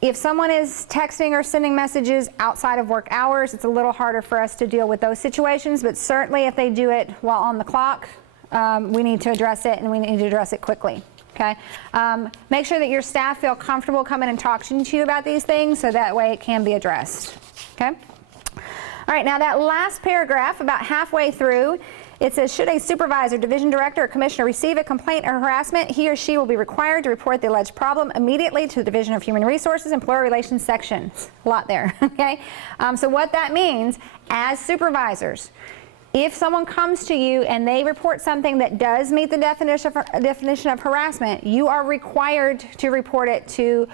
if someone is texting or sending messages outside of work hours, it's a little harder for us to deal with those situations. But certainly if they do it while on the clock, we need to address it, and we need to address it quickly. Okay. Make sure that your staff feel comfortable coming and talking to you about these things, so that way it can be addressed. Okay. All right. Now that last paragraph, about halfway through, it says, should a supervisor, division director, or commissioner receive a complaint or harassment, he or she will be required to report the alleged problem immediately to the Division of Human Resources Employee Relations section. A lot there. Okay. So what that means, as supervisors, if someone comes to you and they report something that does meet the definition of harassment, you are required to report it to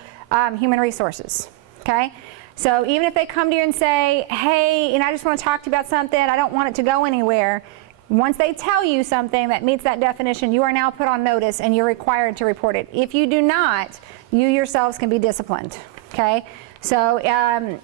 Human Resources, okay? So even if they come to you and say, hey, I just want to talk to you about something, I don't want it to go anywhere, once they tell you something that meets that definition, you are now put on notice and you're required to report it. If you do not, you yourselves can be disciplined, okay? So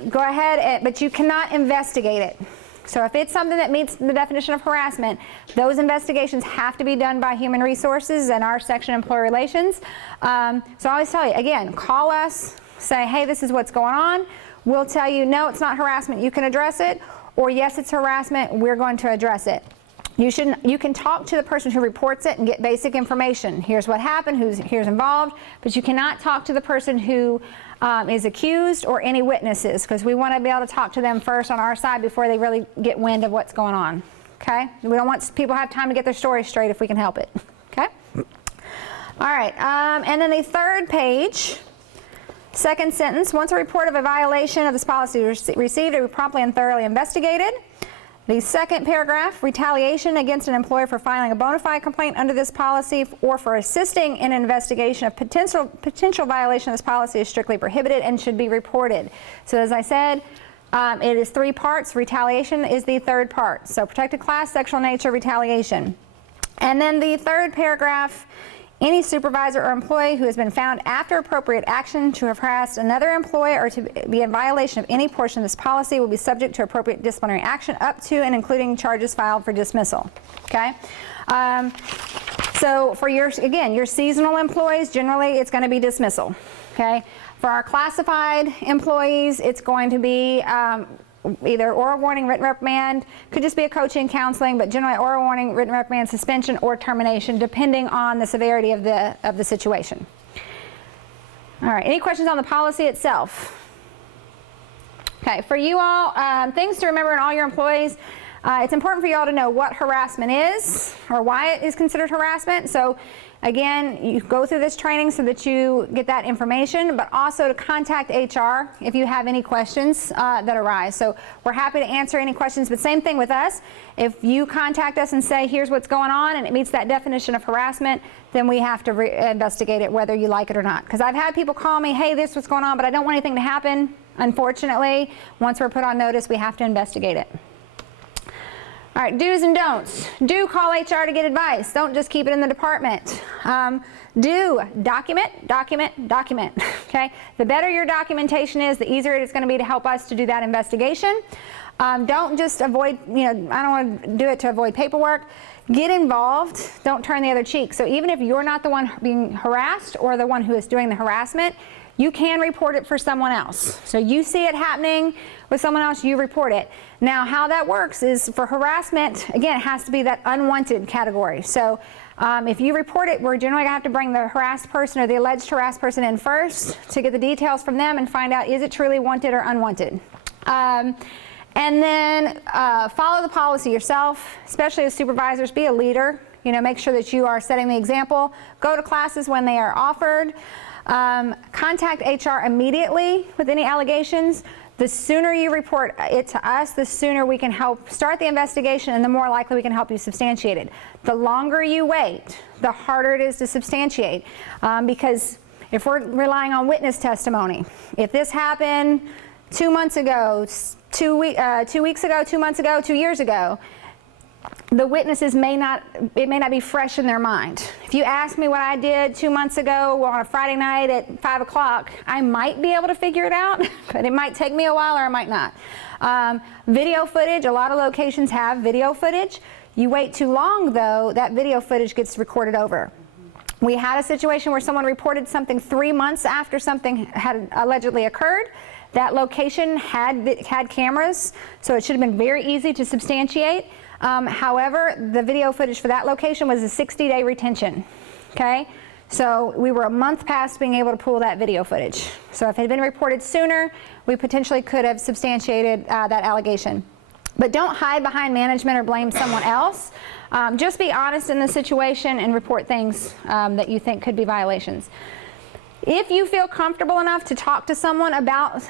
go ahead, but you cannot investigate it. So if it's something that meets the definition of harassment, those investigations have to be done by Human Resources and our section Employee Relations. So I always tell you, again, call us, say, hey, this is what's going on. We'll tell you, no, it's not harassment, you can address it, or yes, it's harassment, we're going to address it. You can talk to the person who reports it and get basic information. Here's what happened, here's involved, but you cannot talk to the person who is accused or any witnesses, because we want to be able to talk to them first on our side before they really get wind of what's going on. Okay? We don't want people to have time to get their story straight if we can help it. Okay? All right. And then the third page, second sentence, once a report of a violation of this policy is received, it will be promptly and thoroughly investigated. The second paragraph, retaliation against an employer for filing a bona fide complaint under this policy or for assisting in an investigation of potential violation of this policy is strictly prohibited and should be reported. So as I said, it is 3 parts. Retaliation is the third part. So protected class, sexual nature, retaliation. And then the third paragraph, any supervisor or employee who has been found after appropriate action to have harassed another employee or to be in violation of any portion of this policy will be subject to appropriate disciplinary action up to and including charges filed for dismissal. Okay? So for your seasonal employees, generally it's going to be dismissal. Okay? For our classified employees, it's going to be either oral warning, written reprimand, could just be a coaching, counseling, but generally oral warning, written reprimand, suspension, or termination, depending on the severity of the situation. All right, any questions on the policy itself? Okay, for you all, things to remember in all your employees, it's important for you all to know what harassment is or why it is considered harassment. So again, you go through this training so that you get that information, but also to contact HR if you have any questions that arise. So we're happy to answer any questions, but same thing with us. If you contact us and say, here's what's going on, and it meets that definition of harassment, then we have to investigate it whether you like it or not. Because I've had people call me, hey, this is what's going on, but I don't want anything to happen. Unfortunately, once we're put on notice, we have to investigate it. All right, do's and don'ts. Do call HR to get advice. Don't just keep it in the department. Do document, document, document. Okay? The better your documentation is, the easier it is going to be to help us to do that investigation. Don't just avoid, I don't want to do it to avoid paperwork. Get involved. Don't turn the other cheek. So even if you're not the one being harassed or the one who is doing the harassment, you can report it for someone else. So you see it happening with someone else, you report it. Now, how that works is for harassment, again, it has to be that unwanted category. So if you report it, we're generally going to have to bring the harassed person or the alleged harassed person in first to get the details from them and find out, is it truly wanted or unwanted? And then follow the policy yourself, especially as supervisors. Be a leader. Make sure that you are setting the example. Go to classes when they are offered. Contact HR immediately with any allegations. The sooner you report it to us, the sooner we can help start the investigation and the more likely we can help you substantiate it. The longer you wait, the harder it is to substantiate. Because if we're relying on witness testimony, if this happened 2 months ago, 2 weeks ago, 2 months ago, 2 years ago, the witnesses may not be fresh in their mind. If you ask me what I did 2 months ago on a Friday night at 5 o'clock, I might be able to figure it out, but it might take me a while or I might not. Video footage, a lot of locations have video footage. You wait too long though, that video footage gets recorded over. We had a situation where someone reported something 3 months after something had allegedly occurred. That location had cameras, so it should have been very easy to substantiate. However, the video footage for that location was a 60-day retention, okay? So we were a month past being able to pull that video footage. So if it had been reported sooner, we potentially could have substantiated that allegation. But don't hide behind management or blame someone else. Just be honest in the situation and report things that you think could be violations. If you feel comfortable enough to talk to someone about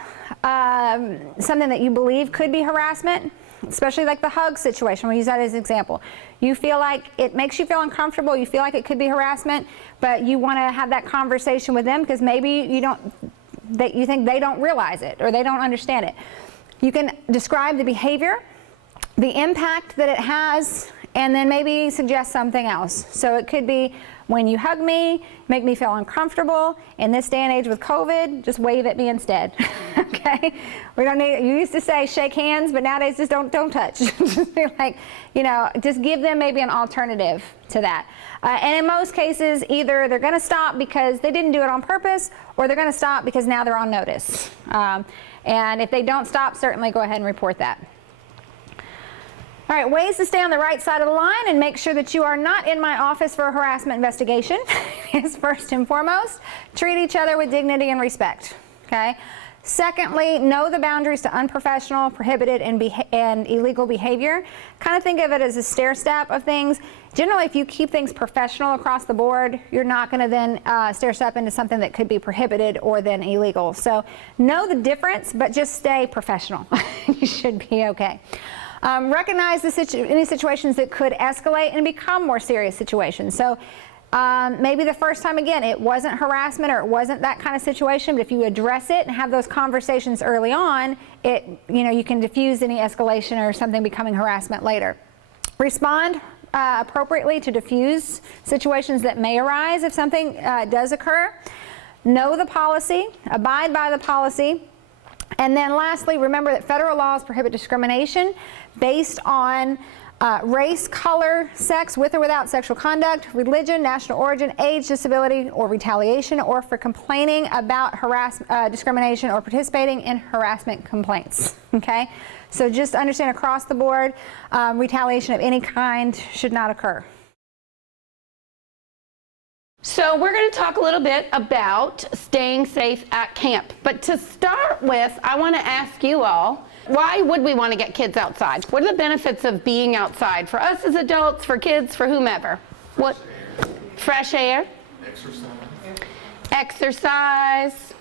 something that you believe could be harassment, especially like the hug situation, we'll use that as an example. You feel like it makes you feel uncomfortable, you feel like it could be harassment, but you want to have that conversation with them because maybe you think they don't realize it or they don't understand it. You can describe the behavior, the impact that it has, and then maybe suggest something else. So it could be, when you hug me, make me feel uncomfortable. In this day and age with COVID, just wave at me instead. Okay? We don't need, you used to say shake hands, but nowadays just don't touch. Just be like, just give them maybe an alternative to that. And in most cases, either they're going to stop because they didn't do it on purpose, or they're going to stop because now they're on notice. And if they don't stop, certainly go ahead and report that. All right, ways to stay on the right side of the line and make sure that you are not in my office for a harassment investigation is first and foremost, treat each other with dignity and respect, okay? Secondly, know the boundaries to unprofessional, prohibited, and illegal behavior. Kind of think of it as a stair step of things. Generally, if you keep things professional across the board, you're not going to then stair step into something that could be prohibited or then illegal. So know the difference, but just stay professional. You should be okay. Recognize any situations that could escalate and become more serious situations. So maybe the first time, again, it wasn't harassment or it wasn't that kind of situation, but if you address it and have those conversations early on, you can diffuse any escalation or something becoming harassment later. Respond appropriately to diffuse situations that may arise if something does occur. Know the policy, abide by the policy. And then lastly, remember that federal laws prohibit discrimination based on race, color, sex, with or without sexual conduct, religion, national origin, age, disability, or retaliation, or for complaining about discrimination or participating in harassment complaints. Okay? So just understand across the board, retaliation of any kind should not occur. So we're going to talk a little bit about staying safe at camp. But to start with, I want to ask you all, why would we want to get kids outside? What are the benefits of being outside for us as adults, for kids, for whomever? What? Fresh air. Exercise.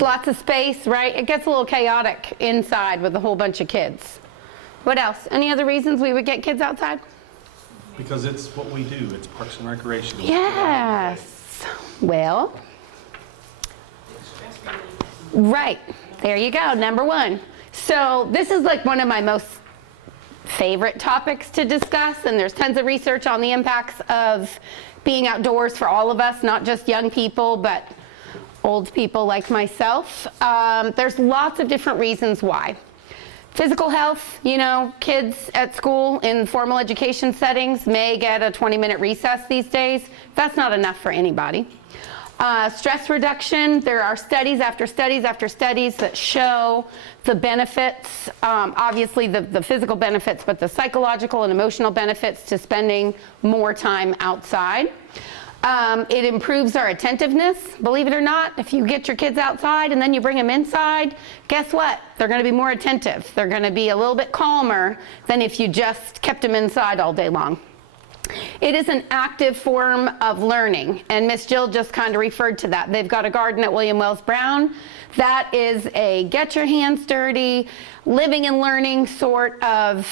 Lots of space, right? It gets a little chaotic inside with a whole bunch of kids. What else? Any other reasons we would get kids outside? Because it's what we do. It's Parks and Recreation. Yes. Well, right. There you go. Number one. So this is like one of my most favorite topics to discuss, and there's tons of research on the impacts of being outdoors for all of us, not just young people, but old people like myself. There's lots of different reasons why. Physical health, kids at school in formal education settings may get a 20-minute recess these days. That's not enough for anybody. Stress reduction, there are studies after studies after studies that show the benefits, obviously the physical benefits, but the psychological and emotional benefits to spending more time outside. It improves our attentiveness, believe it or not. If you get your kids outside and then you bring them inside, guess what? They're going to be more attentive. They're going to be a little bit calmer than if you just kept them inside all day long. It is an active form of learning, and Miss Jill just kind of referred to that. They've got a garden at William Wells Brown. That is a get your hands dirty, living and learning sort of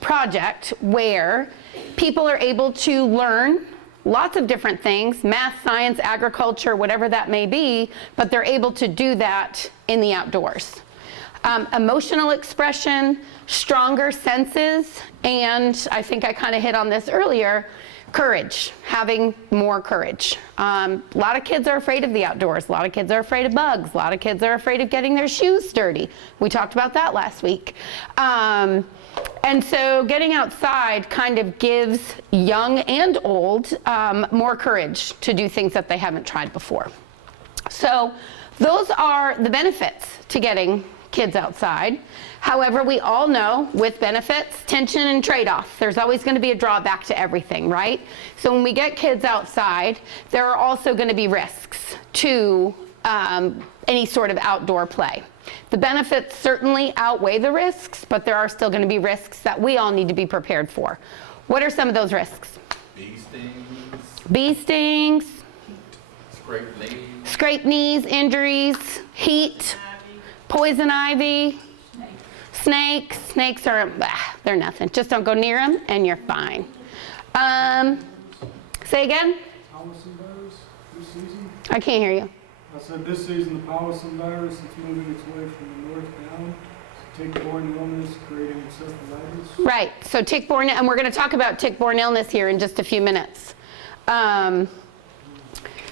project where people are able to learn lots of different things, math, science, agriculture, whatever that may be, but they're able to do that in the outdoors. Emotional expression, stronger senses, and I think I kind of hit on this earlier, courage, having more courage. A lot of kids are afraid of the outdoors. A lot of kids are afraid of bugs. A lot of kids are afraid of getting their shoes dirty. We talked about that last week. And so getting outside kind of gives young and old more courage to do things that they haven't tried before. So those are the benefits to getting kids outside. However, we all know with benefits, tension and trade-off, there's always going to be a drawback to everything, right? So when we get kids outside, there are also going to be risks to any sort of outdoor play. The benefits certainly outweigh the risks, but there are still going to be risks that we all need to be prepared for. What are some of those risks? Bee stings. Bee stings. Scraped knees. Scraped knees, injuries, heat, poison ivy, snakes. Snakes are, they're nothing. Just don't go near them and you're fine. Say again? Powassan virus this season? I can't hear you. I said this season the Powassan virus is moving its way from the north down. Tick-borne illness creating encephalitis. Right, so tick-borne, and we're going to talk about tick-borne illness here in just a few minutes.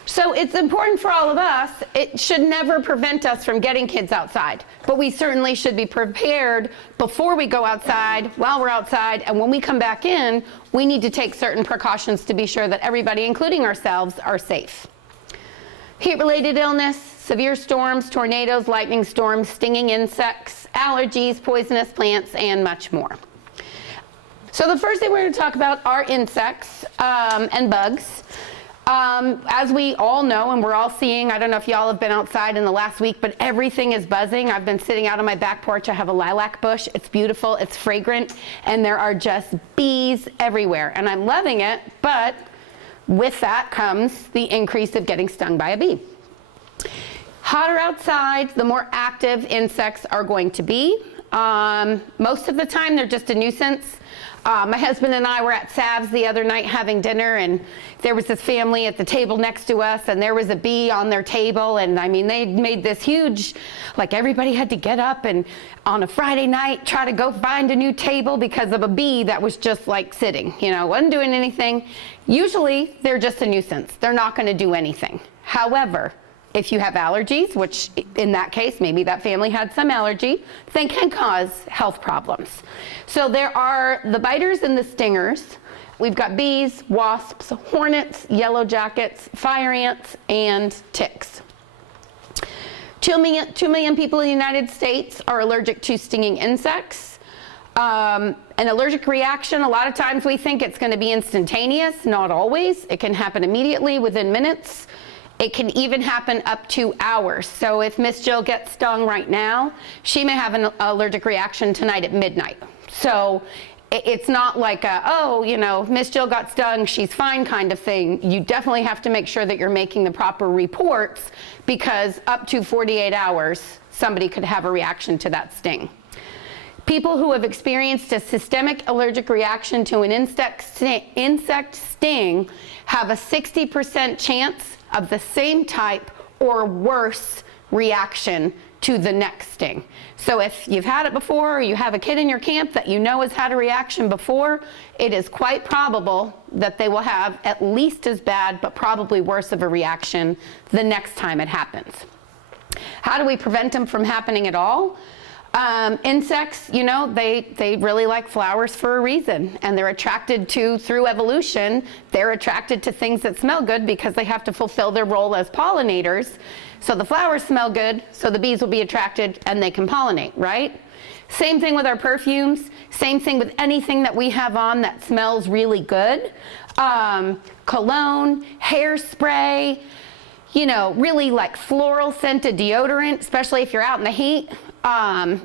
So it's important for all of us. It should never prevent us from getting kids outside, but we certainly should be prepared before we go outside, while we're outside, and when we come back in, we need to take certain precautions to be sure that everybody, including ourselves, are safe. Heat-related illness, severe storms, tornadoes, lightning storms, stinging insects, allergies, poisonous plants, and much more. So the first thing we're going to talk about are insects and bugs. As we all know, and we're all seeing, I don't know if y'all have been outside in the last week, but everything is buzzing. I've been sitting out on my back porch. I have a lilac bush. It's beautiful. It's fragrant. And there are just bees everywhere. And I'm loving it, but with that comes the increase of getting stung by a bee. Hotter outside, the more active insects are going to be. Most of the time, they're just a nuisance. My husband and I were at Sav's the other night having dinner, and there was this family at the table next to us, and there was a bee on their table, and I mean, they made this huge, like everybody had to get up and on a Friday night try to go find a new table because of a bee that was just like sitting, wasn't doing anything. Usually, they're just a nuisance. They're not going to do anything. However, if you have allergies, which in that case, maybe that family had some allergy, then can cause health problems. So there are the biters and the stingers. We've got bees, wasps, hornets, yellow jackets, fire ants, and ticks. 2 million people in the United States are allergic to stinging insects. An allergic reaction, a lot of times we think it's going to be instantaneous, not always. It can happen immediately within minutes. It can even happen up to hours. So if Miss Jill gets stung right now, she may have an allergic reaction tonight at midnight. So it's not like Miss Jill got stung, she's fine kind of thing. You definitely have to make sure that you're making the proper reports, because up to 48 hours, somebody could have a reaction to that sting. People who have experienced a systemic allergic reaction to an insect sting have a 60% chance of the same type or worse reaction to the next sting. So if you've had it before, or you have a kid in your camp that has had a reaction before, it is quite probable that they will have at least as bad, but probably worse of a reaction the next time it happens. How do we prevent them from happening at all? Insects, they really like flowers for a reason, and they're attracted to, through evolution, they're attracted to things that smell good because they have to fulfill their role as pollinators. So the flowers smell good, so the bees will be attracted and they can pollinate, right? Same thing with our perfumes, same thing with anything that we have on that smells really good. Cologne, hairspray, really like floral scented deodorant, especially if you're out in the heat.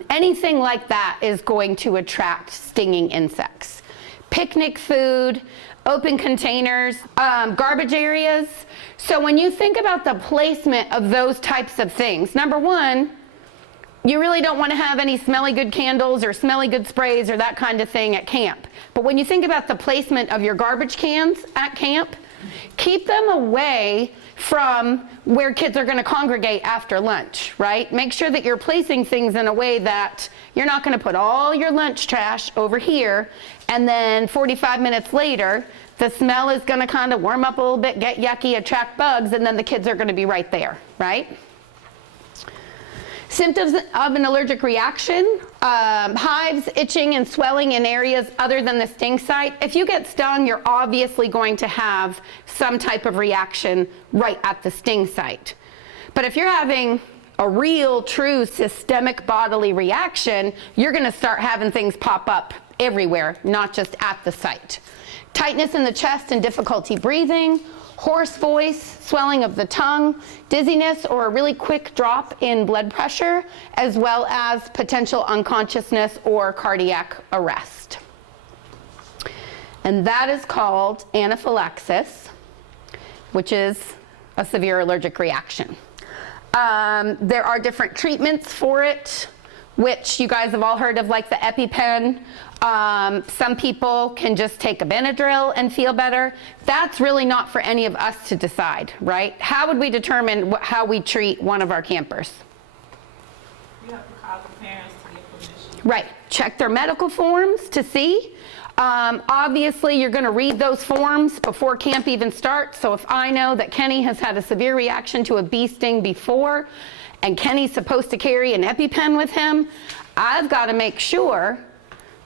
Anything like that is going to attract stinging insects. Picnic food, open containers, garbage areas. So when you think about the placement of those types of things, number one, you really don't want to have any smelly good candles or smelly good sprays or that kind of thing at camp. But when you think about the placement of your garbage cans at camp, keep them away from where kids are going to congregate after lunch, right? Make sure that you're placing things in a way that you're not going to put all your lunch trash over here, and then 45 minutes later, the smell is going to kind of warm up a little bit, get yucky, attract bugs, and then the kids are going to be right there, right? Symptoms of an allergic reaction, hives, itching, and swelling in areas other than the sting site. If you get stung, you're obviously going to have some type of reaction right at the sting site. But if you're having a real, true systemic bodily reaction, you're going to start having things pop up everywhere, not just at the site. Tightness in the chest and difficulty breathing, hoarse voice, swelling of the tongue, dizziness or a really quick drop in blood pressure, as well as potential unconsciousness or cardiac arrest. And that is called anaphylaxis, which is a severe allergic reaction. There are different treatments for it, which you guys have all heard of, like the EpiPen. Some people can just take a Benadryl and feel better. That's really not for any of us to decide, right? How would we determine how we treat one of our campers? You have to call the parents to get permission. Right. Check their medical forms to see. Obviously, you're going to read those forms before camp even starts. So if I know that Kenny has had a severe reaction to a bee sting before, and Kenny's supposed to carry an EpiPen with him, I've got to make sure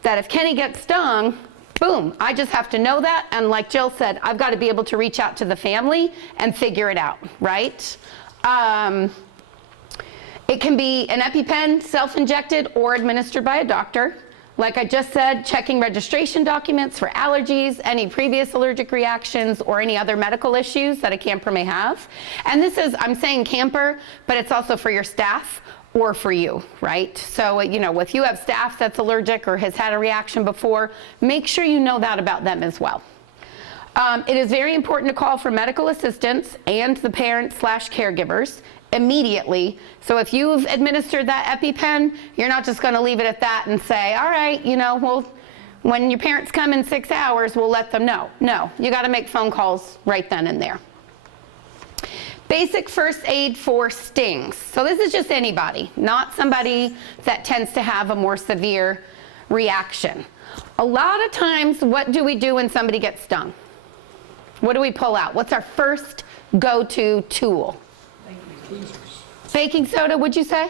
that if Kenny gets stung, boom, I just have to know that. And like Jill said, I've got to be able to reach out to the family and figure it out, right? It can be an EpiPen, self-injected or administered by a doctor. Like I just said, checking registration documents for allergies, any previous allergic reactions, or any other medical issues that a camper may have. And this is, I'm saying camper, but it's also for your staff or for you, right? So, if you have staff that's allergic or has had a reaction before, make sure you know that about them as well. It is very important to call for medical assistance and the parents/caregivers immediately. So if you've administered that EpiPen, you're not just going to leave it at that and say, all right, well, when your parents come in 6 hours, we'll let them know. No, you got to make phone calls right then and there. Basic first aid for stings. So this is just anybody, not somebody that tends to have a more severe reaction. A lot of times, what do we do when somebody gets stung? What do we pull out? What's our first go-to tool? Baking soda, would you say?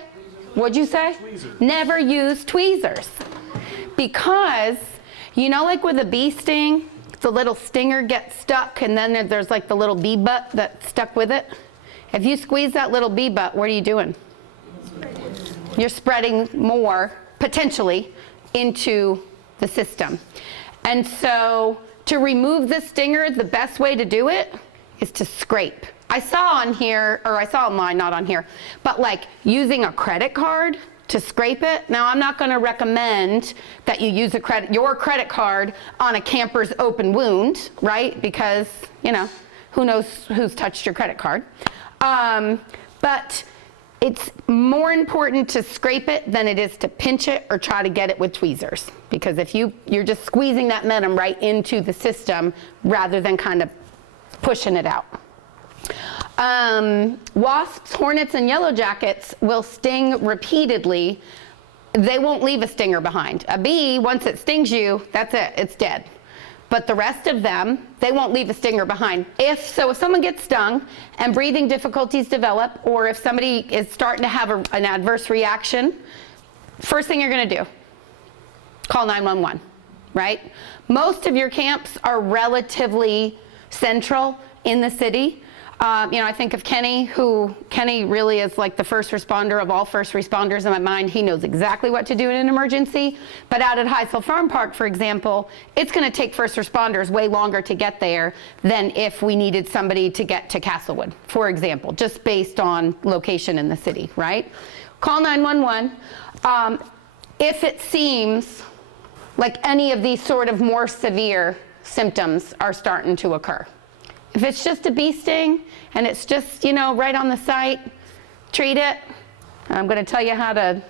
Would you say? Tweezers. Never use tweezers. Because, like with a bee sting, the little stinger gets stuck and then there's like the little bee butt that's stuck with it. If you squeeze that little bee butt, what are you doing? You're spreading more, potentially, into the system. And so to remove the stinger, the best way to do it is to scrape. I saw online, not on here, but like using a credit card to scrape it. Now, I'm not going to recommend that you use your credit card on a camper's open wound, right? Because, who knows who's touched your credit card. But it's more important to scrape it than it is to pinch it or try to get it with tweezers. Because if you're just squeezing that venom right into the system rather than kind of pushing it out. Wasps, hornets, and yellow jackets will sting repeatedly. They won't leave a stinger behind. A bee, once it stings you, that's it, it's dead. But the rest of them, they won't leave a stinger behind. If someone gets stung and breathing difficulties develop, or if somebody is starting to have an adverse reaction, first thing you're going to do, call 911, right? Most of your camps are relatively central in the city. I think of Kenny really is like the first responder of all first responders in my mind. He knows exactly what to do in an emergency. But out at Highsville Farm Park, for example, it's going to take first responders way longer to get there than if we needed somebody to get to Castlewood, for example, just based on location in the city, right? Call 911. If it seems like any of these sort of more severe symptoms are starting to occur. If it's just a bee sting and it's just, right on the site, treat it. I'm going to tell you how to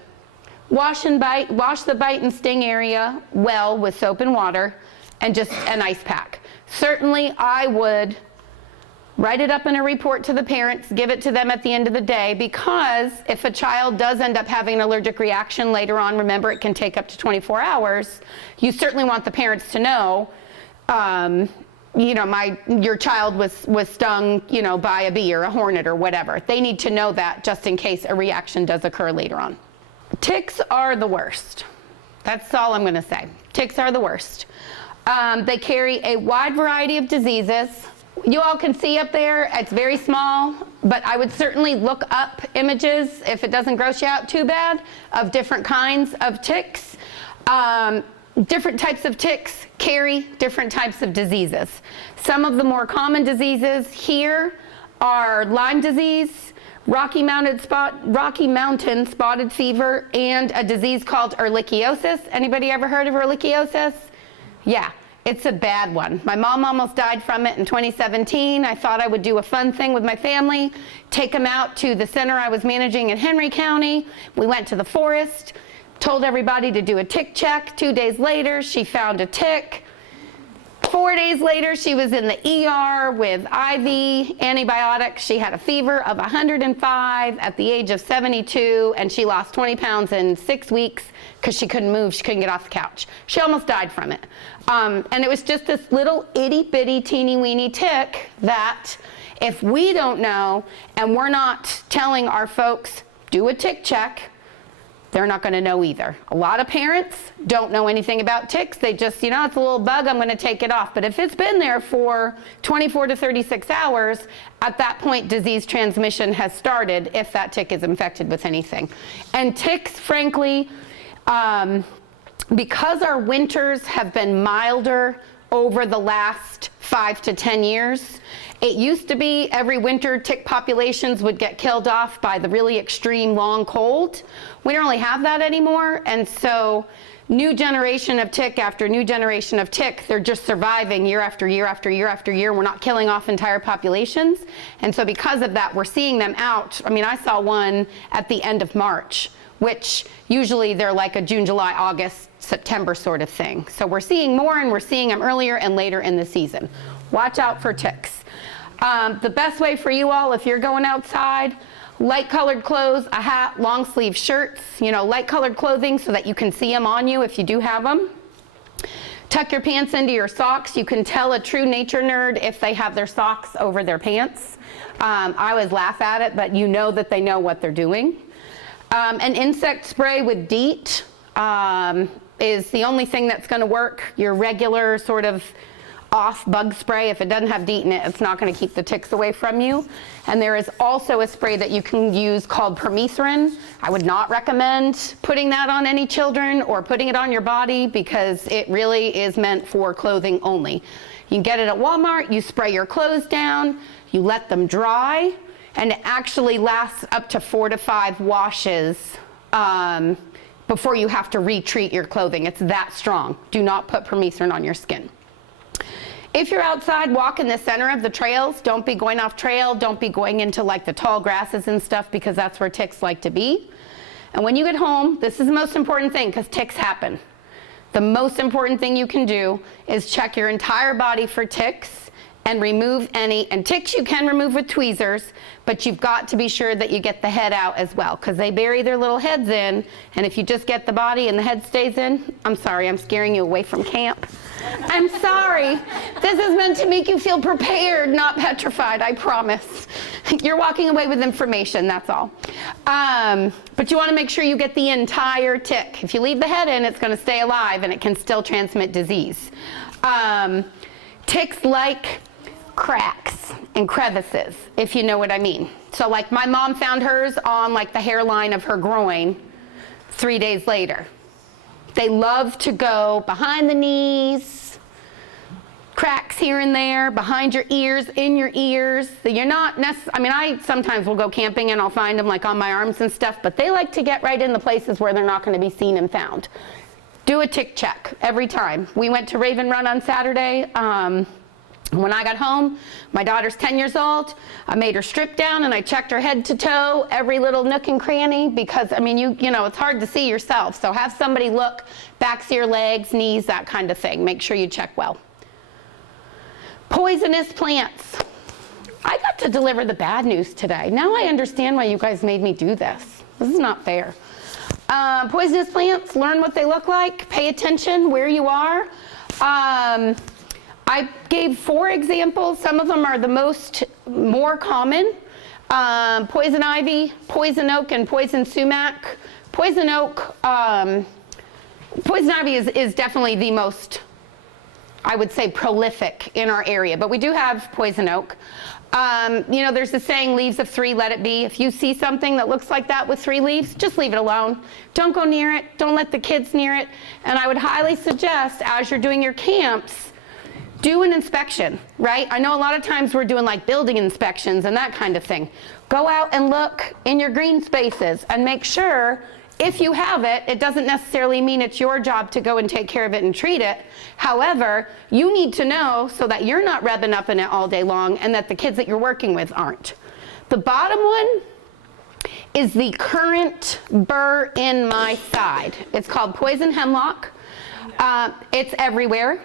wash the bite and sting area well with soap and water and just an ice pack. Certainly, I would write it up in a report to the parents, give it to them at the end of the day, because if a child does end up having an allergic reaction later on, remember it can take up to 24 hours, you certainly want the parents to know, your child was stung, by a bee or a hornet or whatever. They need to know that just in case a reaction does occur later on. Ticks are the worst. That's all I'm going to say. Ticks are the worst. They carry a wide variety of diseases. You all can see up there, it's very small, but I would certainly look up images, if it doesn't gross you out too bad, of different kinds of ticks. Different types of ticks carry different types of diseases. Some of the more common diseases here are Lyme disease, Rocky Mountain spotted fever, and a disease called ehrlichiosis. Anybody ever heard of ehrlichiosis? Yeah, it's a bad one. My mom almost died from it in 2017. I thought I would do a fun thing with my family, take them out to the center I was managing in Henry County. We went to the forest. Told everybody to do a tick check. 2 days later, she found a tick. 4 days later, she was in the ER with IV antibiotics. She had a fever of 105 at the age of 72, and she lost 20 pounds in 6 weeks because she couldn't move. She couldn't get off the couch. She almost died from it. And it was just this little itty-bitty, teeny-weeny tick that if we don't know and we're not telling our folks, do a tick check, they're not going to know either. A lot of parents don't know anything about ticks. They just, it's a little bug, I'm going to take it off. But if it's been there for 24 to 36 hours, at that point, disease transmission has started if that tick is infected with anything. And ticks, frankly, because our winters have been milder over the last 5 to 10 years, it used to be every winter tick populations would get killed off by the really extreme long cold. We don't really have that anymore, and so new generation of tick after new generation of tick. They're just surviving year after year after year after year. We're not killing off entire populations. And so because of that, we're seeing them out. I mean, I saw one at the end of March, which usually they're like a June, July, August, September sort of thing. So we're seeing more, and we're seeing them earlier and later in the season. Watch out for ticks. The best way for you all, if you're going outside, light colored clothes, a hat, long sleeve shirts, light colored clothing so that you can see them on you if you do have them. Tuck your pants into your socks. You can tell a true nature nerd if they have their socks over their pants. I always laugh at it, but you know that they know what they're doing. An insect spray with DEET is the only thing that's going to work. Your regular sort of off bug spray, if it doesn't have DEET in it, it's not going to keep the ticks away from you. And there is also a spray that you can use called permethrin. I would not recommend putting that on any children or putting it on your body because it really is meant for clothing only. You can get it at Walmart, you spray your clothes down, you let them dry, and it actually lasts up to 4 to 5 washes before you have to retreat your clothing. It's that strong. Do not put permethrin on your skin. If you're outside, walk in the center of the trails. Don't be going off trail. Don't be going into like the tall grasses and stuff because that's where ticks like to be. And when you get home, this is the most important thing because ticks happen. The most important thing you can do is check your entire body for ticks and remove any, and ticks you can remove with tweezers, but you've got to be sure that you get the head out as well because they bury their little heads in, and if you just get the body and the head stays in, I'm sorry, I'm scaring you away from camp. I'm sorry. This is meant to make you feel prepared, not petrified, I promise. You're walking away with information, that's all. But you want to make sure you get the entire tick. If you leave the head in, it's going to stay alive and it can still transmit disease. Ticks like cracks and crevices, if you know what I mean. So like my mom found hers on like the hairline of her groin 3 days later. They love to go behind the knees, cracks here and there, behind your ears, in your ears. You're not I mean, I sometimes will go camping and I'll find them like on my arms and stuff, but they like to get right in the places where they're not going to be seen and found. Do a tick check every time. We went to Raven Run on Saturday. When I got home, my daughter's 10 years old. I made her strip down and I checked her head to toe, every little nook and cranny, because I mean, you know, it's hard to see yourself. So have somebody look, backs of your legs, knees, that kind of thing. Make sure you check well. Poisonous plants. I got to deliver the bad news today. Now I understand why you guys made me do this. This is not fair. Poisonous plants, learn what they look like, pay attention where you are. I gave 4 examples. Some of them are the more common. Poison ivy, poison oak, and poison sumac. Poison oak, poison ivy is definitely the most, I would say, prolific in our area, but we do have poison oak. You know, there's the saying, leaves of 3, let it be. If you see something that looks like that with 3 leaves, just leave it alone. Don't go near it. Don't let the kids near it. And I would highly suggest, as you're doing your camps, do an inspection, right? I know a lot of times we're doing like building inspections and that kind of thing. Go out and look in your green spaces and make sure if you have it, it doesn't necessarily mean it's your job to go and take care of it and treat it. However, you need to know so that you're not rubbing up in it all day long and that the kids that you're working with aren't. The bottom one is the current burr in my side. It's called poison hemlock. It's everywhere.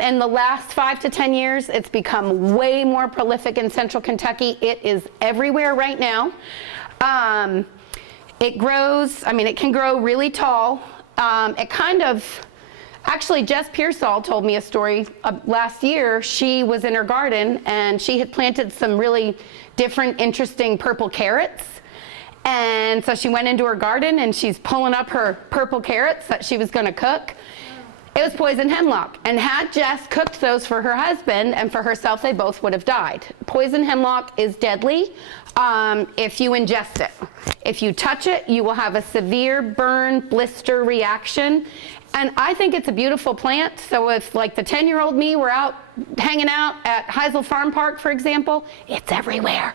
In the last 5 to 10 years, it's become way more prolific in central Kentucky. It is everywhere right now. It grows, I mean, it can grow really tall. Actually, Jess Pearsall told me a story last year. She was in her garden and she had planted some really different, interesting purple carrots. And so she went into her garden and she's pulling up her purple carrots that she was going to cook. It was poison hemlock, and had Jess cooked those for her husband and for herself, they both would have died. Poison hemlock is deadly if you ingest it. If you touch it, you will have a severe burn, blister reaction. And I think it's a beautiful plant, so if like the 10-year-old me were out hanging out at Heisel Farm Park, for example, it's everywhere.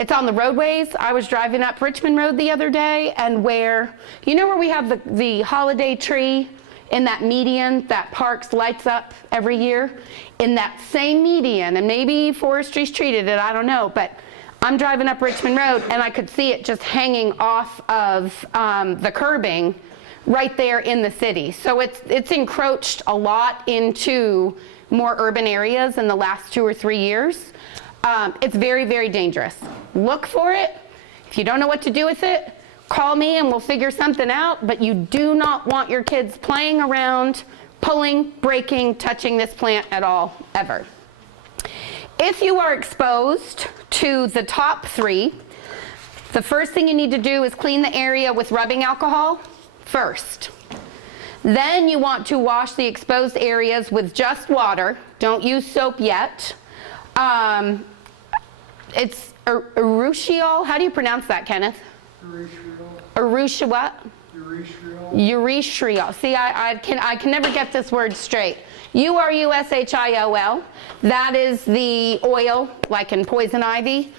It's on the roadways. I was driving up Richmond Road the other day, and where we have the holiday tree in that median that Parks lights up every year? In that same median, and maybe Forestry's treated it, I don't know, but I'm driving up Richmond Road and I could see it just hanging off of the curbing right there in the city. So it's encroached a lot into more urban areas in the last 2 or 3 years. It's very, very dangerous. Look for it. If you don't know what to do with it, call me and we'll figure something out, but you do not want your kids playing around, pulling, breaking, touching this plant at all, ever. If you are exposed to the top 3, the first thing you need to do is clean the area with rubbing alcohol first. Then you want to wash the exposed areas with just water. Don't use soap yet. It's urushiol. How do you pronounce that, Kenneth? Urushiol what? Urushiol. See, I can never get this word straight. Urushiol. That is the oil, like in poison ivy.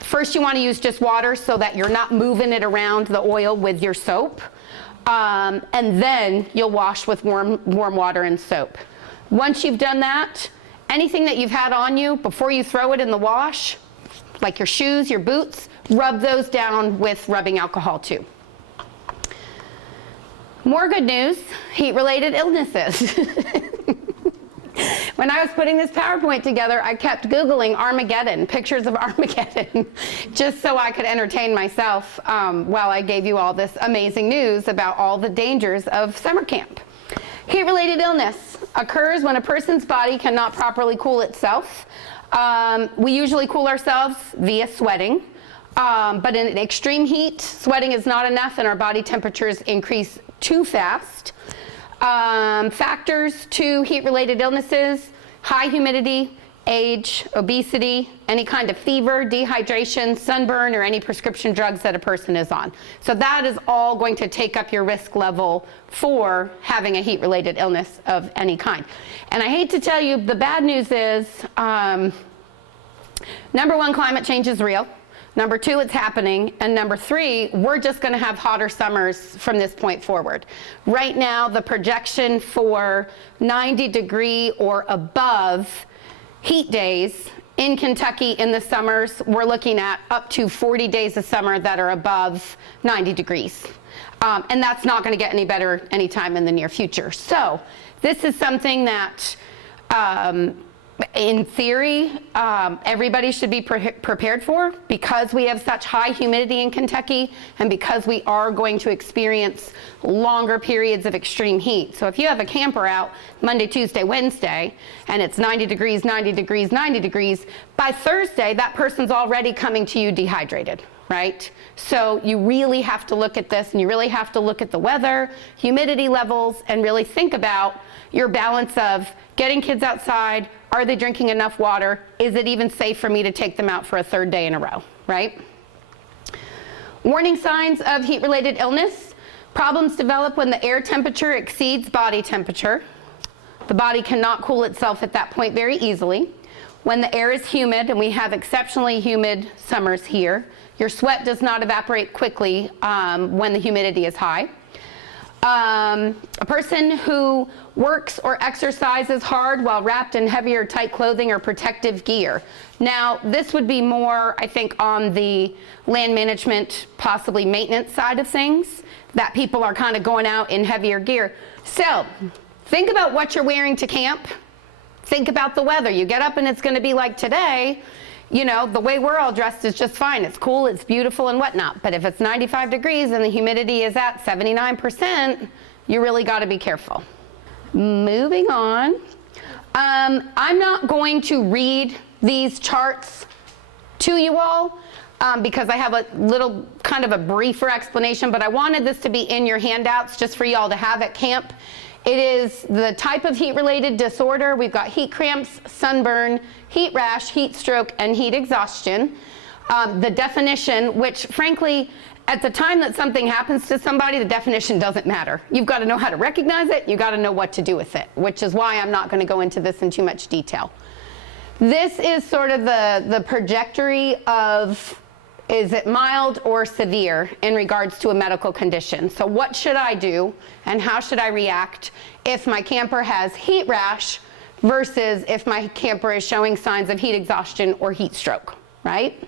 First, you want to use just water so that you're not moving it around the oil with your soap. And then you'll wash with warm water and soap. Once you've done that, anything that you've had on you, before you throw it in the wash, like your shoes, your boots, rub those down with rubbing alcohol too. More good news, heat-related illnesses. When I was putting this PowerPoint together, I kept Googling Armageddon, pictures of Armageddon, just so I could entertain myself while I gave you all this amazing news about all the dangers of summer camp. Heat-related illness occurs when a person's body cannot properly cool itself. We usually cool ourselves via sweating, but in extreme heat, sweating is not enough and our body temperatures increase too fast. Factors to heat-related illnesses: high humidity, age, obesity, any kind of fever, dehydration, sunburn, or any prescription drugs that a person is on. So that is all going to take up your risk level for having a heat-related illness of any kind. And I hate to tell you, the bad news is, number 1, climate change is real. Number 2, it's happening. And number 3, we're just going to have hotter summers from this point forward. Right now, the projection for 90-degree or above heat days in Kentucky in the summers, we're looking at up to 40 days of summer that are above 90 degrees. And that's not going to get any better anytime in the near future. So this is something that in theory, everybody should be prepared for, because we have such high humidity in Kentucky and because we are going to experience longer periods of extreme heat. So if you have a camper out Monday, Tuesday, Wednesday, and it's 90 degrees, 90 degrees, 90 degrees, by Thursday, that person's already coming to you dehydrated, right? So you really have to look at this, and you really have to look at the weather, humidity levels, and really think about your balance of getting kids outside. Are they drinking enough water? Is it even safe for me to take them out for a 3rd day in a row, right? Warning signs of heat-related illness. Problems develop when the air temperature exceeds body temperature. The body cannot cool itself at that point very easily. When the air is humid, and we have exceptionally humid summers here, your sweat does not evaporate quickly when the humidity is high. A person who works or exercises hard while wrapped in heavier tight clothing or protective gear. Now, this would be more, I think, on the land management, possibly maintenance side of things, that people are kind of going out in heavier gear. So, think about what you're wearing to camp. Think about the weather. You get up and it's going to be like today. You know, the way we're all dressed is just fine. It's cool, it's beautiful and whatnot. But if it's 95 degrees and the humidity is at 79%, you really got to be careful. Moving on. I'm not going to read these charts to you all because I have a little kind of a briefer explanation, but I wanted this to be in your handouts just for y'all to have at camp. It is the type of heat-related disorder. We've got heat cramps, sunburn, heat rash, heat stroke, and heat exhaustion. The definition, which frankly, at the time that something happens to somebody, the definition doesn't matter. You've got to know how to recognize it. You've got to know what to do with it, which is why I'm not going to go into this in too much detail. This is sort of the trajectory of, is it mild or severe in regards to a medical condition? So what should I do and how should I react if my camper has heat rash versus if my camper is showing signs of heat exhaustion or heat stroke, right?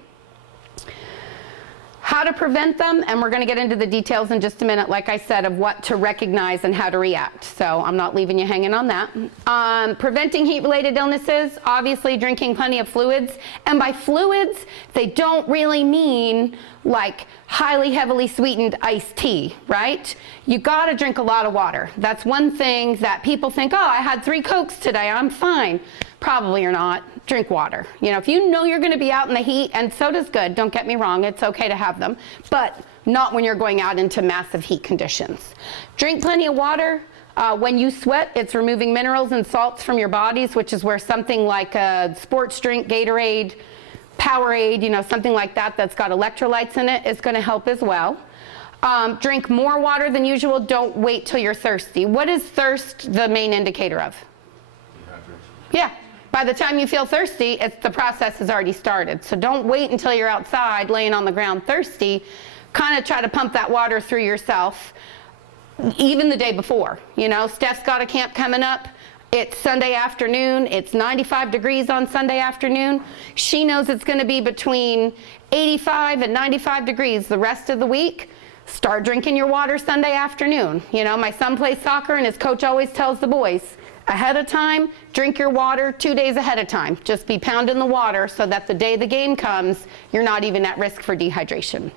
How to prevent them, and we're going to get into the details in just a minute, like I said, of what to recognize and how to react. So I'm not leaving you hanging on that. Preventing heat-related illnesses, obviously drinking plenty of fluids. And by fluids, they don't really mean like highly heavily sweetened iced tea, right? You got to drink a lot of water. That's one thing that people think, oh, I had 3 Cokes today, I'm fine. Probably you're not. Drink water. You know, if you know you're going to be out in the heat, and soda's good, don't get me wrong, it's okay to have them, but not when you're going out into massive heat conditions. Drink plenty of water. When you sweat, it's removing minerals and salts from your bodies, which is where something like a sports drink, Gatorade, Powerade, you know, something like that that's got electrolytes in it is going to help as well. Drink more water than usual. Don't wait till you're thirsty. What is thirst the main indicator of? Yeah. By the time you feel thirsty, the process has already started. So don't wait until you're outside laying on the ground thirsty. Kind of try to pump that water through yourself even the day before. You know, Steph's got a camp coming up. It's Sunday afternoon. It's 95 degrees on Sunday afternoon. She knows it's going to be between 85 and 95 degrees the rest of the week. Start drinking your water Sunday afternoon. You know, my son plays soccer and his coach always tells the boys, ahead of time, drink your water 2 days ahead of time. Just be pounding the water so that the day the game comes, you're not even at risk for dehydration.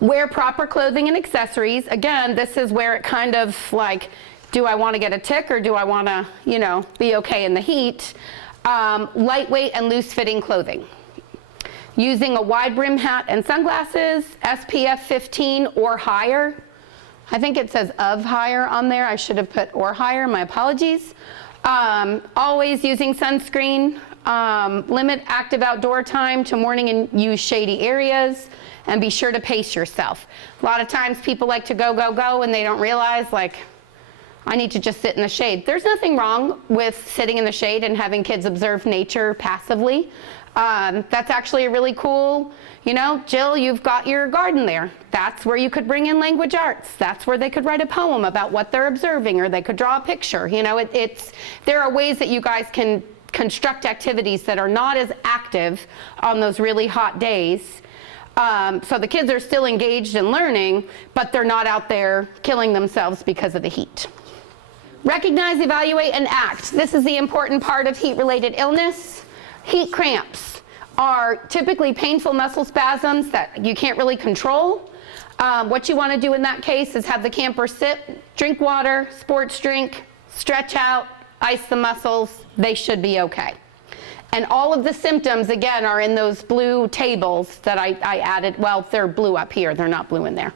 Wear proper clothing and accessories. Again, this is where it kind of like, do I want to get a tick or do I want to, you know, be okay in the heat? Lightweight and loose-fitting clothing. Using a wide brim hat and sunglasses, SPF 15 or higher. I think it says of higher on there. I should have put or higher, my apologies. Always using sunscreen. Limit active outdoor time to morning and use shady areas. And be sure to pace yourself. A lot of times people like to go, go, go, and they don't realize, like, I need to just sit in the shade. There's nothing wrong with sitting in the shade and having kids observe nature passively. That's actually a really cool, you know, Jill, you've got your garden there. That's where you could bring in language arts. That's where they could write a poem about what they're observing, or they could draw a picture. You know, there are ways that you guys can construct activities that are not as active on those really hot days. So the kids are still engaged in learning, but they're not out there killing themselves because of the heat. Recognize, evaluate, and act. This is the important part of heat-related illness. Heat cramps are typically painful muscle spasms that you can't really control. What you want to do in that case is have the camper sit, drink water, sports drink, stretch out, ice the muscles. They should be okay. And all of the symptoms, again, are in those blue tables that I added. Well, they're blue up here. They're not blue in there.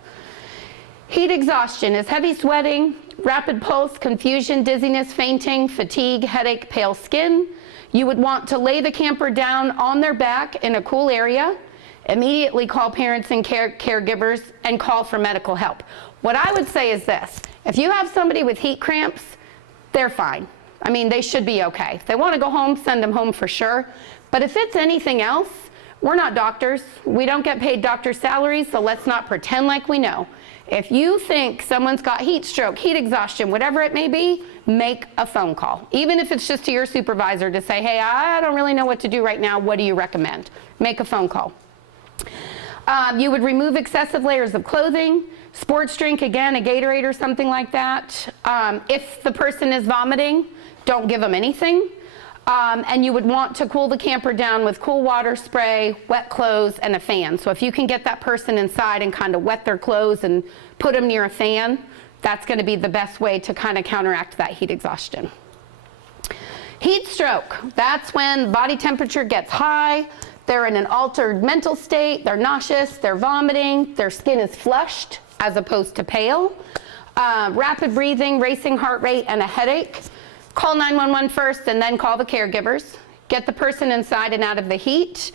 Heat exhaustion is heavy sweating, rapid pulse, confusion, dizziness, fainting, fatigue, headache, pale skin. You would want to lay the camper down on their back in a cool area, immediately call parents and caregivers, and call for medical help. What I would say is this: if you have somebody with heat cramps, they're fine. I mean, they should be okay. If they want to go home, send them home for sure. But if it's anything else, we're not doctors. We don't get paid doctor salaries, so let's not pretend like we know. If you think someone's got heat stroke, heat exhaustion, whatever it may be, make a phone call. Even if it's just to your supervisor to say, hey, I don't really know what to do right now. What do you recommend? Make a phone call. You would remove excessive layers of clothing. Sports drink, again, a Gatorade or something like that. If the person is vomiting, don't give them anything. And you would want to cool the camper down with cool water spray, wet clothes, and a fan. So if you can get that person inside and kind of wet their clothes and put them near a fan, that's going to be the best way to kind of counteract that heat exhaustion. Heat stroke, that's when body temperature gets high, they're in an altered mental state, they're nauseous, they're vomiting, their skin is flushed as opposed to pale, rapid breathing, racing heart rate, and a headache. Call 911 first and then call the caregivers. Get the person inside and out of the heat.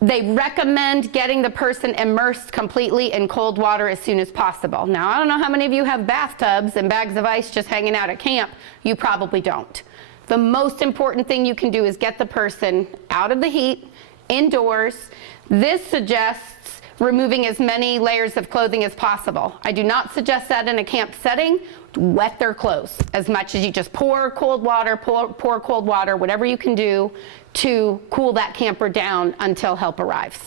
They recommend getting the person immersed completely in cold water as soon as possible. Now, I don't know how many of you have bathtubs and bags of ice just hanging out at camp. You probably don't. The most important thing you can do is get the person out of the heat, indoors. This suggests removing as many layers of clothing as possible. I do not suggest that in a camp setting. Wet their clothes as much as you just pour cold water, pour cold water, whatever you can do to cool that camper down until help arrives.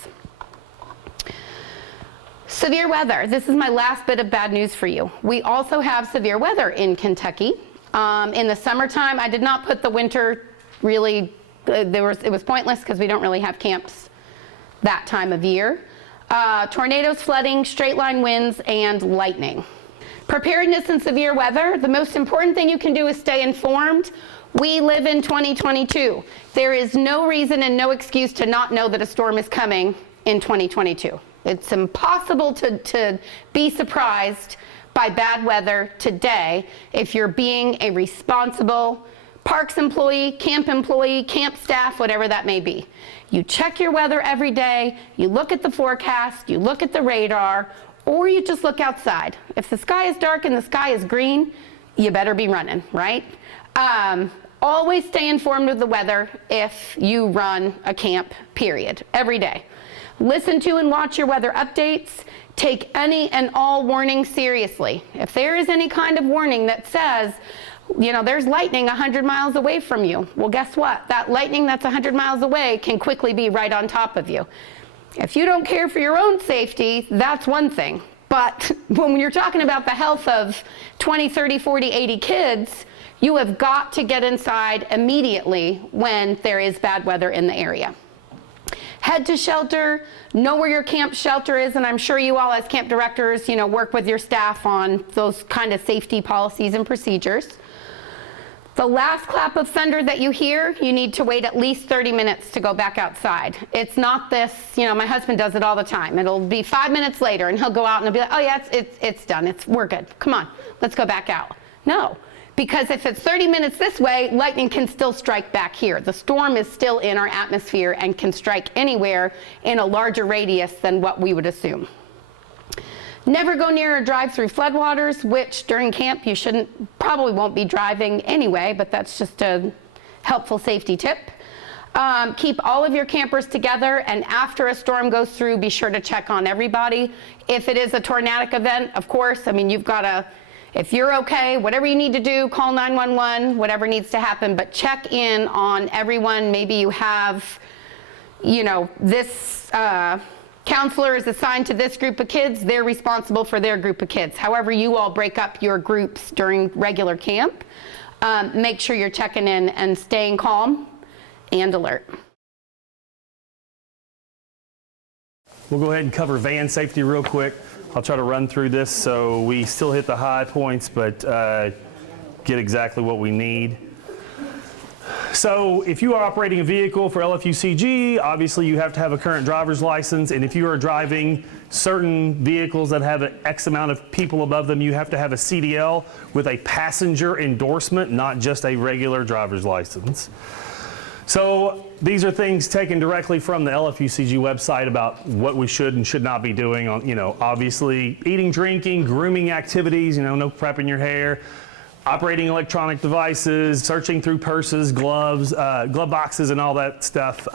Severe weather. This is my last bit of bad news for you. We also have severe weather in Kentucky. In the summertime, I did not put the winter really, it was pointless because we don't really have camps that time of year. Tornadoes, flooding, straight line winds, and lightning. Preparedness in severe weather, the most important thing you can do is stay informed. We live in 2022. There is no reason and no excuse to not know that a storm is coming in 2022. It's impossible to be surprised by bad weather today if you're being a responsible parks employee, camp staff, whatever that may be. You check your weather every day, you look at the forecast, you look at the radar, or you just look outside. If the sky is dark and the sky is green, you better be running, right? Always stay informed of the weather if you run a camp, period, every day. Listen to and watch your weather updates. Take any and all warnings seriously. If there is any kind of warning that says, you know, there's lightning 100 miles away from you, well, guess what? That lightning that's 100 miles away can quickly be right on top of you. If you don't care for your own safety, that's one thing. But when you're talking about the health of 20, 30, 40, 80 kids, you have got to get inside immediately when there is bad weather in the area. Head to shelter, know where your camp shelter is, and I'm sure you all as camp directors, work with your staff on those kind of safety policies and procedures. The last clap of thunder that you hear, you need to wait at least 30 minutes to go back outside. It's not this, my husband does it all the time. It'll be 5 minutes later and he'll go out and he'll be like, oh yeah, it's done, we're good. Come on, let's go back out. No. Because if it's 30 minutes this way, lightning can still strike back here. The storm is still in our atmosphere and can strike anywhere in a larger radius than what we would assume. Never go near or drive through floodwaters, which during camp you probably won't be driving anyway, but that's just a helpful safety tip. Keep all of your campers together, and after a storm goes through, be sure to check on everybody. If it is a tornadic event, of course, you've got to, if you're okay, whatever you need to do, call 911, whatever needs to happen, but check in on everyone. Maybe you have, this counselor is assigned to this group of kids, they're responsible for their group of kids. However you all break up your groups during regular camp, make sure you're checking in and staying calm and alert. We'll go ahead and cover van safety real quick. I'll try to run through this so we still hit the high points, but get exactly what we need. So if you are operating a vehicle for Lfucg, obviously you have to have a current driver's license, and if you are driving certain vehicles that have an X amount of people above them, you have to have a Cdl with a passenger endorsement, not just a regular driver's license. So these are things taken directly from the Lfucg website about what we should and should not be doing on, obviously eating, drinking, grooming activities, no prepping your hair, operating electronic devices, searching through purses, gloves, glove boxes and all that stuff,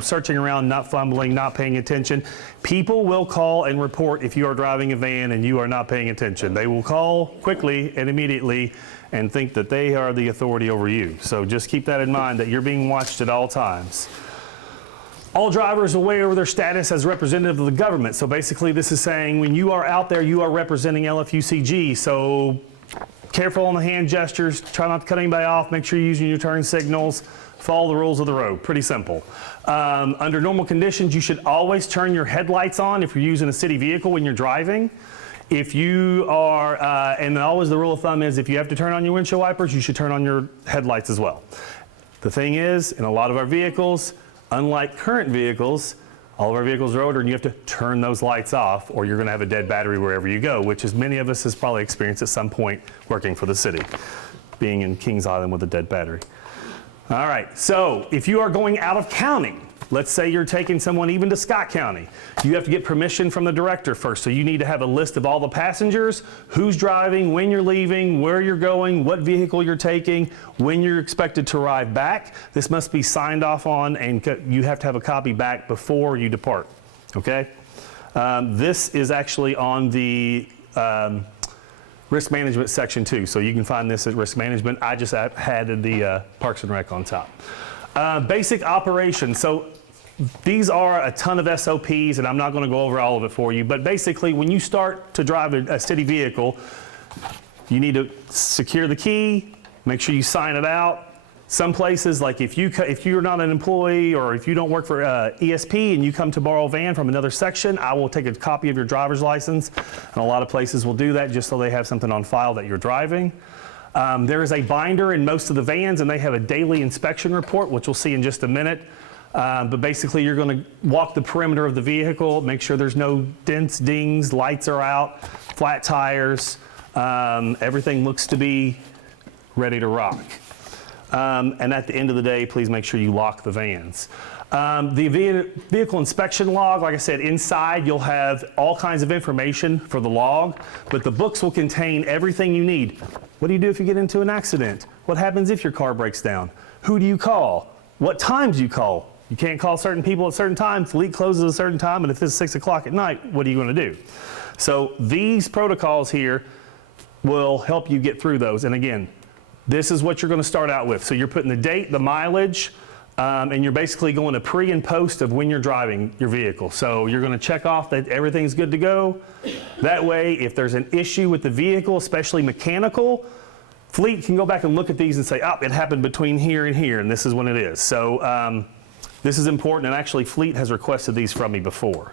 searching around, not fumbling, not paying attention. People will call and report if you are driving a van and you are not paying attention. They will call quickly and immediately and think that they are the authority over you. So just keep that in mind, that you're being watched at all times. All drivers aware of their status as representative of the government. So basically this is saying when you are out there, you are representing Lfucg. So careful on the hand gestures, try not to cut anybody off, make sure you're using your turn signals, follow the rules of the road, pretty simple. Under normal conditions, you should always turn your headlights on if you're using a city vehicle when you're driving. If you are, and always the rule of thumb is if you have to turn on your windshield wipers, you should turn on your headlights as well. The thing is, in a lot of our vehicles, unlike current vehicles, all of our vehicles are older and you have to turn those lights off or you're going to have a dead battery wherever you go, which is many of us has probably experienced at some point working for the city, being in Kings Island with a dead battery. All right, so if you are going out of county, Let's say you're taking someone even to Scott County. You have to get permission from the director first. So you need to have a list of all the passengers, who's driving, when you're leaving, where you're going, what vehicle you're taking, when you're expected to arrive back. This must be signed off on, and you have to have a copy back before you depart, okay? This is actually on the risk management section too, so you can find this at risk management. I just added the Parks and Rec on top. Basic operations. So these are a ton of SOPs, and I'm not going to go over all of it for you, but basically when you start to drive a city vehicle, you need to secure the key, make sure you sign it out. Some places, like if you're not an employee or if you don't work for ESP and you come to borrow a van from another section, I will take a copy of your driver's license, and a lot of places will do that just so they have something on file that you're driving. There is a binder in most of the vans, and they have a daily inspection report, which we'll see in just a minute. But basically, you're going to walk the perimeter of the vehicle, make sure there's no dents, dings, lights are out, flat tires, everything looks to be ready to rock. And at the end of the day, please make sure you lock the vans. The vehicle inspection log, like I said, inside you'll have all kinds of information for the log, but the books will contain everything you need. What do you do if you get into an accident? What happens if your car breaks down? Who do you call? What times do you call? You can't call certain people at certain times. Fleet closes at a certain time, and if it's 6 o'clock at night, what are you going to do? So these protocols here will help you get through those. And again, this is what you're going to start out with. So you're putting the date, the mileage, and you're basically going to pre and post of when you're driving your vehicle. So you're going to check off that everything's good to go. That way, if there's an issue with the vehicle, especially mechanical, Fleet can go back and look at these and say, oh, it happened between here and here, and this is when it is. So this is important, and actually Fleet has requested these from me before.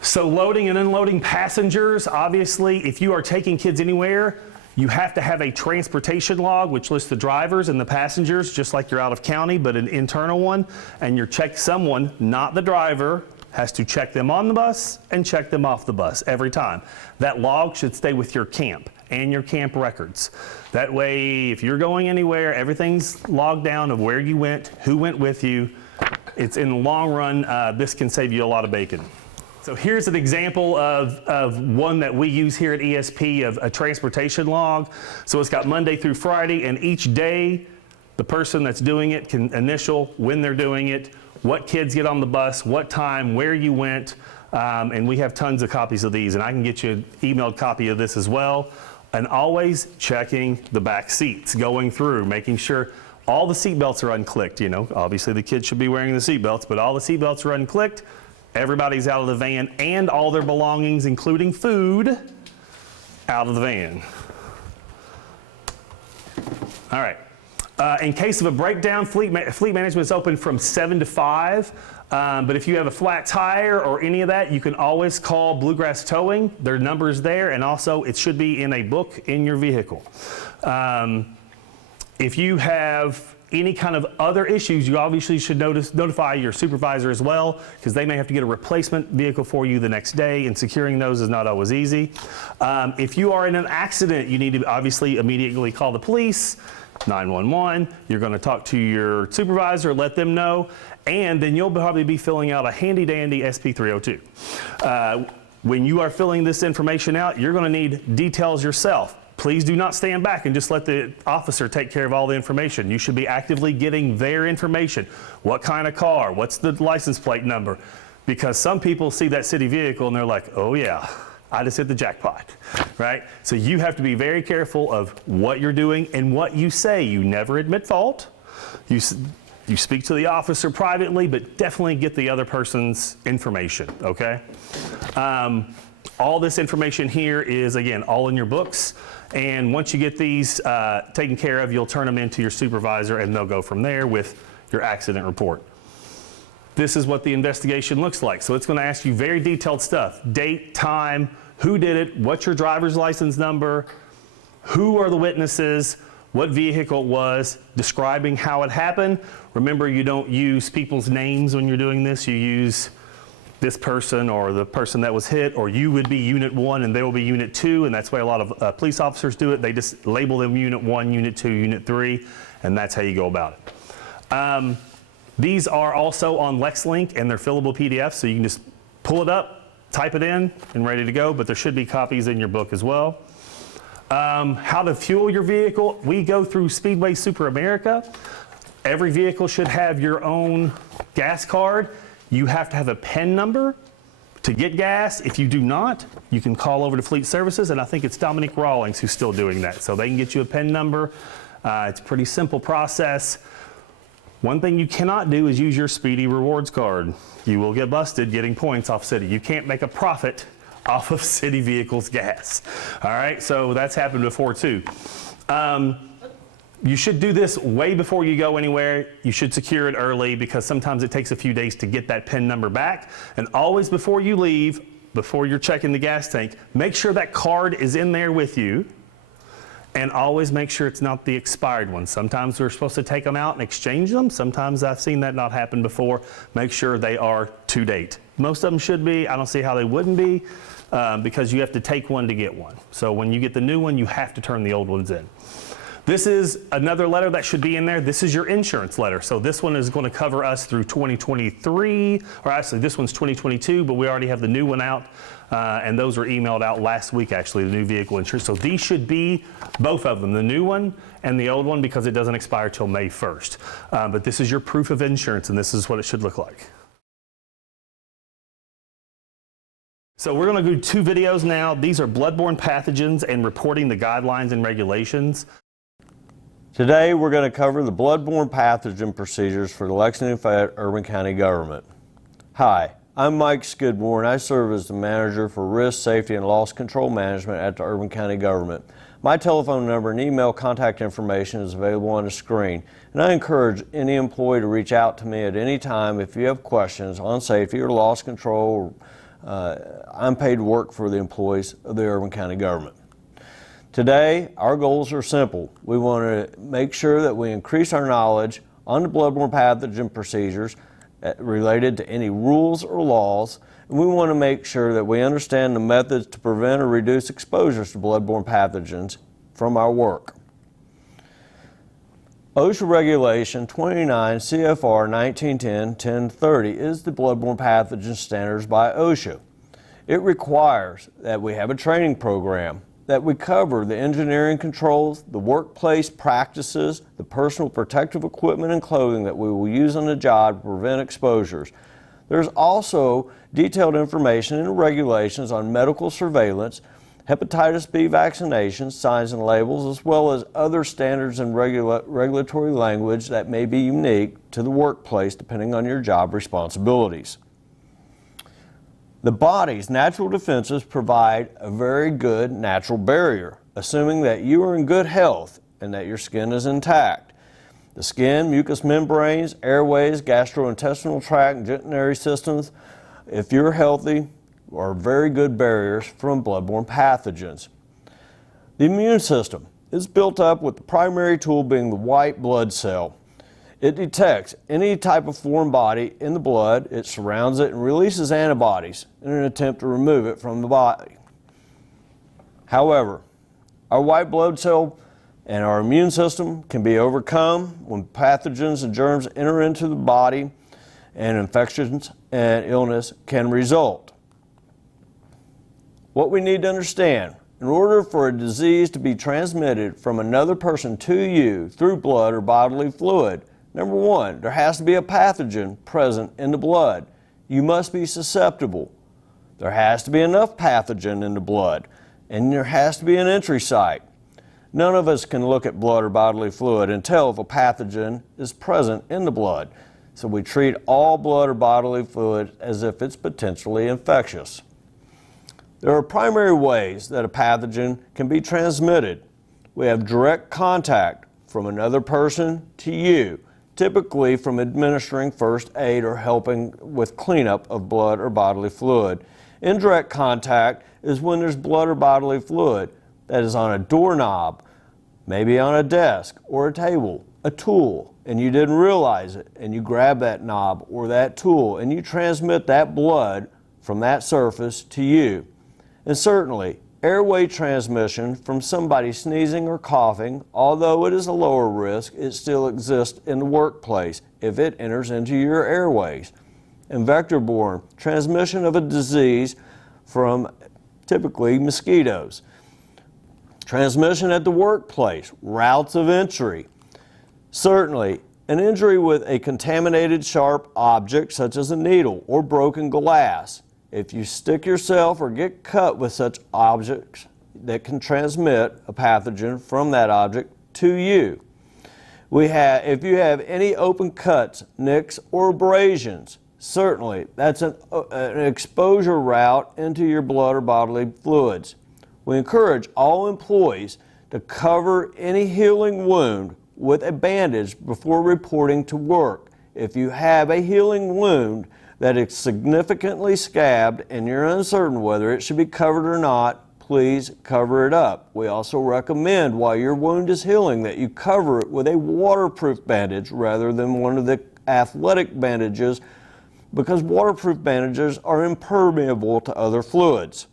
So loading and unloading passengers, obviously, if you are taking kids anywhere, you have to have a transportation log, which lists the drivers and the passengers, just like you're out of county, but an internal one. And someone, not the driver, has to check them on the bus and check them off the bus every time. That log should stay with your camp and your camp records. That way, if you're going anywhere, everything's logged down of where you went, who went with you. It's in the long run, this can save you a lot of bacon. So here's an example of one that we use here at ESP, of a transportation log. So it's got Monday through Friday, and each day the person that's doing it can initial when they're doing it, what kids get on the bus, what time, where you went, and we have tons of copies of these, and I can get you an emailed copy of this as well. And always checking the back seats, going through, making sure all the seat belts are unclicked. You know, obviously the kids should be wearing the seat belts, but all the seat belts are unclicked. Everybody's out of the van, and all their belongings, including food, out of the van. All right. In case of a breakdown, fleet management is open from 7 to 5. But if you have a flat tire or any of that, you can always call Bluegrass Towing. Their number is there, and also it should be in a book in your vehicle. If you have any kind of other issues, you obviously should notify your supervisor as well, because they may have to get a replacement vehicle for you the next day, and securing those is not always easy. If you are in an accident, you need to obviously immediately call the police, 911. You're going to talk to your supervisor, let them know, and then you'll probably be filling out a handy dandy SP302. When you are filling this information out, you're going to need details yourself. Please do not stand back and just let the officer take care of all the information. You should be actively getting their information. What kind of car? What's the license plate number? Because some people see that city vehicle and they're like, oh yeah, I just hit the jackpot, right? So you have to be very careful of what you're doing and what you say. You never admit fault. You speak to the officer privately, but definitely get the other person's information, okay? All this information here is, again, all in your books. And once you get these taken care of, you'll turn them into your supervisor, and they'll go from there with your accident report. This is what the investigation looks like. So it's going to ask you very detailed stuff: date, time, who did it, what's your driver's license number, who are the witnesses, what vehicle it was, describing how it happened. Remember, you don't use people's names when you're doing this. You use this person or the person that was hit, or you would be Unit 1 and they will be Unit 2, and that's why a lot of police officers do it. They just label them Unit 1, Unit 2, Unit 3, and that's how you go about it. These are also on LexLink and they're fillable PDFs, so you can just pull it up, type it in, and ready to go, but there should be copies in your book as well. How to fuel your vehicle. We go through Speedway Super America. Every vehicle should have your own gas card. You have to have a PIN number to get gas. If you do not, you can call over to Fleet Services, and I think it's Dominic Rawlings who's still doing that. So they can get you a PIN number. It's a pretty simple process. One thing you cannot do is use your Speedy Rewards card. You will get busted getting points off City. You can't make a profit off of City vehicles gas. All right, so that's happened before too. You should do this way before you go anywhere. You should secure it early because sometimes it takes a few days to get that PIN number back. And always before you leave, before you're checking the gas tank, make sure that card is in there with you. And always make sure it's not the expired one. Sometimes we're supposed to take them out and exchange them. Sometimes I've seen that not happen before. Make sure they are to date. Most of them should be. I don't see how they wouldn't be because you have to take one to get one. So when you get the new one, you have to turn the old ones in. This is another letter that should be in there. This is your insurance letter. So this one is going to cover us through 2023, or actually this one's 2022, but we already have the new one out. And those were emailed out last week, actually, the new vehicle insurance. So these should be both of them, the new one and the old one, because it doesn't expire till May 1st. But this is your proof of insurance, and this is what it should look like. So we're going to do 2 videos now. These are bloodborne pathogens and reporting the guidelines and regulations. Today we're going to cover the bloodborne pathogen procedures for the Lexington Facts Urban County government. Hi, I'm Mike Skidmore and I serve as the manager for risk, safety, and loss control management at the Urban County government. My telephone number and email contact information is available on the screen, and I encourage any employee to reach out to me at any time if you have questions on safety or loss control or unpaid work for the employees of the Urban County government. Today, our goals are simple. We want to make sure that we increase our knowledge on the bloodborne pathogen procedures related to any rules or laws, and we want to make sure that we understand the methods to prevent or reduce exposures to bloodborne pathogens from our work. OSHA Regulation 29 CFR 1910-1030 is the bloodborne pathogen standards by OSHA. It requires that we have a training program, that we cover the engineering controls, the workplace practices, the personal protective equipment and clothing that we will use on the job to prevent exposures. There's also detailed information in the regulations on medical surveillance, hepatitis B vaccinations, signs and labels, as well as other standards and regulatory language that may be unique to the workplace depending on your job responsibilities. The body's natural defenses provide a very good natural barrier, assuming that you are in good health and that your skin is intact. The skin, mucous membranes, airways, gastrointestinal tract, and genitourinary systems, if you're healthy, are very good barriers from bloodborne pathogens. The immune system is built up with the primary tool being the white blood cell. It detects any type of foreign body in the blood, it surrounds it and releases antibodies in an attempt to remove it from the body. However, our white blood cell and our immune system can be overcome when pathogens and germs enter into the body, and infections and illness can result. What we need to understand, in order for a disease to be transmitted from another person to you through blood or bodily fluid, number one, there has to be a pathogen present in the blood. You must be susceptible. There has to be enough pathogen in the blood, and there has to be an entry site. None of us can look at blood or bodily fluid and tell if a pathogen is present in the blood. So we treat all blood or bodily fluid as if it's potentially infectious. There are primary ways that a pathogen can be transmitted. We have direct contact from another person to you, typically from administering first aid or helping with cleanup of blood or bodily fluid. Indirect contact is when there's blood or bodily fluid that is on a doorknob, maybe on a desk or a table, a tool, and you didn't realize it, and you grab that knob or that tool and you transmit that blood from that surface to you. And certainly, Airway transmission from somebody sneezing or coughing, although it is a lower risk, it still exists in the workplace if it enters into your airways. And vector-borne, transmission of a disease from typically mosquitoes. Transmission at the workplace, routes of entry. Certainly, an injury with a contaminated sharp object such as a needle or broken glass. If you stick yourself or get cut with such objects that can transmit a pathogen from that object to you. If you have any open cuts, nicks, or abrasions, certainly that's an exposure route into your blood or bodily fluids. We encourage all employees to cover any healing wound with a bandage before reporting to work. If you have a healing wound that is significantly scabbed and you're uncertain whether it should be covered or not, please cover it up. We also recommend while your wound is healing that you cover it with a waterproof bandage rather than one of the athletic bandages, because waterproof bandages are impermeable to other fluids.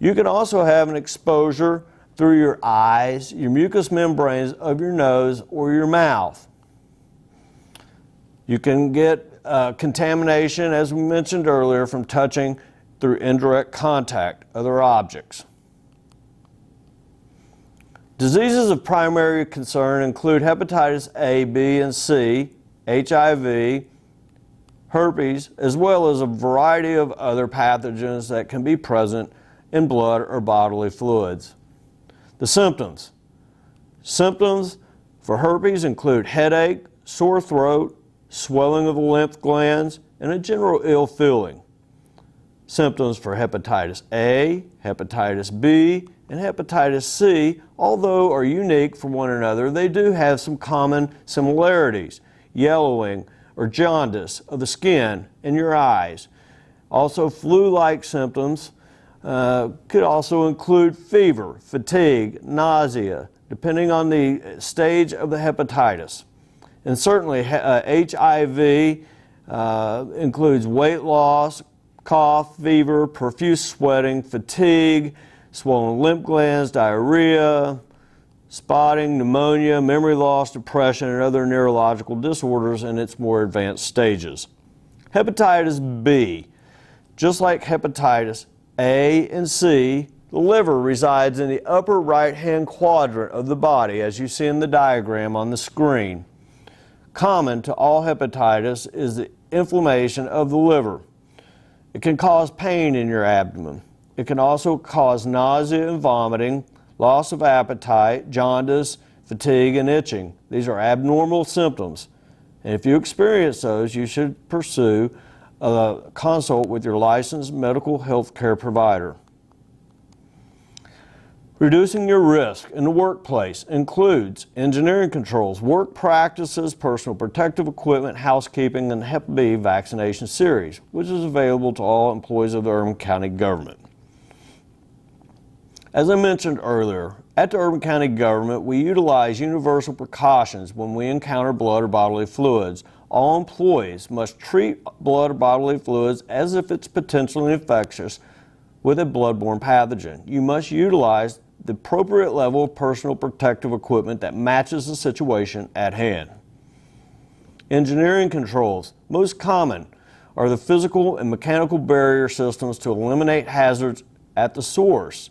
You can also have an exposure through your eyes, your mucous membranes of your nose, or your mouth. You can get contamination, as we mentioned earlier, from touching through indirect contact, other objects. Diseases of primary concern include hepatitis A, B, and C, HIV, herpes, as well as a variety of other pathogens that can be present in blood or bodily fluids. The symptoms. Symptoms for herpes include headache, sore throat, swelling of the lymph glands, and a general ill feeling. Symptoms for hepatitis A, hepatitis B, and hepatitis C, although are unique from one another, they do have some common similarities. Yellowing or jaundice of the skin and your eyes. Also, flu-like symptoms could also include fever, fatigue, nausea, depending on the stage of the hepatitis. And certainly HIV includes weight loss, cough, fever, profuse sweating, fatigue, swollen lymph glands, diarrhea, spotting, pneumonia, memory loss, depression, and other neurological disorders in its more advanced stages. Hepatitis B. Just like hepatitis A and C, the liver resides in the upper right-hand quadrant of the body, as you see in the diagram on the screen. Common to all hepatitis is the inflammation of the liver. It can cause pain in your abdomen. It can also cause nausea and vomiting, loss of appetite, jaundice, fatigue, and itching. These are abnormal symptoms. And if you experience those, you should pursue a consult with your licensed medical health care provider. Reducing your risk in the workplace includes engineering controls, work practices, personal protective equipment, housekeeping, and Hep B vaccination series, which is available to all employees of the Urban County government. As I mentioned earlier, at the Urban County government, we utilize universal precautions when we encounter blood or bodily fluids. All employees must treat blood or bodily fluids as if it's potentially infectious with a bloodborne pathogen. You must utilize the appropriate level of personal protective equipment that matches the situation at hand. Engineering controls, most common, are the physical and mechanical barrier systems to eliminate hazards at the source,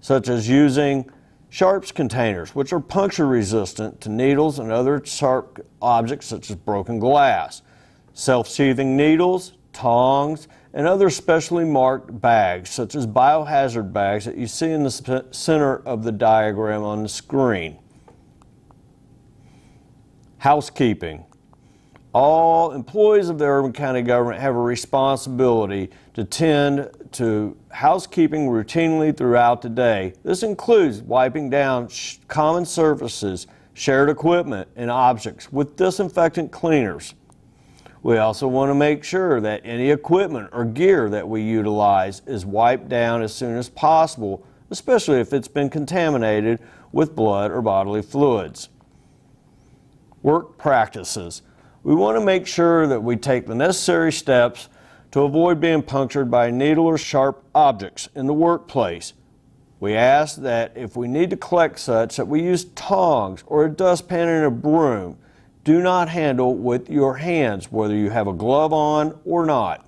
such as using sharps containers, which are puncture resistant to needles and other sharp objects such as broken glass, self-sheathing needles, tongs, and other specially marked bags, such as biohazard bags that you see in the center of the diagram on the screen. Housekeeping. All employees of the Urban County government have a responsibility to tend to housekeeping routinely throughout the day. This includes wiping down common surfaces, shared equipment, and objects with disinfectant cleaners. We also want to make sure that any equipment or gear that we utilize is wiped down as soon as possible, especially if it's been contaminated with blood or bodily fluids. Work practices. We want to make sure that we take the necessary steps to avoid being punctured by needle or sharp objects in the workplace. We ask that if we need to collect such, that we use tongs or a dustpan and a broom. Do not handle with your hands, whether you have a glove on or not.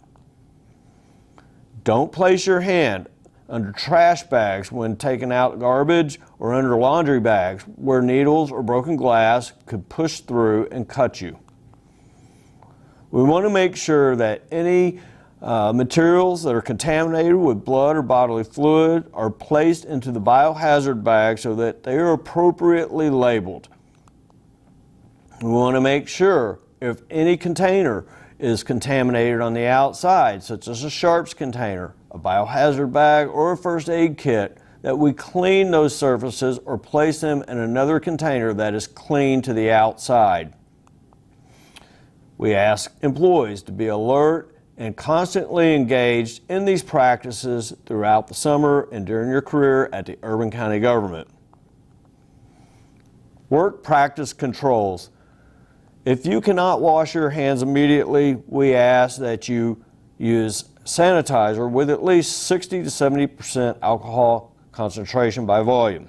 Don't place your hand under trash bags when taking out garbage or under laundry bags where needles or broken glass could push through and cut you. We want to make sure that any materials that are contaminated with blood or bodily fluid are placed into the biohazard bag so that they are appropriately labeled. We want to make sure if any container is contaminated on the outside, such as a sharps container, a biohazard bag, or a first aid kit, that we clean those surfaces or place them in another container that is clean to the outside. We ask employees to be alert and constantly engaged in these practices throughout the summer and during your career at the Urban County government. Work practice controls. If you cannot wash your hands immediately, we ask that you use sanitizer with at least 60 to 70% alcohol concentration by volume.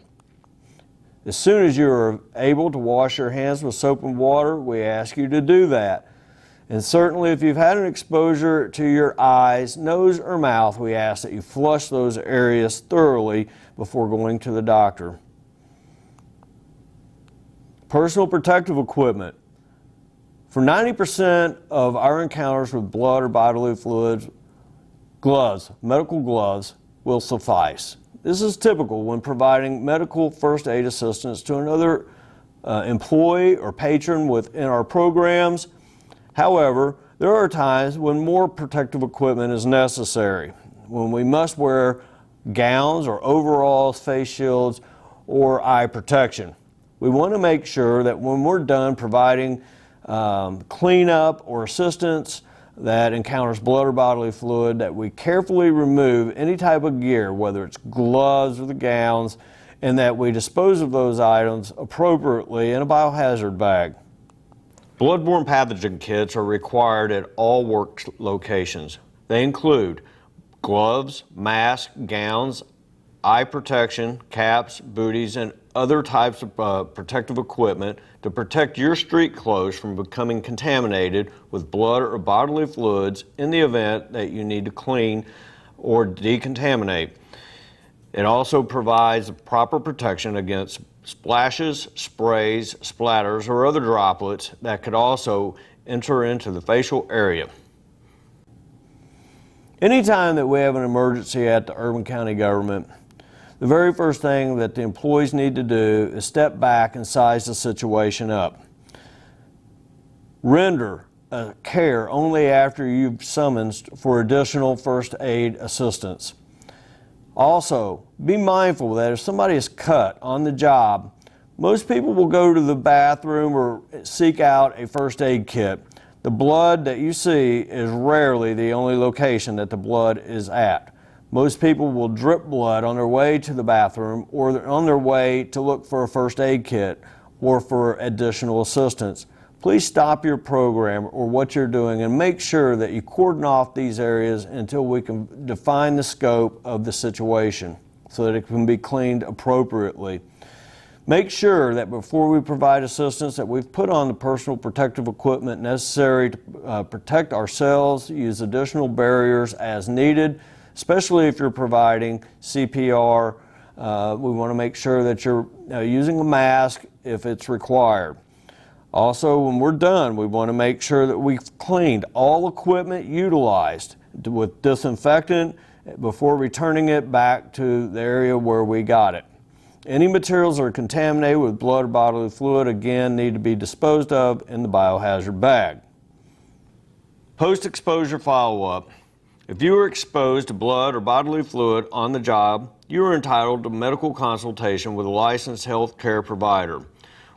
As soon as you are able to wash your hands with soap and water, we ask you to do that. And certainly if you've had an exposure to your eyes, nose, or mouth, we ask that you flush those areas thoroughly before going to the doctor. Personal protective equipment. For 90% of our encounters with blood or bodily fluids, gloves, medical gloves, will suffice. This is typical when providing medical first aid assistance to another employee or patron within our programs. However, there are times when more protective equipment is necessary, when we must wear gowns or overalls, face shields, or eye protection. We want to make sure that when we're done providing cleanup or assistance that encounters blood or bodily fluid, that we carefully remove any type of gear, whether it's gloves or the gowns, and that we dispose of those items appropriately in a biohazard bag. Bloodborne pathogen kits are required at all work locations. They include gloves, masks, gowns, eye protection, caps, booties, and other types of protective equipment to protect your street clothes from becoming contaminated with blood or bodily fluids in the event that you need to clean or decontaminate. It also provides proper protection against splashes, sprays, splatters, or other droplets that could also enter into the facial area. Anytime that we have an emergency at the Urban County government, the very first thing that the employees need to do is step back and size the situation up. Render care only after you've summoned for additional first aid assistance. Also, be mindful that if somebody is cut on the job, most people will go to the bathroom or seek out a first aid kit. The blood that you see is rarely the only location that the blood is at. Most people will drip blood on their way to the bathroom or on their way to look for a first aid kit or for additional assistance. Please stop your program or what you're doing and make sure that you cordon off these areas until we can define the scope of the situation so that it can be cleaned appropriately. Make sure that before we provide assistance that we've put on the personal protective equipment necessary to protect ourselves, use additional barriers as needed, especially if you're providing CPR. We want to make sure that you're using a mask if it's required. Also, when we're done, we want to make sure that we've cleaned all equipment utilized with disinfectant before returning it back to the area where we got it. Any materials that are contaminated with blood or bodily fluid, again, need to be disposed of in the biohazard bag. Post-exposure follow-up. If you are exposed to blood or bodily fluid on the job, you are entitled to medical consultation with a licensed health care provider.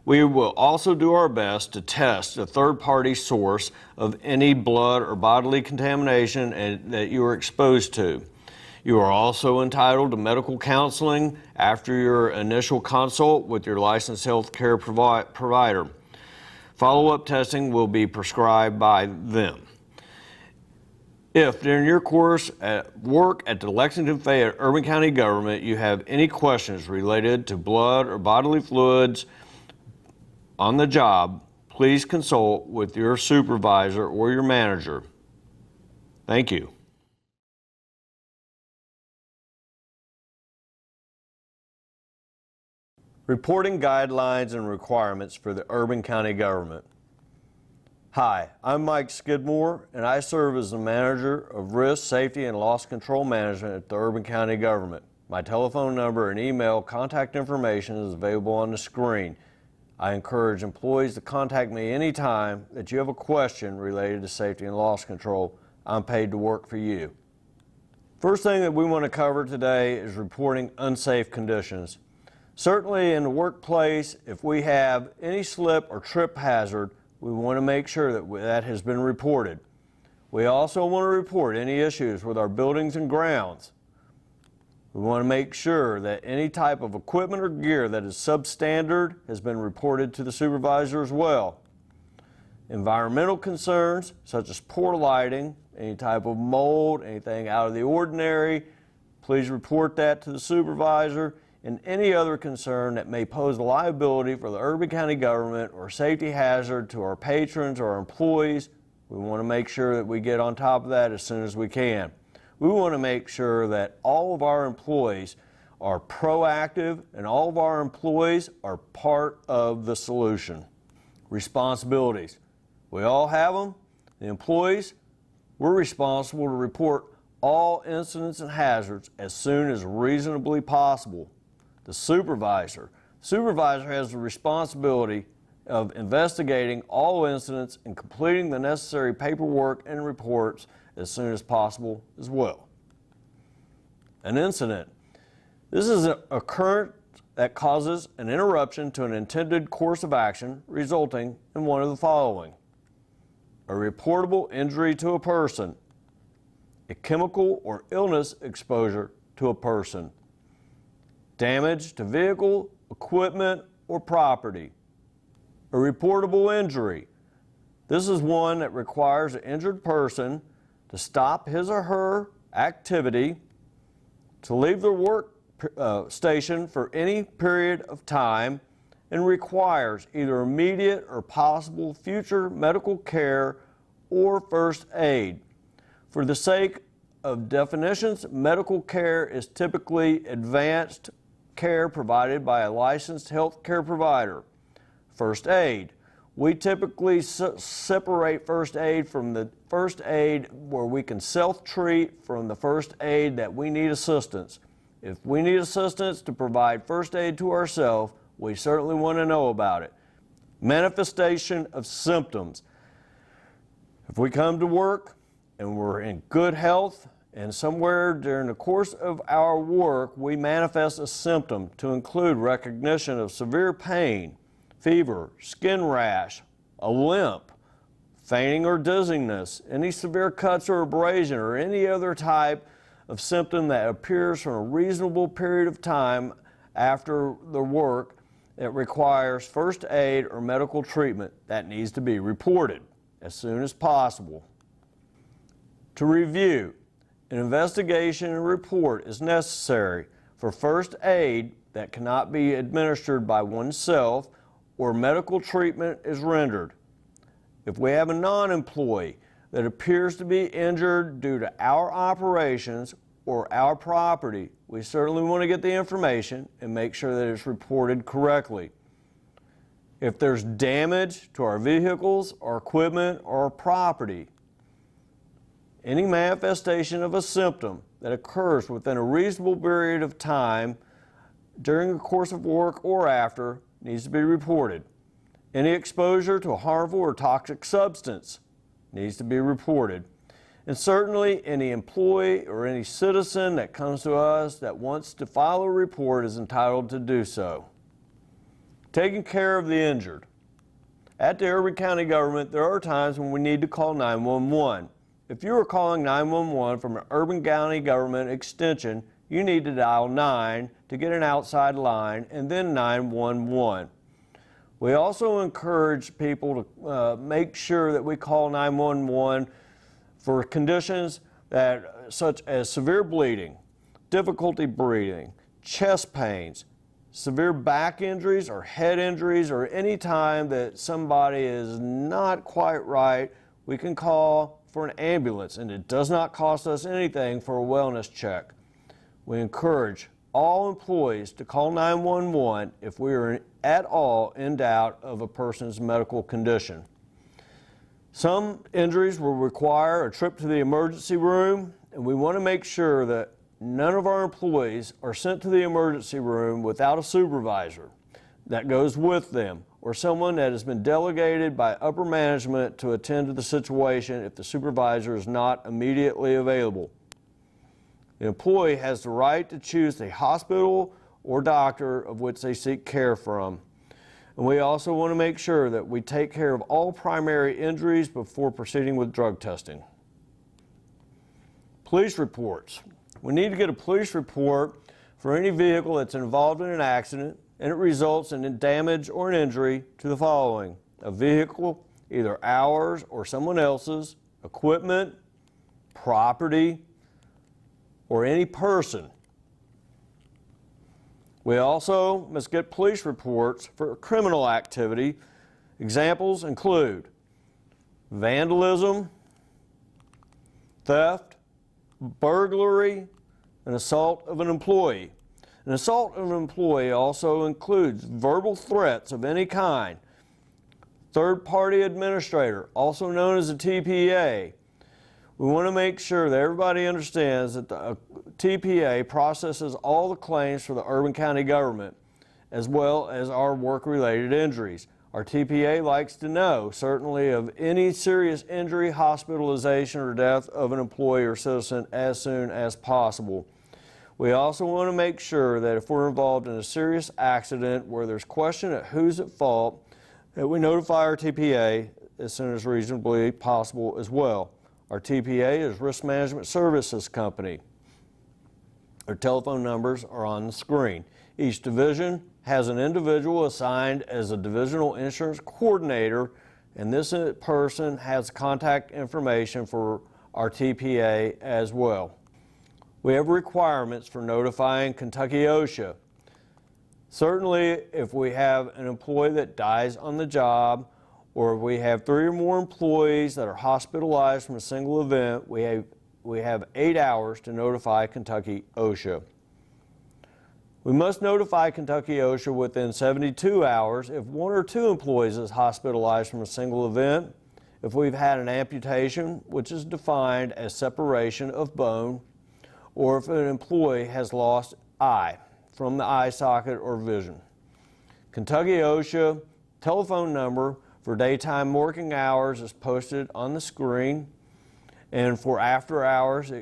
We will also do our best to test the third-party source of any blood or bodily contamination that you are exposed to. You are also entitled to medical counseling after your initial consult with your licensed health care provider. Follow-up testing will be prescribed by them. If during your course at work at the Lexington Fayette Urban County Government you have any questions related to blood or bodily fluids on the job, please consult with your supervisor or your manager. Thank you. Reporting guidelines and requirements for the Urban County Government. Hi, I'm Mike Skidmore, and I serve as the Manager of Risk, Safety, and Loss Control Management at the Urban County Government. My telephone number and email contact information is available on the screen. I encourage employees to contact me anytime that you have a question related to safety and loss control. I'm paid to work for you. First thing that we want to cover today is reporting unsafe conditions. Certainly in the workplace, if we have any slip or trip hazard, we want to make sure that that has been reported. We also want to report any issues with our buildings and grounds. We want to make sure that any type of equipment or gear that is substandard has been reported to the supervisor as well. Environmental concerns such as poor lighting, any type of mold, anything out of the ordinary, please report that to the supervisor. And any other concern that may pose a liability for the Urban County Government or safety hazard to our patrons or our employees, we want to make sure that we get on top of that as soon as we can. We want to make sure that all of our employees are proactive and all of our employees are part of the solution. Responsibilities. We all have them. The employees, we're responsible to report all incidents and hazards as soon as reasonably possible. The supervisor has the responsibility of investigating all incidents and completing the necessary paperwork and reports as soon as possible as well. An incident. This is an occurrence that causes an interruption to an intended course of action resulting in one of the following: a reportable injury to a person, a chemical or illness exposure to a person, damage to vehicle, equipment, or property. A reportable injury. This is one that requires an injured person to stop his or her activity, to leave their work station for any period of time, and requires either immediate or possible future medical care or first aid. For the sake of definitions, medical care is typically advanced care provided by a licensed health care provider. First aid. We typically separate first aid from the first aid where we can self-treat from the first aid that we need assistance. If we need assistance to provide first aid to ourselves, we certainly want to know about it. Manifestation of symptoms. If we come to work and we're in good health, and somewhere during the course of our work we manifest a symptom to include recognition of severe pain, fever, skin rash, a limp, fainting or dizziness, any severe cuts or abrasion, or any other type of symptom that appears from a reasonable period of time after the work that requires first aid or medical treatment, that needs to be reported as soon as possible. To review, an investigation and report is necessary for first aid that cannot be administered by oneself or medical treatment is rendered. If we have a non-employee that appears to be injured due to our operations or our property, we certainly want to get the information and make sure that it's reported correctly. If there's damage to our vehicles, our equipment, or our property, any manifestation of a symptom that occurs within a reasonable period of time during the course of work or after needs to be reported. Any exposure to a harmful or toxic substance needs to be reported. And certainly any employee or any citizen that comes to us that wants to file a report is entitled to do so. Taking care of the injured. At the Urban County Government, there are times when we need to call 911. If you are calling 911 from an Urban County Government extension, you need to dial 9 to get an outside line and then 911. We also encourage people to make sure that we call 911 for conditions such as severe bleeding, difficulty breathing, chest pains, severe back injuries or head injuries, or any time that somebody is not quite right, we can call for an ambulance, and it does not cost us anything for a wellness check. We encourage all employees to call 911 if we are at all in doubt of a person's medical condition. Some injuries will require a trip to the emergency room, and we want to make sure that none of our employees are sent to the emergency room without a supervisor that goes with them, or someone that has been delegated by upper management to attend to the situation if the supervisor is not immediately available. The employee has the right to choose the hospital or doctor of which they seek care from. And we also want to make sure that we take care of all primary injuries before proceeding with drug testing. Police reports. We need to get a police report for any vehicle that's involved in an accident and it results in damage or an injury to the following: a vehicle, either ours or someone else's, equipment, property, or any person. We also must get police reports for criminal activity. Examples include vandalism, theft, burglary, and assault of an employee. An assault of an employee also includes verbal threats of any kind. Third-party administrator, also known as a TPA. We want to make sure that everybody understands that the TPA processes all the claims for the Urban County government, as well as our work-related injuries. Our TPA likes to know, certainly, of any serious injury, hospitalization, or death of an employee or citizen as soon as possible. We also want to make sure that if we're involved in a serious accident where there's question at who's at fault, that we notify our TPA as soon as reasonably possible as well. Our TPA is Risk Management Services Company. Our telephone numbers are on the screen. Each division has an individual assigned as a divisional insurance coordinator, and this person has contact information for our TPA as well. We have requirements for notifying Kentucky OSHA. Certainly, if we have an employee that dies on the job, or if we have 3 or more employees that are hospitalized from a single event, we have 8 hours to notify Kentucky OSHA. We must notify Kentucky OSHA within 72 hours if 1 or 2 employees is hospitalized from a single event, if we've had an amputation, which is defined as separation of bone, or if an employee has lost eye from the eye socket or vision. Kentucky OSHA telephone number for daytime working hours is posted on the screen, and for after hours,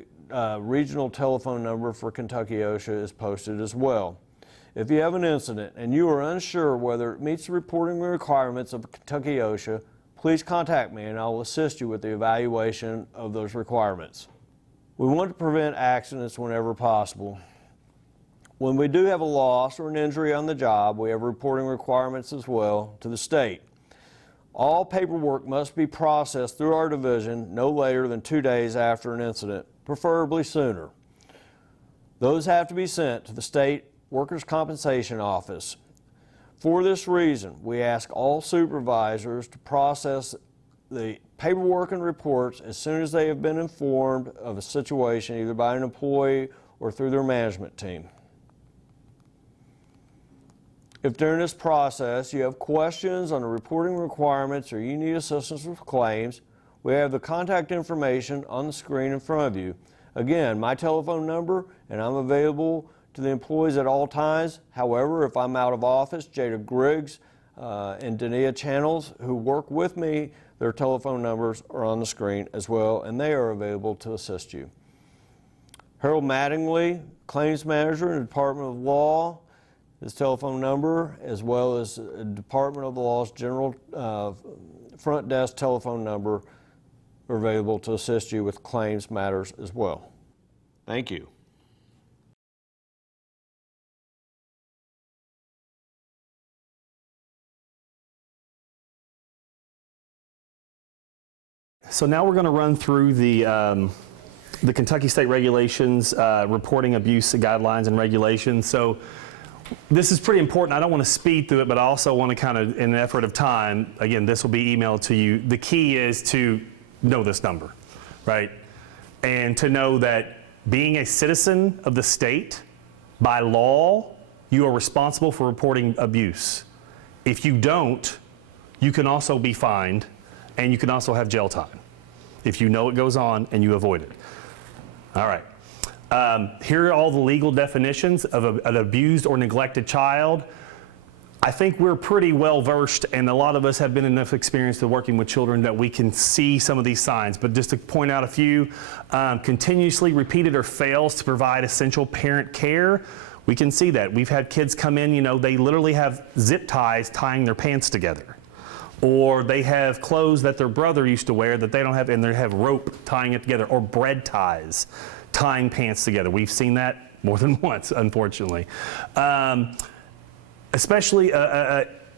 regional telephone number for Kentucky OSHA is posted as well. If you have an incident and you are unsure whether it meets the reporting requirements of Kentucky OSHA, please contact me and I will assist you with the evaluation of those requirements. We want to prevent accidents whenever possible. When we do have a loss or an injury on the job, we have reporting requirements as well to the state. All paperwork must be processed through our division no later than 2 days after an incident, preferably sooner. Those have to be sent to the state Workers' Compensation Office. For this reason, we ask all supervisors to process the paperwork and reports as soon as they have been informed of a situation, either by an employee or through their management team. If during this process you have questions on the reporting requirements or you need assistance with claims, we have the contact information on the screen in front of you. Again, my telephone number, and I'm available to the employees at all times. However, if I'm out of office, Jada Griggs and Dania Channels, who work with me, their telephone numbers are on the screen as well, and they are available to assist you. Harold Mattingly, Claims Manager in the Department of Law, his telephone number, as well as Department of Law's general front desk telephone number, are available to assist you with claims matters as well. Thank you. So now we're going to run through the Kentucky State Regulations, reporting abuse guidelines and regulations. So this is pretty important. I don't want to speed through it, but I also want to kind of, in an effort of time, again, this will be emailed to you. The key is to know this number, right? And to know that being a citizen of the state, by law, you are responsible for reporting abuse. If you don't, you can also be fined, and you can also have jail time if you know it goes on and you avoid it. All right. Here are all the legal definitions of an abused or neglected child. I think we're pretty well versed, and a lot of us have been enough experience to working with children that we can see some of these signs. But just to point out a few, continuously repeated or fails to provide essential parent care. We can see that. We've had kids come in, you know, they literally have zip ties tying their pants together. Or they have clothes that their brother used to wear that they don't have, and they have rope tying it together, or bread ties tying pants together. We've seen that more than once, unfortunately. Especially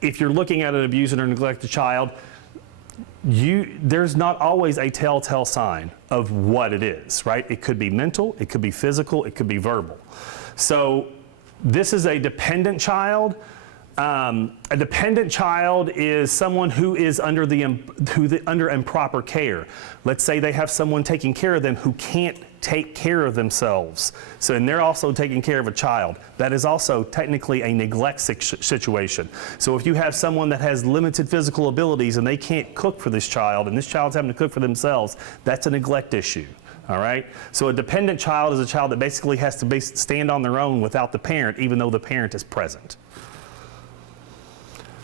if you're looking at an abused or neglected child, there's not always a telltale sign of what it is, right? It could be mental, it could be physical, it could be verbal. So this is a dependent child. A dependent child is someone who is under improper care. Let's say they have someone taking care of them who can't take care of themselves. So, and they're also taking care of a child. That is also technically a neglect situation. So if you have someone that has limited physical abilities and they can't cook for this child, and this child's having to cook for themselves, that's a neglect issue. All right? So a dependent child is a child that basically has to stand on their own without the parent, even though the parent is present.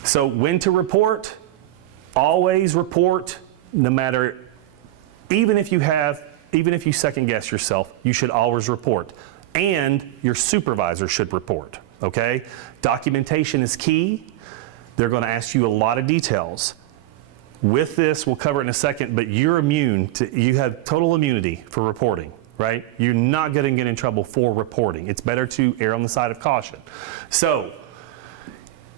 So when to report, always report, no matter, even if you second guess yourself, you should always report. And your supervisor should report, okay? Documentation is key. They're going to ask you a lot of details. With this, we'll cover it in a second, but you have total immunity for reporting, right? You're not going to get in trouble for reporting. It's better to err on the side of caution. So,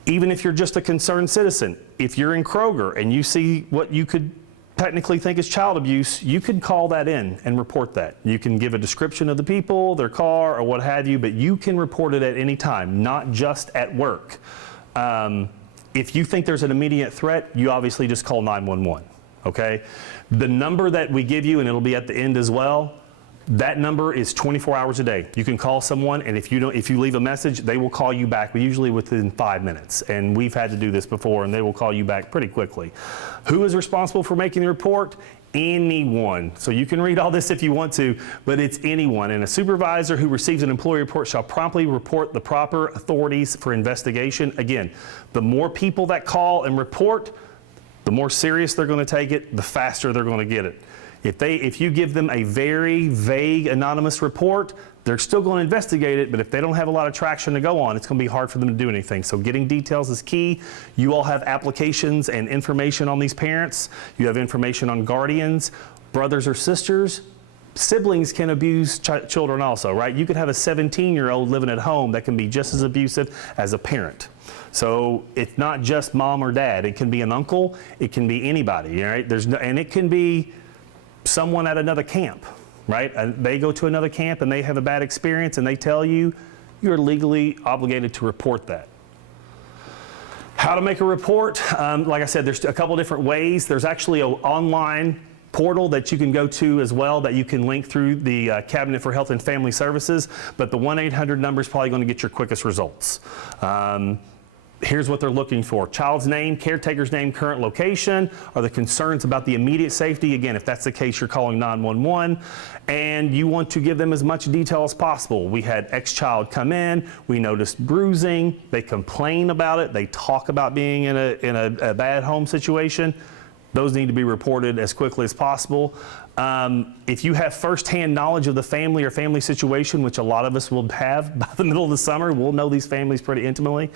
even if you're just a concerned citizen, if you're in Kroger and you see what you could technically think is child abuse, you could call that in and report that. You can give a description of the people, their car, or what have you, but you can report it at any time, not just at work. If you think there's an immediate threat, you obviously just call 911, okay? The number that we give you, and it'll be at the end as well, that number is 24 hours a day. You can call someone, and if you leave a message, they will call you back, usually within 5 minutes. And we've had to do this before, and they will call you back pretty quickly. Who is responsible for making the report? Anyone. So you can read all this if you want to, but it's anyone. And a supervisor who receives an employee report shall promptly report the proper authorities for investigation. Again, the more people that call and report, the more serious they're going to take it, the faster they're going to get it. If you give them a very vague anonymous report, they're still going to investigate it, but if they don't have a lot of traction to go on, it's going to be hard for them to do anything. So getting details is key. You all have applications and information on these parents. You have information on guardians, brothers or sisters. Siblings can abuse children also, right? You could have a 17-year-old living at home that can be just as abusive as a parent. So it's not just mom or dad. It can be an uncle. It can be anybody, right? And it can be someone at another camp, right? And they go to another camp and they have a bad experience and they tell you, you're legally obligated to report that. How to make a report? Like I said, there's a couple different ways. There's actually an online portal that you can go to as well that you can link through the Cabinet for Health and Family Services, but the 1-800 number is probably going to get your quickest results. Here's what they're looking for. Child's name, caretaker's name, current location. Are the concerns about the immediate safety? Again, if that's the case, you're calling 911. And you want to give them as much detail as possible. We had X-child come in. We noticed bruising. They complain about it. They talk about being in a bad home situation. Those need to be reported as quickly as possible. If you have firsthand knowledge of the family or family situation, which a lot of us will have by the middle of the summer, we'll know these families pretty intimately,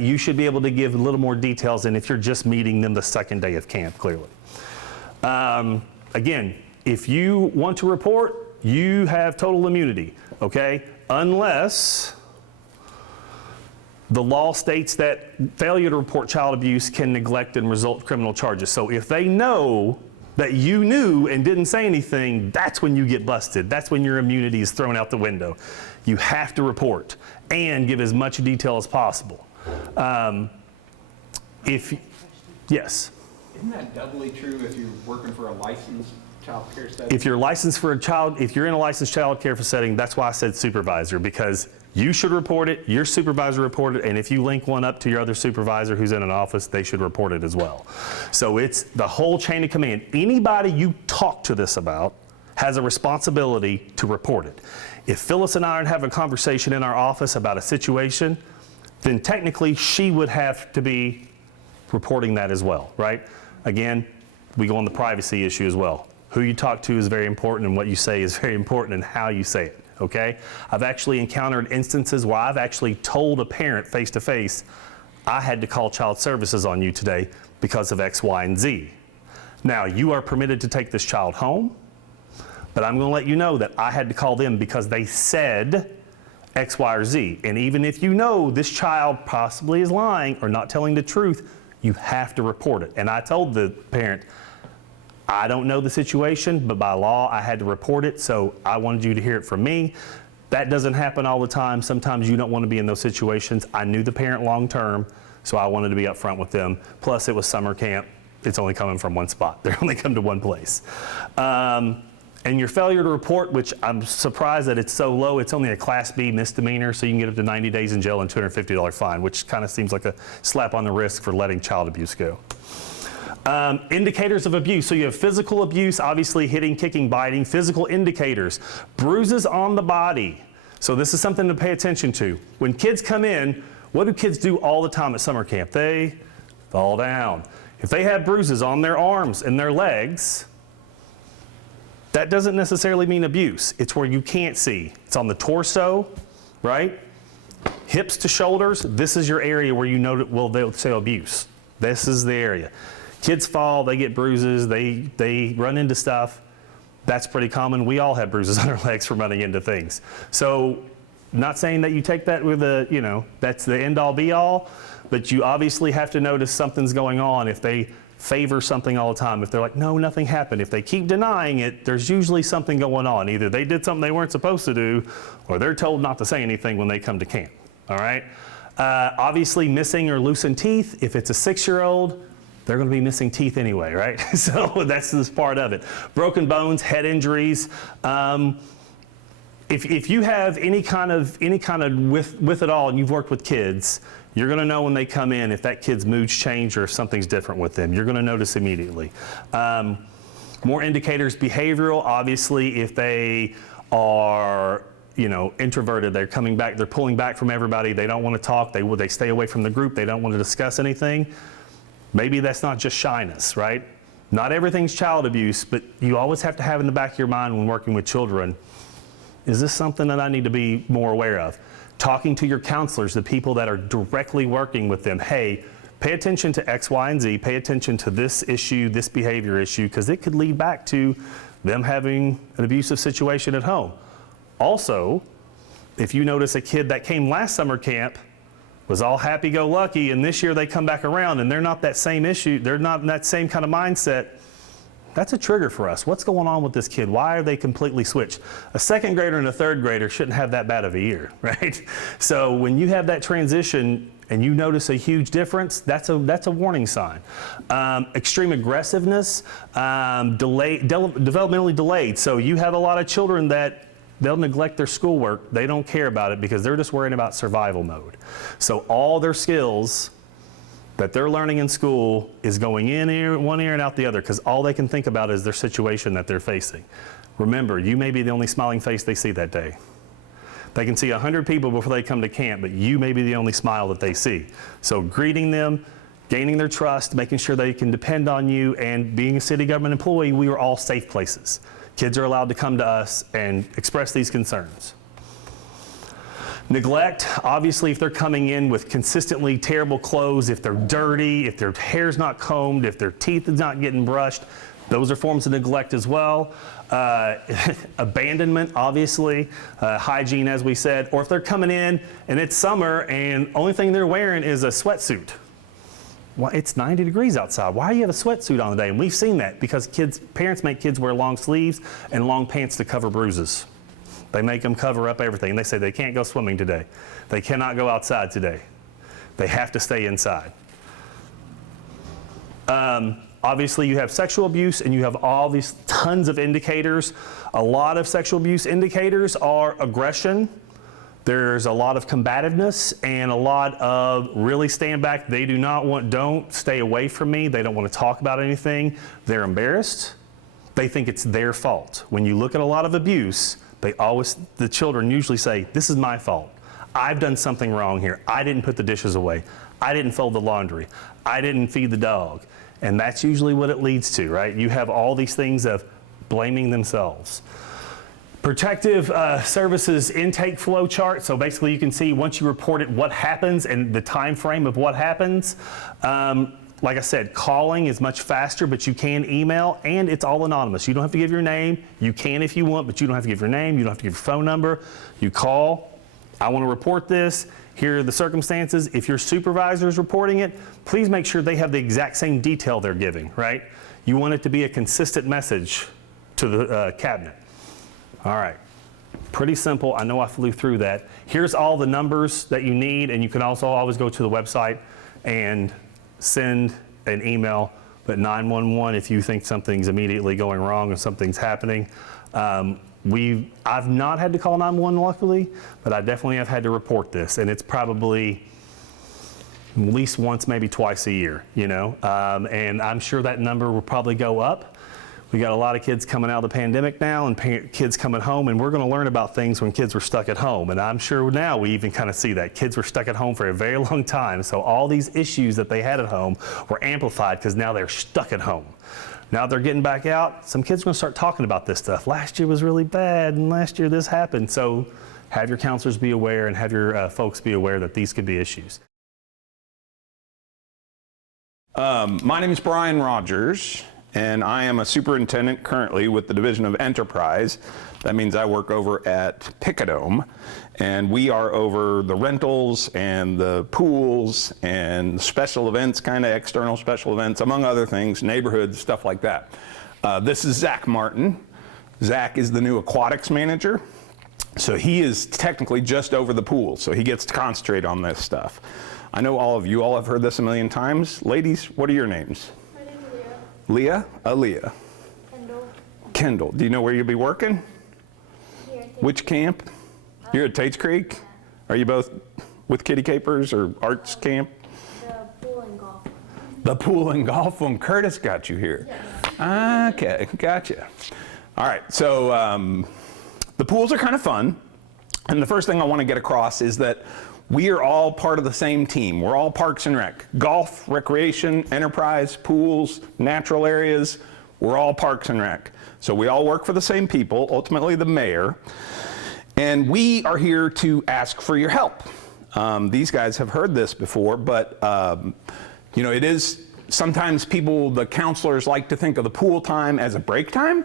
you should be able to give a little more details than if you're just meeting them the second day of camp, clearly. Again, if you want to report, you have total immunity, okay? Unless the law states that failure to report child abuse can neglect and result in criminal charges. So if they know that you knew and didn't say anything, that's when you get busted. That's when your immunity is thrown out the window. You have to report and give as much detail as possible. Yes? Isn't that doubly true if you're working for a licensed child care setting? If you're licensed for if you're in a licensed child care setting, that's why I said supervisor, because you should report it, your supervisor report it, and if you link one up to your other supervisor who's in an office, they should report it as well. So it's the whole chain of command. Anybody you talk to this about has a responsibility to report it. If Phyllis and I are having a conversation in our office about a situation, then technically she would have to be reporting that as well, right? Again, we go on the privacy issue as well. Who you talk to is very important, and what you say is very important, and how you say it, okay? I've actually encountered instances where I've actually told a parent face to face, I had to call child services on you today because of X, Y, and Z. Now, you are permitted to take this child home, but I'm gonna let you know that I had to call them because they said X, Y, or Z. And even if you know this child possibly is lying or not telling the truth, you have to report it. And I told the parent, I don't know the situation, but by law, I had to report it, so I wanted you to hear it from me. That doesn't happen all the time. Sometimes you don't want to be in those situations. I knew the parent long term, so I wanted to be upfront with them. Plus, it was summer camp. It's only coming from one spot. They only come to one place. And your failure to report, which I'm surprised that it's so low, it's only a Class B misdemeanor, so you can get up to 90 days in jail and $250 fine, which kind of seems like a slap on the wrist for letting child abuse go. Indicators of abuse. So you have physical abuse, obviously hitting, kicking, biting. Physical indicators, bruises on the body. So this is something to pay attention to. When kids come in, what do kids do all the time at summer camp? They fall down. If they have bruises on their arms and their legs, that doesn't necessarily mean abuse. It's where you can't see. It's on the torso, right? Hips to shoulders, this is your area where you know that, well, they'll say abuse. This is the area. Kids fall, they get bruises, they run into stuff. That's pretty common. We all have bruises on our legs from running into things. So, not saying that you take that with a, that's the end all be all, but you obviously have to notice something's going on if they favor something all the time. If they're like, no, nothing happened. If they keep denying it, there's usually something going on. Either they did something they weren't supposed to do, or they're told not to say anything when they come to camp, all right? Obviously missing or loosened teeth. If it's a 6-year-old, they're gonna be missing teeth anyway, right? So that's this part of it. Broken bones, head injuries. If you have any kind of with it all, and you've worked with kids, you're gonna know when they come in if that kid's mood's changed or if something's different with them. You're gonna notice immediately. More indicators, behavioral, obviously, if they are introverted, they're coming back, they're pulling back from everybody, they don't wanna talk, they stay away from the group, they don't wanna discuss anything. Maybe that's not just shyness, right? Not everything's child abuse, but you always have to have in the back of your mind when working with children, is this something that I need to be more aware of? Talking to your counselors, the people that are directly working with them, hey, pay attention to X, Y, and Z, pay attention to this issue, this behavior issue, because it could lead back to them having an abusive situation at home. Also, if you notice a kid that came last summer camp was all happy-go-lucky, and this year they come back around and they're not that same issue, they're not in that same kind of mindset, that's a trigger for us. What's going on with this kid? Why are they completely switched? A second grader and a third grader shouldn't have that bad of a year, right? So when you have that transition and you notice a huge difference, that's a warning sign. Extreme aggressiveness, developmentally delayed. So you have a lot of children that they'll neglect their schoolwork. They don't care about it because they're just worrying about survival mode. So all their skills that they're learning in school is going in one ear and out the other because all they can think about is their situation that they're facing. Remember, you may be the only smiling face they see that day. They can see 100 people before they come to camp, but you may be the only smile that they see. So greeting them, gaining their trust, making sure they can depend on you, and being a city government employee, we are all safe places. Kids are allowed to come to us and express these concerns. Neglect, obviously if they're coming in with consistently terrible clothes, if they're dirty, if their hair's not combed, if their teeth is not getting brushed, those are forms of neglect as well. Abandonment, obviously, hygiene as we said, or if they're coming in and it's summer and only thing they're wearing is a sweatsuit. Well, it's 90 degrees outside. Why do you have a sweatsuit on today? And we've seen that because parents make kids wear long sleeves and long pants to cover bruises. They make them cover up everything. They say they can't go swimming today. They cannot go outside today. They have to stay inside. Obviously, you have sexual abuse and you have all these tons of indicators. A lot of sexual abuse indicators are aggression. There's a lot of combativeness and a lot of really stand back. They don't stay away from me. They don't want to talk about anything. They're embarrassed. They think it's their fault. When you look at a lot of abuse, the children usually say, this is my fault. I've done something wrong here. I didn't put the dishes away. I didn't fold the laundry. I didn't feed the dog. And that's usually what it leads to, right? You have all these things of blaming themselves. Protective services intake flow chart. So basically you can see once you report it, what happens and the time frame of what happens. Like I said, calling is much faster, but you can email and it's all anonymous. You don't have to give your name. You can if you want, but you don't have to give your name. You don't have to give your phone number. You call, I want to report this. Here are the circumstances. If your supervisor is reporting it, please make sure they have the exact same detail they're giving, right? You want it to be a consistent message to the cabinet. All right, pretty simple. I know I flew through that. Here's all the numbers that you need, and you can also always go to the website and send an email, but 911 if you think something's immediately going wrong or something's happening. I've not had to call 911 luckily, but I definitely have had to report this, and it's probably at least once, maybe twice a year, you know, and I'm sure that number will probably go up. We got a lot of kids coming out of the pandemic now and kids coming home, and we're going to learn about things when kids were stuck at home. And I'm sure now we even kind of see that. Kids were stuck at home for a very long time. So all these issues that they had at home were amplified because now they're stuck at home. Now they're getting back out. Some kids are going to start talking about this stuff. Last year was really bad, and last year this happened. So have your counselors be aware and have your folks be aware that these could be issues. My name is Brian Rogers, and I am a superintendent currently with the Division of Enterprise. That means I work over at Picadome, and we are over the rentals and the pools and special events, kind of external special events, among other things, neighborhoods, stuff like that. This is Zach Martin. Zach is the new Aquatics manager, so he is technically just over the pool, so he gets to concentrate on this stuff. I know all of you all have heard this a million times. Ladies, what are your names? My name is Leah. Leah? Aaliyah. Kendall. Kendall. Do you know where you'll be working? Here. Which camp? You're at Tate's Creek? Are you both with Kitty Capers or Arts Camp? The pool and golf. The pool and golf one. Curtis got you here. Yes. Okay, gotcha. All right, so the pools are kind of fun. And the first thing I want to get across is that we are all part of the same team. We're all Parks and Rec. Golf, recreation, enterprise, pools, natural areas, we're all Parks and Rec. So we all work for the same people, ultimately the mayor. And we are here to ask for your help. These guys have heard this before, but you know, it is sometimes the counselors like to think of the pool time as a break time.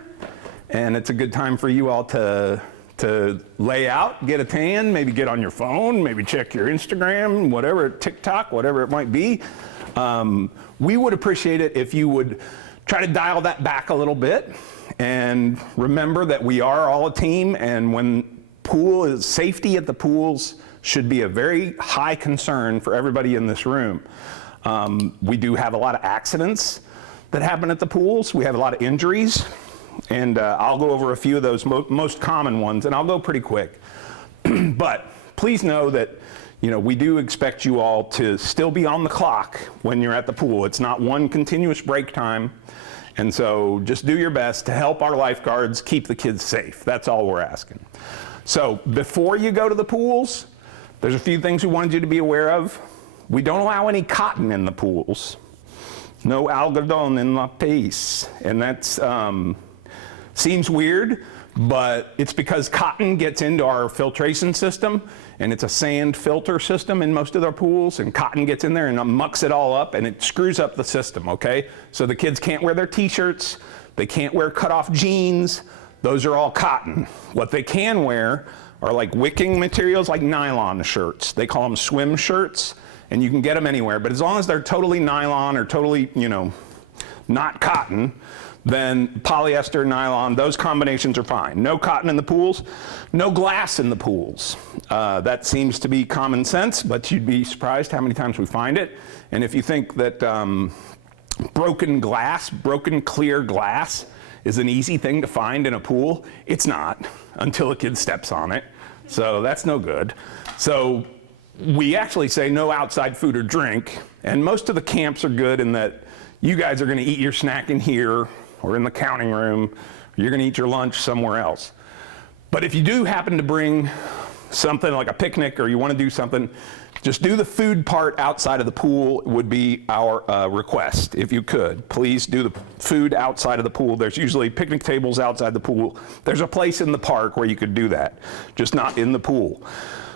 And it's a good time for you all to lay out, get a tan, maybe get on your phone, maybe check your Instagram, whatever, TikTok, whatever it might be. We would appreciate it if you would try to dial that back a little bit and remember that we are all a team, and when safety at the pools should be a very high concern for everybody in this room. We do have a lot of accidents that happen at the pools. We have a lot of injuries. And I'll go over a few of those most common ones, and I'll go pretty quick. But please know that, you know, we do expect you all to still be on the clock when you're at the pool. It's not one continuous break time. And so just do your best to help our lifeguards keep the kids safe. That's all we're asking. So before you go to the pools, there's a few things we wanted you to be aware of. We don't allow any cotton in the pools. No algodón en la piece. And that's seems weird, but it's because cotton gets into our filtration system, and it's a sand filter system in most of our pools, and cotton gets in there and mucks it all up, and it screws up the system, okay? So the kids can't wear their t-shirts, they can't wear cut-off jeans, those are all cotton. What they can wear are like wicking materials like nylon shirts. They call them swim shirts, and you can get them anywhere, but as long as they're totally nylon or totally, you know, not cotton, then polyester, nylon, those combinations are fine. No cotton in the pools, no glass in the pools. That seems to be common sense, but you'd be surprised how many times we find it. And if you think that broken glass, broken clear glass is an easy thing to find in a pool, it's not until a kid steps on it. So that's no good. So we actually say no outside food or drink, and most of the camps are good in that you guys are gonna eat your snack in here or in the counting room, or you're gonna eat your lunch somewhere else. But if you do happen to bring something like a picnic or you wanna do something, just do the food part outside of the pool would be our request. If you could, please do the food outside of the pool. There's usually picnic tables outside the pool. There's a place in the park where you could do that, just not in the pool.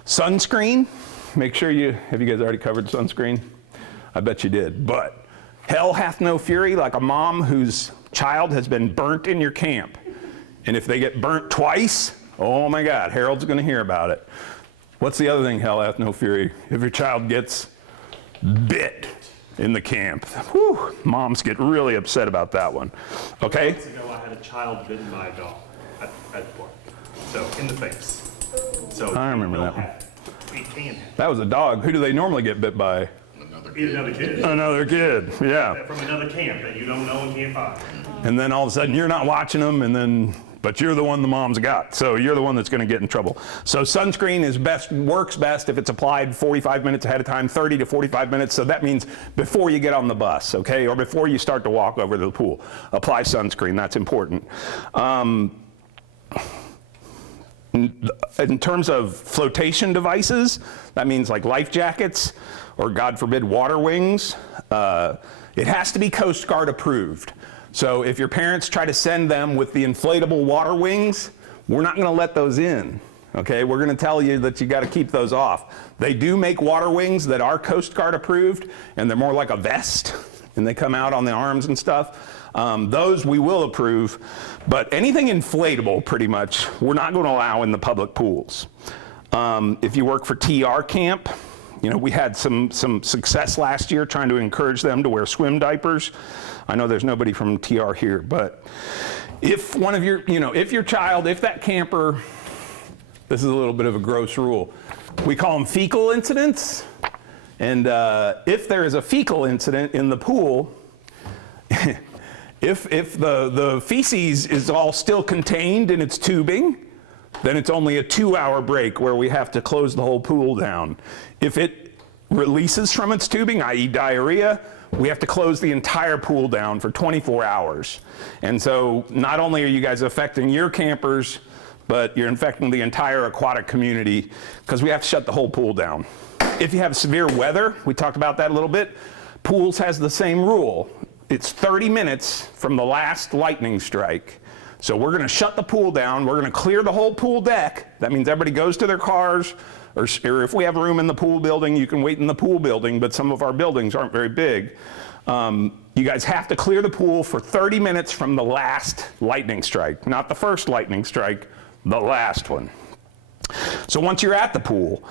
Sunscreen, make sure have you guys already covered sunscreen? I bet you did, but hell hath no fury like a mom whose child has been burnt in your camp. And if they get burnt twice, oh my God, Harold's gonna hear about it. What's the other thing, hell hath no fury? If your child gets bit in the camp. Whew, moms get really upset about that one. Okay? Months ago, I had a child bitten by a dog at the park. So, in the face. So I remember that one. We can have. That was a dog. Who do they normally get bit by? Another kid. Another kid, yeah. From another camp that you don't know and can't find. And then all of a sudden you're not watching them, but you're the one the mom's got. So you're the one that's gonna get in trouble. So sunscreen works best if it's applied 45 minutes ahead of time, 30 to 45 minutes. So that means before you get on the bus, okay? Or before you start to walk over to the pool. Apply sunscreen, that's important. In terms of flotation devices, that means like life jackets or God forbid water wings, it has to be Coast Guard approved. So if your parents try to send them with the inflatable water wings, we're not gonna let those in, okay? We're gonna tell you that you gotta keep those off. They do make water wings that are Coast Guard approved, and they're more like a vest, and they come out on the arms and stuff. Those we will approve, but anything inflatable, pretty much, we're not gonna allow in the public pools. If you work for TR camp, you know, we had some success last year trying to encourage them to wear swim diapers. I know there's nobody from TR here, but if one of your, you know, if your child, if that camper, this is a little bit of a gross rule, we call them fecal incidents, and if there is a fecal incident in the pool, if the feces is all still contained in its tubing, then it's only a 2-hour break where we have to close the whole pool down. If it releases from its tubing, i.e. diarrhea, we have to close the entire pool down for 24 hours. And so not only are you guys affecting your campers, but you're infecting the entire aquatic community because we have to shut the whole pool down. If you have severe weather, we talked about that a little bit, pools has the same rule. It's 30 minutes from the last lightning strike. So we're gonna shut the pool down, we're gonna clear the whole pool deck. That means everybody goes to their cars, or if we have room in the pool building, you can wait in the pool building, but some of our buildings aren't very big. You guys have to clear the pool for 30 minutes from the last lightning strike. Not the first lightning strike, the last one. So once you're at the pool,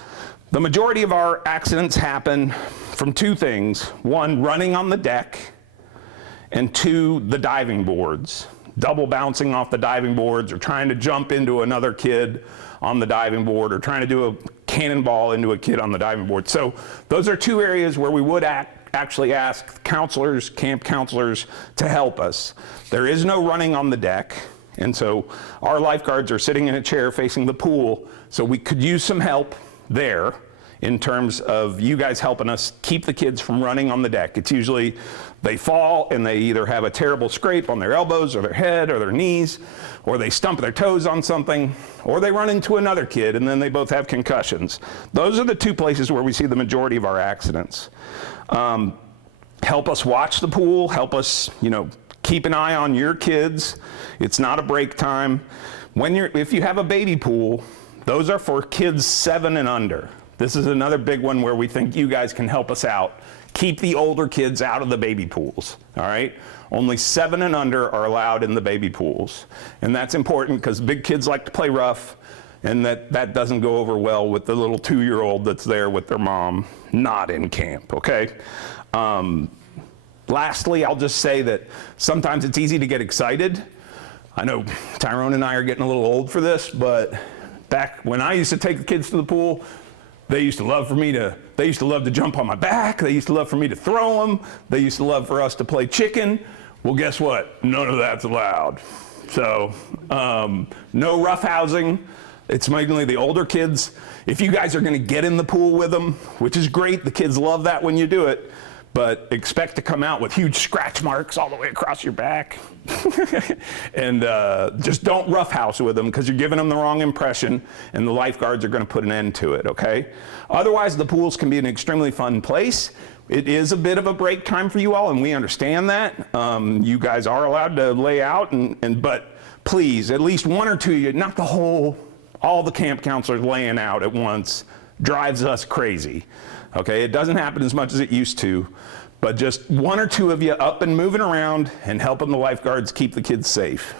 the majority of our accidents happen from two things. One, running on the deck, and two, the diving boards. Double bouncing off the diving boards, or trying to jump into another kid on the diving board, or trying to do a cannonball into a kid on the diving board. So those are two areas where we would actually ask counselors, camp counselors, to help us. There is no running on the deck, and so our lifeguards are sitting in a chair facing the pool, so we could use some help there in terms of you guys helping us keep the kids from running on the deck. It's usually they fall and they either have a terrible scrape on their elbows or their head or their knees, or they stump their toes on something, or they run into another kid and then they both have concussions. Those are the two places where we see the majority of our accidents. Help us watch the pool, help us, you know, keep an eye on your kids. It's not a break time. If you have a baby pool, those are for kids 7 and under. This is another big one where we think you guys can help us out. Keep the older kids out of the baby pools, all right? Only 7 and under are allowed in the baby pools. And that's important because big kids like to play rough, and that doesn't go over well with the little 2-year-old that's there with their mom, not in camp, okay? Lastly, I'll just say that sometimes it's easy to get excited. I know Tyrone and I are getting a little old for this, but back when I used to take the kids to the pool, they used to love to jump on my back. They used to love for me to throw them. They used to love for us to play chicken. Well, guess what? None of that's allowed. So, no roughhousing. It's mainly the older kids. If you guys are gonna get in the pool with them, which is great, the kids love that when you do it, but expect to come out with huge scratch marks all the way across your back. And just don't roughhouse with them, because you're giving them the wrong impression, and the lifeguards are gonna put an end to it, okay? Otherwise, the pools can be an extremely fun place. It is a bit of a break time for you all, and we understand that. You guys are allowed to lay out, but please, at least one or two of you, not all the camp counselors laying out at once, drives us crazy. Okay, it doesn't happen as much as it used to, but just one or two of you up and moving around and helping the lifeguards keep the kids safe.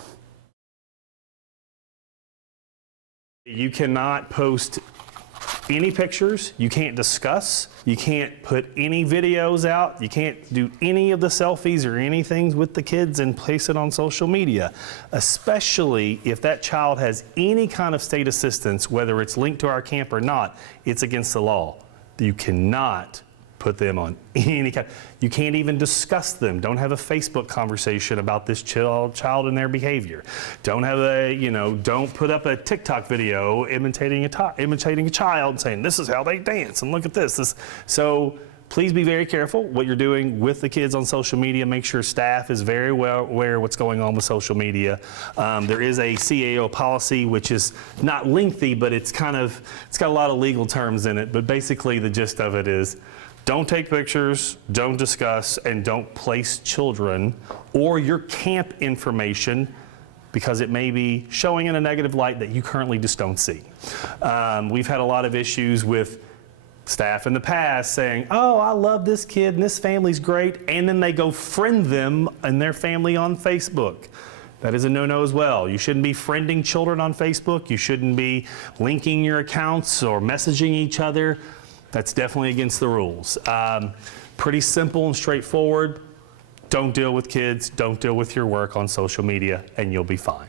You cannot post any pictures, you can't discuss, you can't put any videos out, you can't do any of the selfies or anything with the kids and place it on social media, especially if that child has any kind of state assistance, whether it's linked to our camp or not. It's against the law. You cannot put them on any kind. You can't even discuss them. Don't have a Facebook conversation about this child and their behavior. Don't have don't put up a TikTok video imitating a child and saying, this is how they dance and look at this. So please be very careful what you're doing with the kids on social media. Make sure staff is very well aware of what's going on with social media. There is a CAO policy, which is not lengthy, but it's got a lot of legal terms in it. But basically the gist of it is, don't take pictures, don't discuss, and don't place children or your camp information, because it may be showing in a negative light that you currently just don't see. We've had a lot of issues with staff in the past saying, oh, I love this kid and this family's great, and then they go friend them and their family on Facebook. That is a no-no as well. You shouldn't be friending children on Facebook. You shouldn't be linking your accounts or messaging each other. That's definitely against the rules. Pretty simple and straightforward. Don't deal with kids, don't deal with your work on social media, and you'll be fine.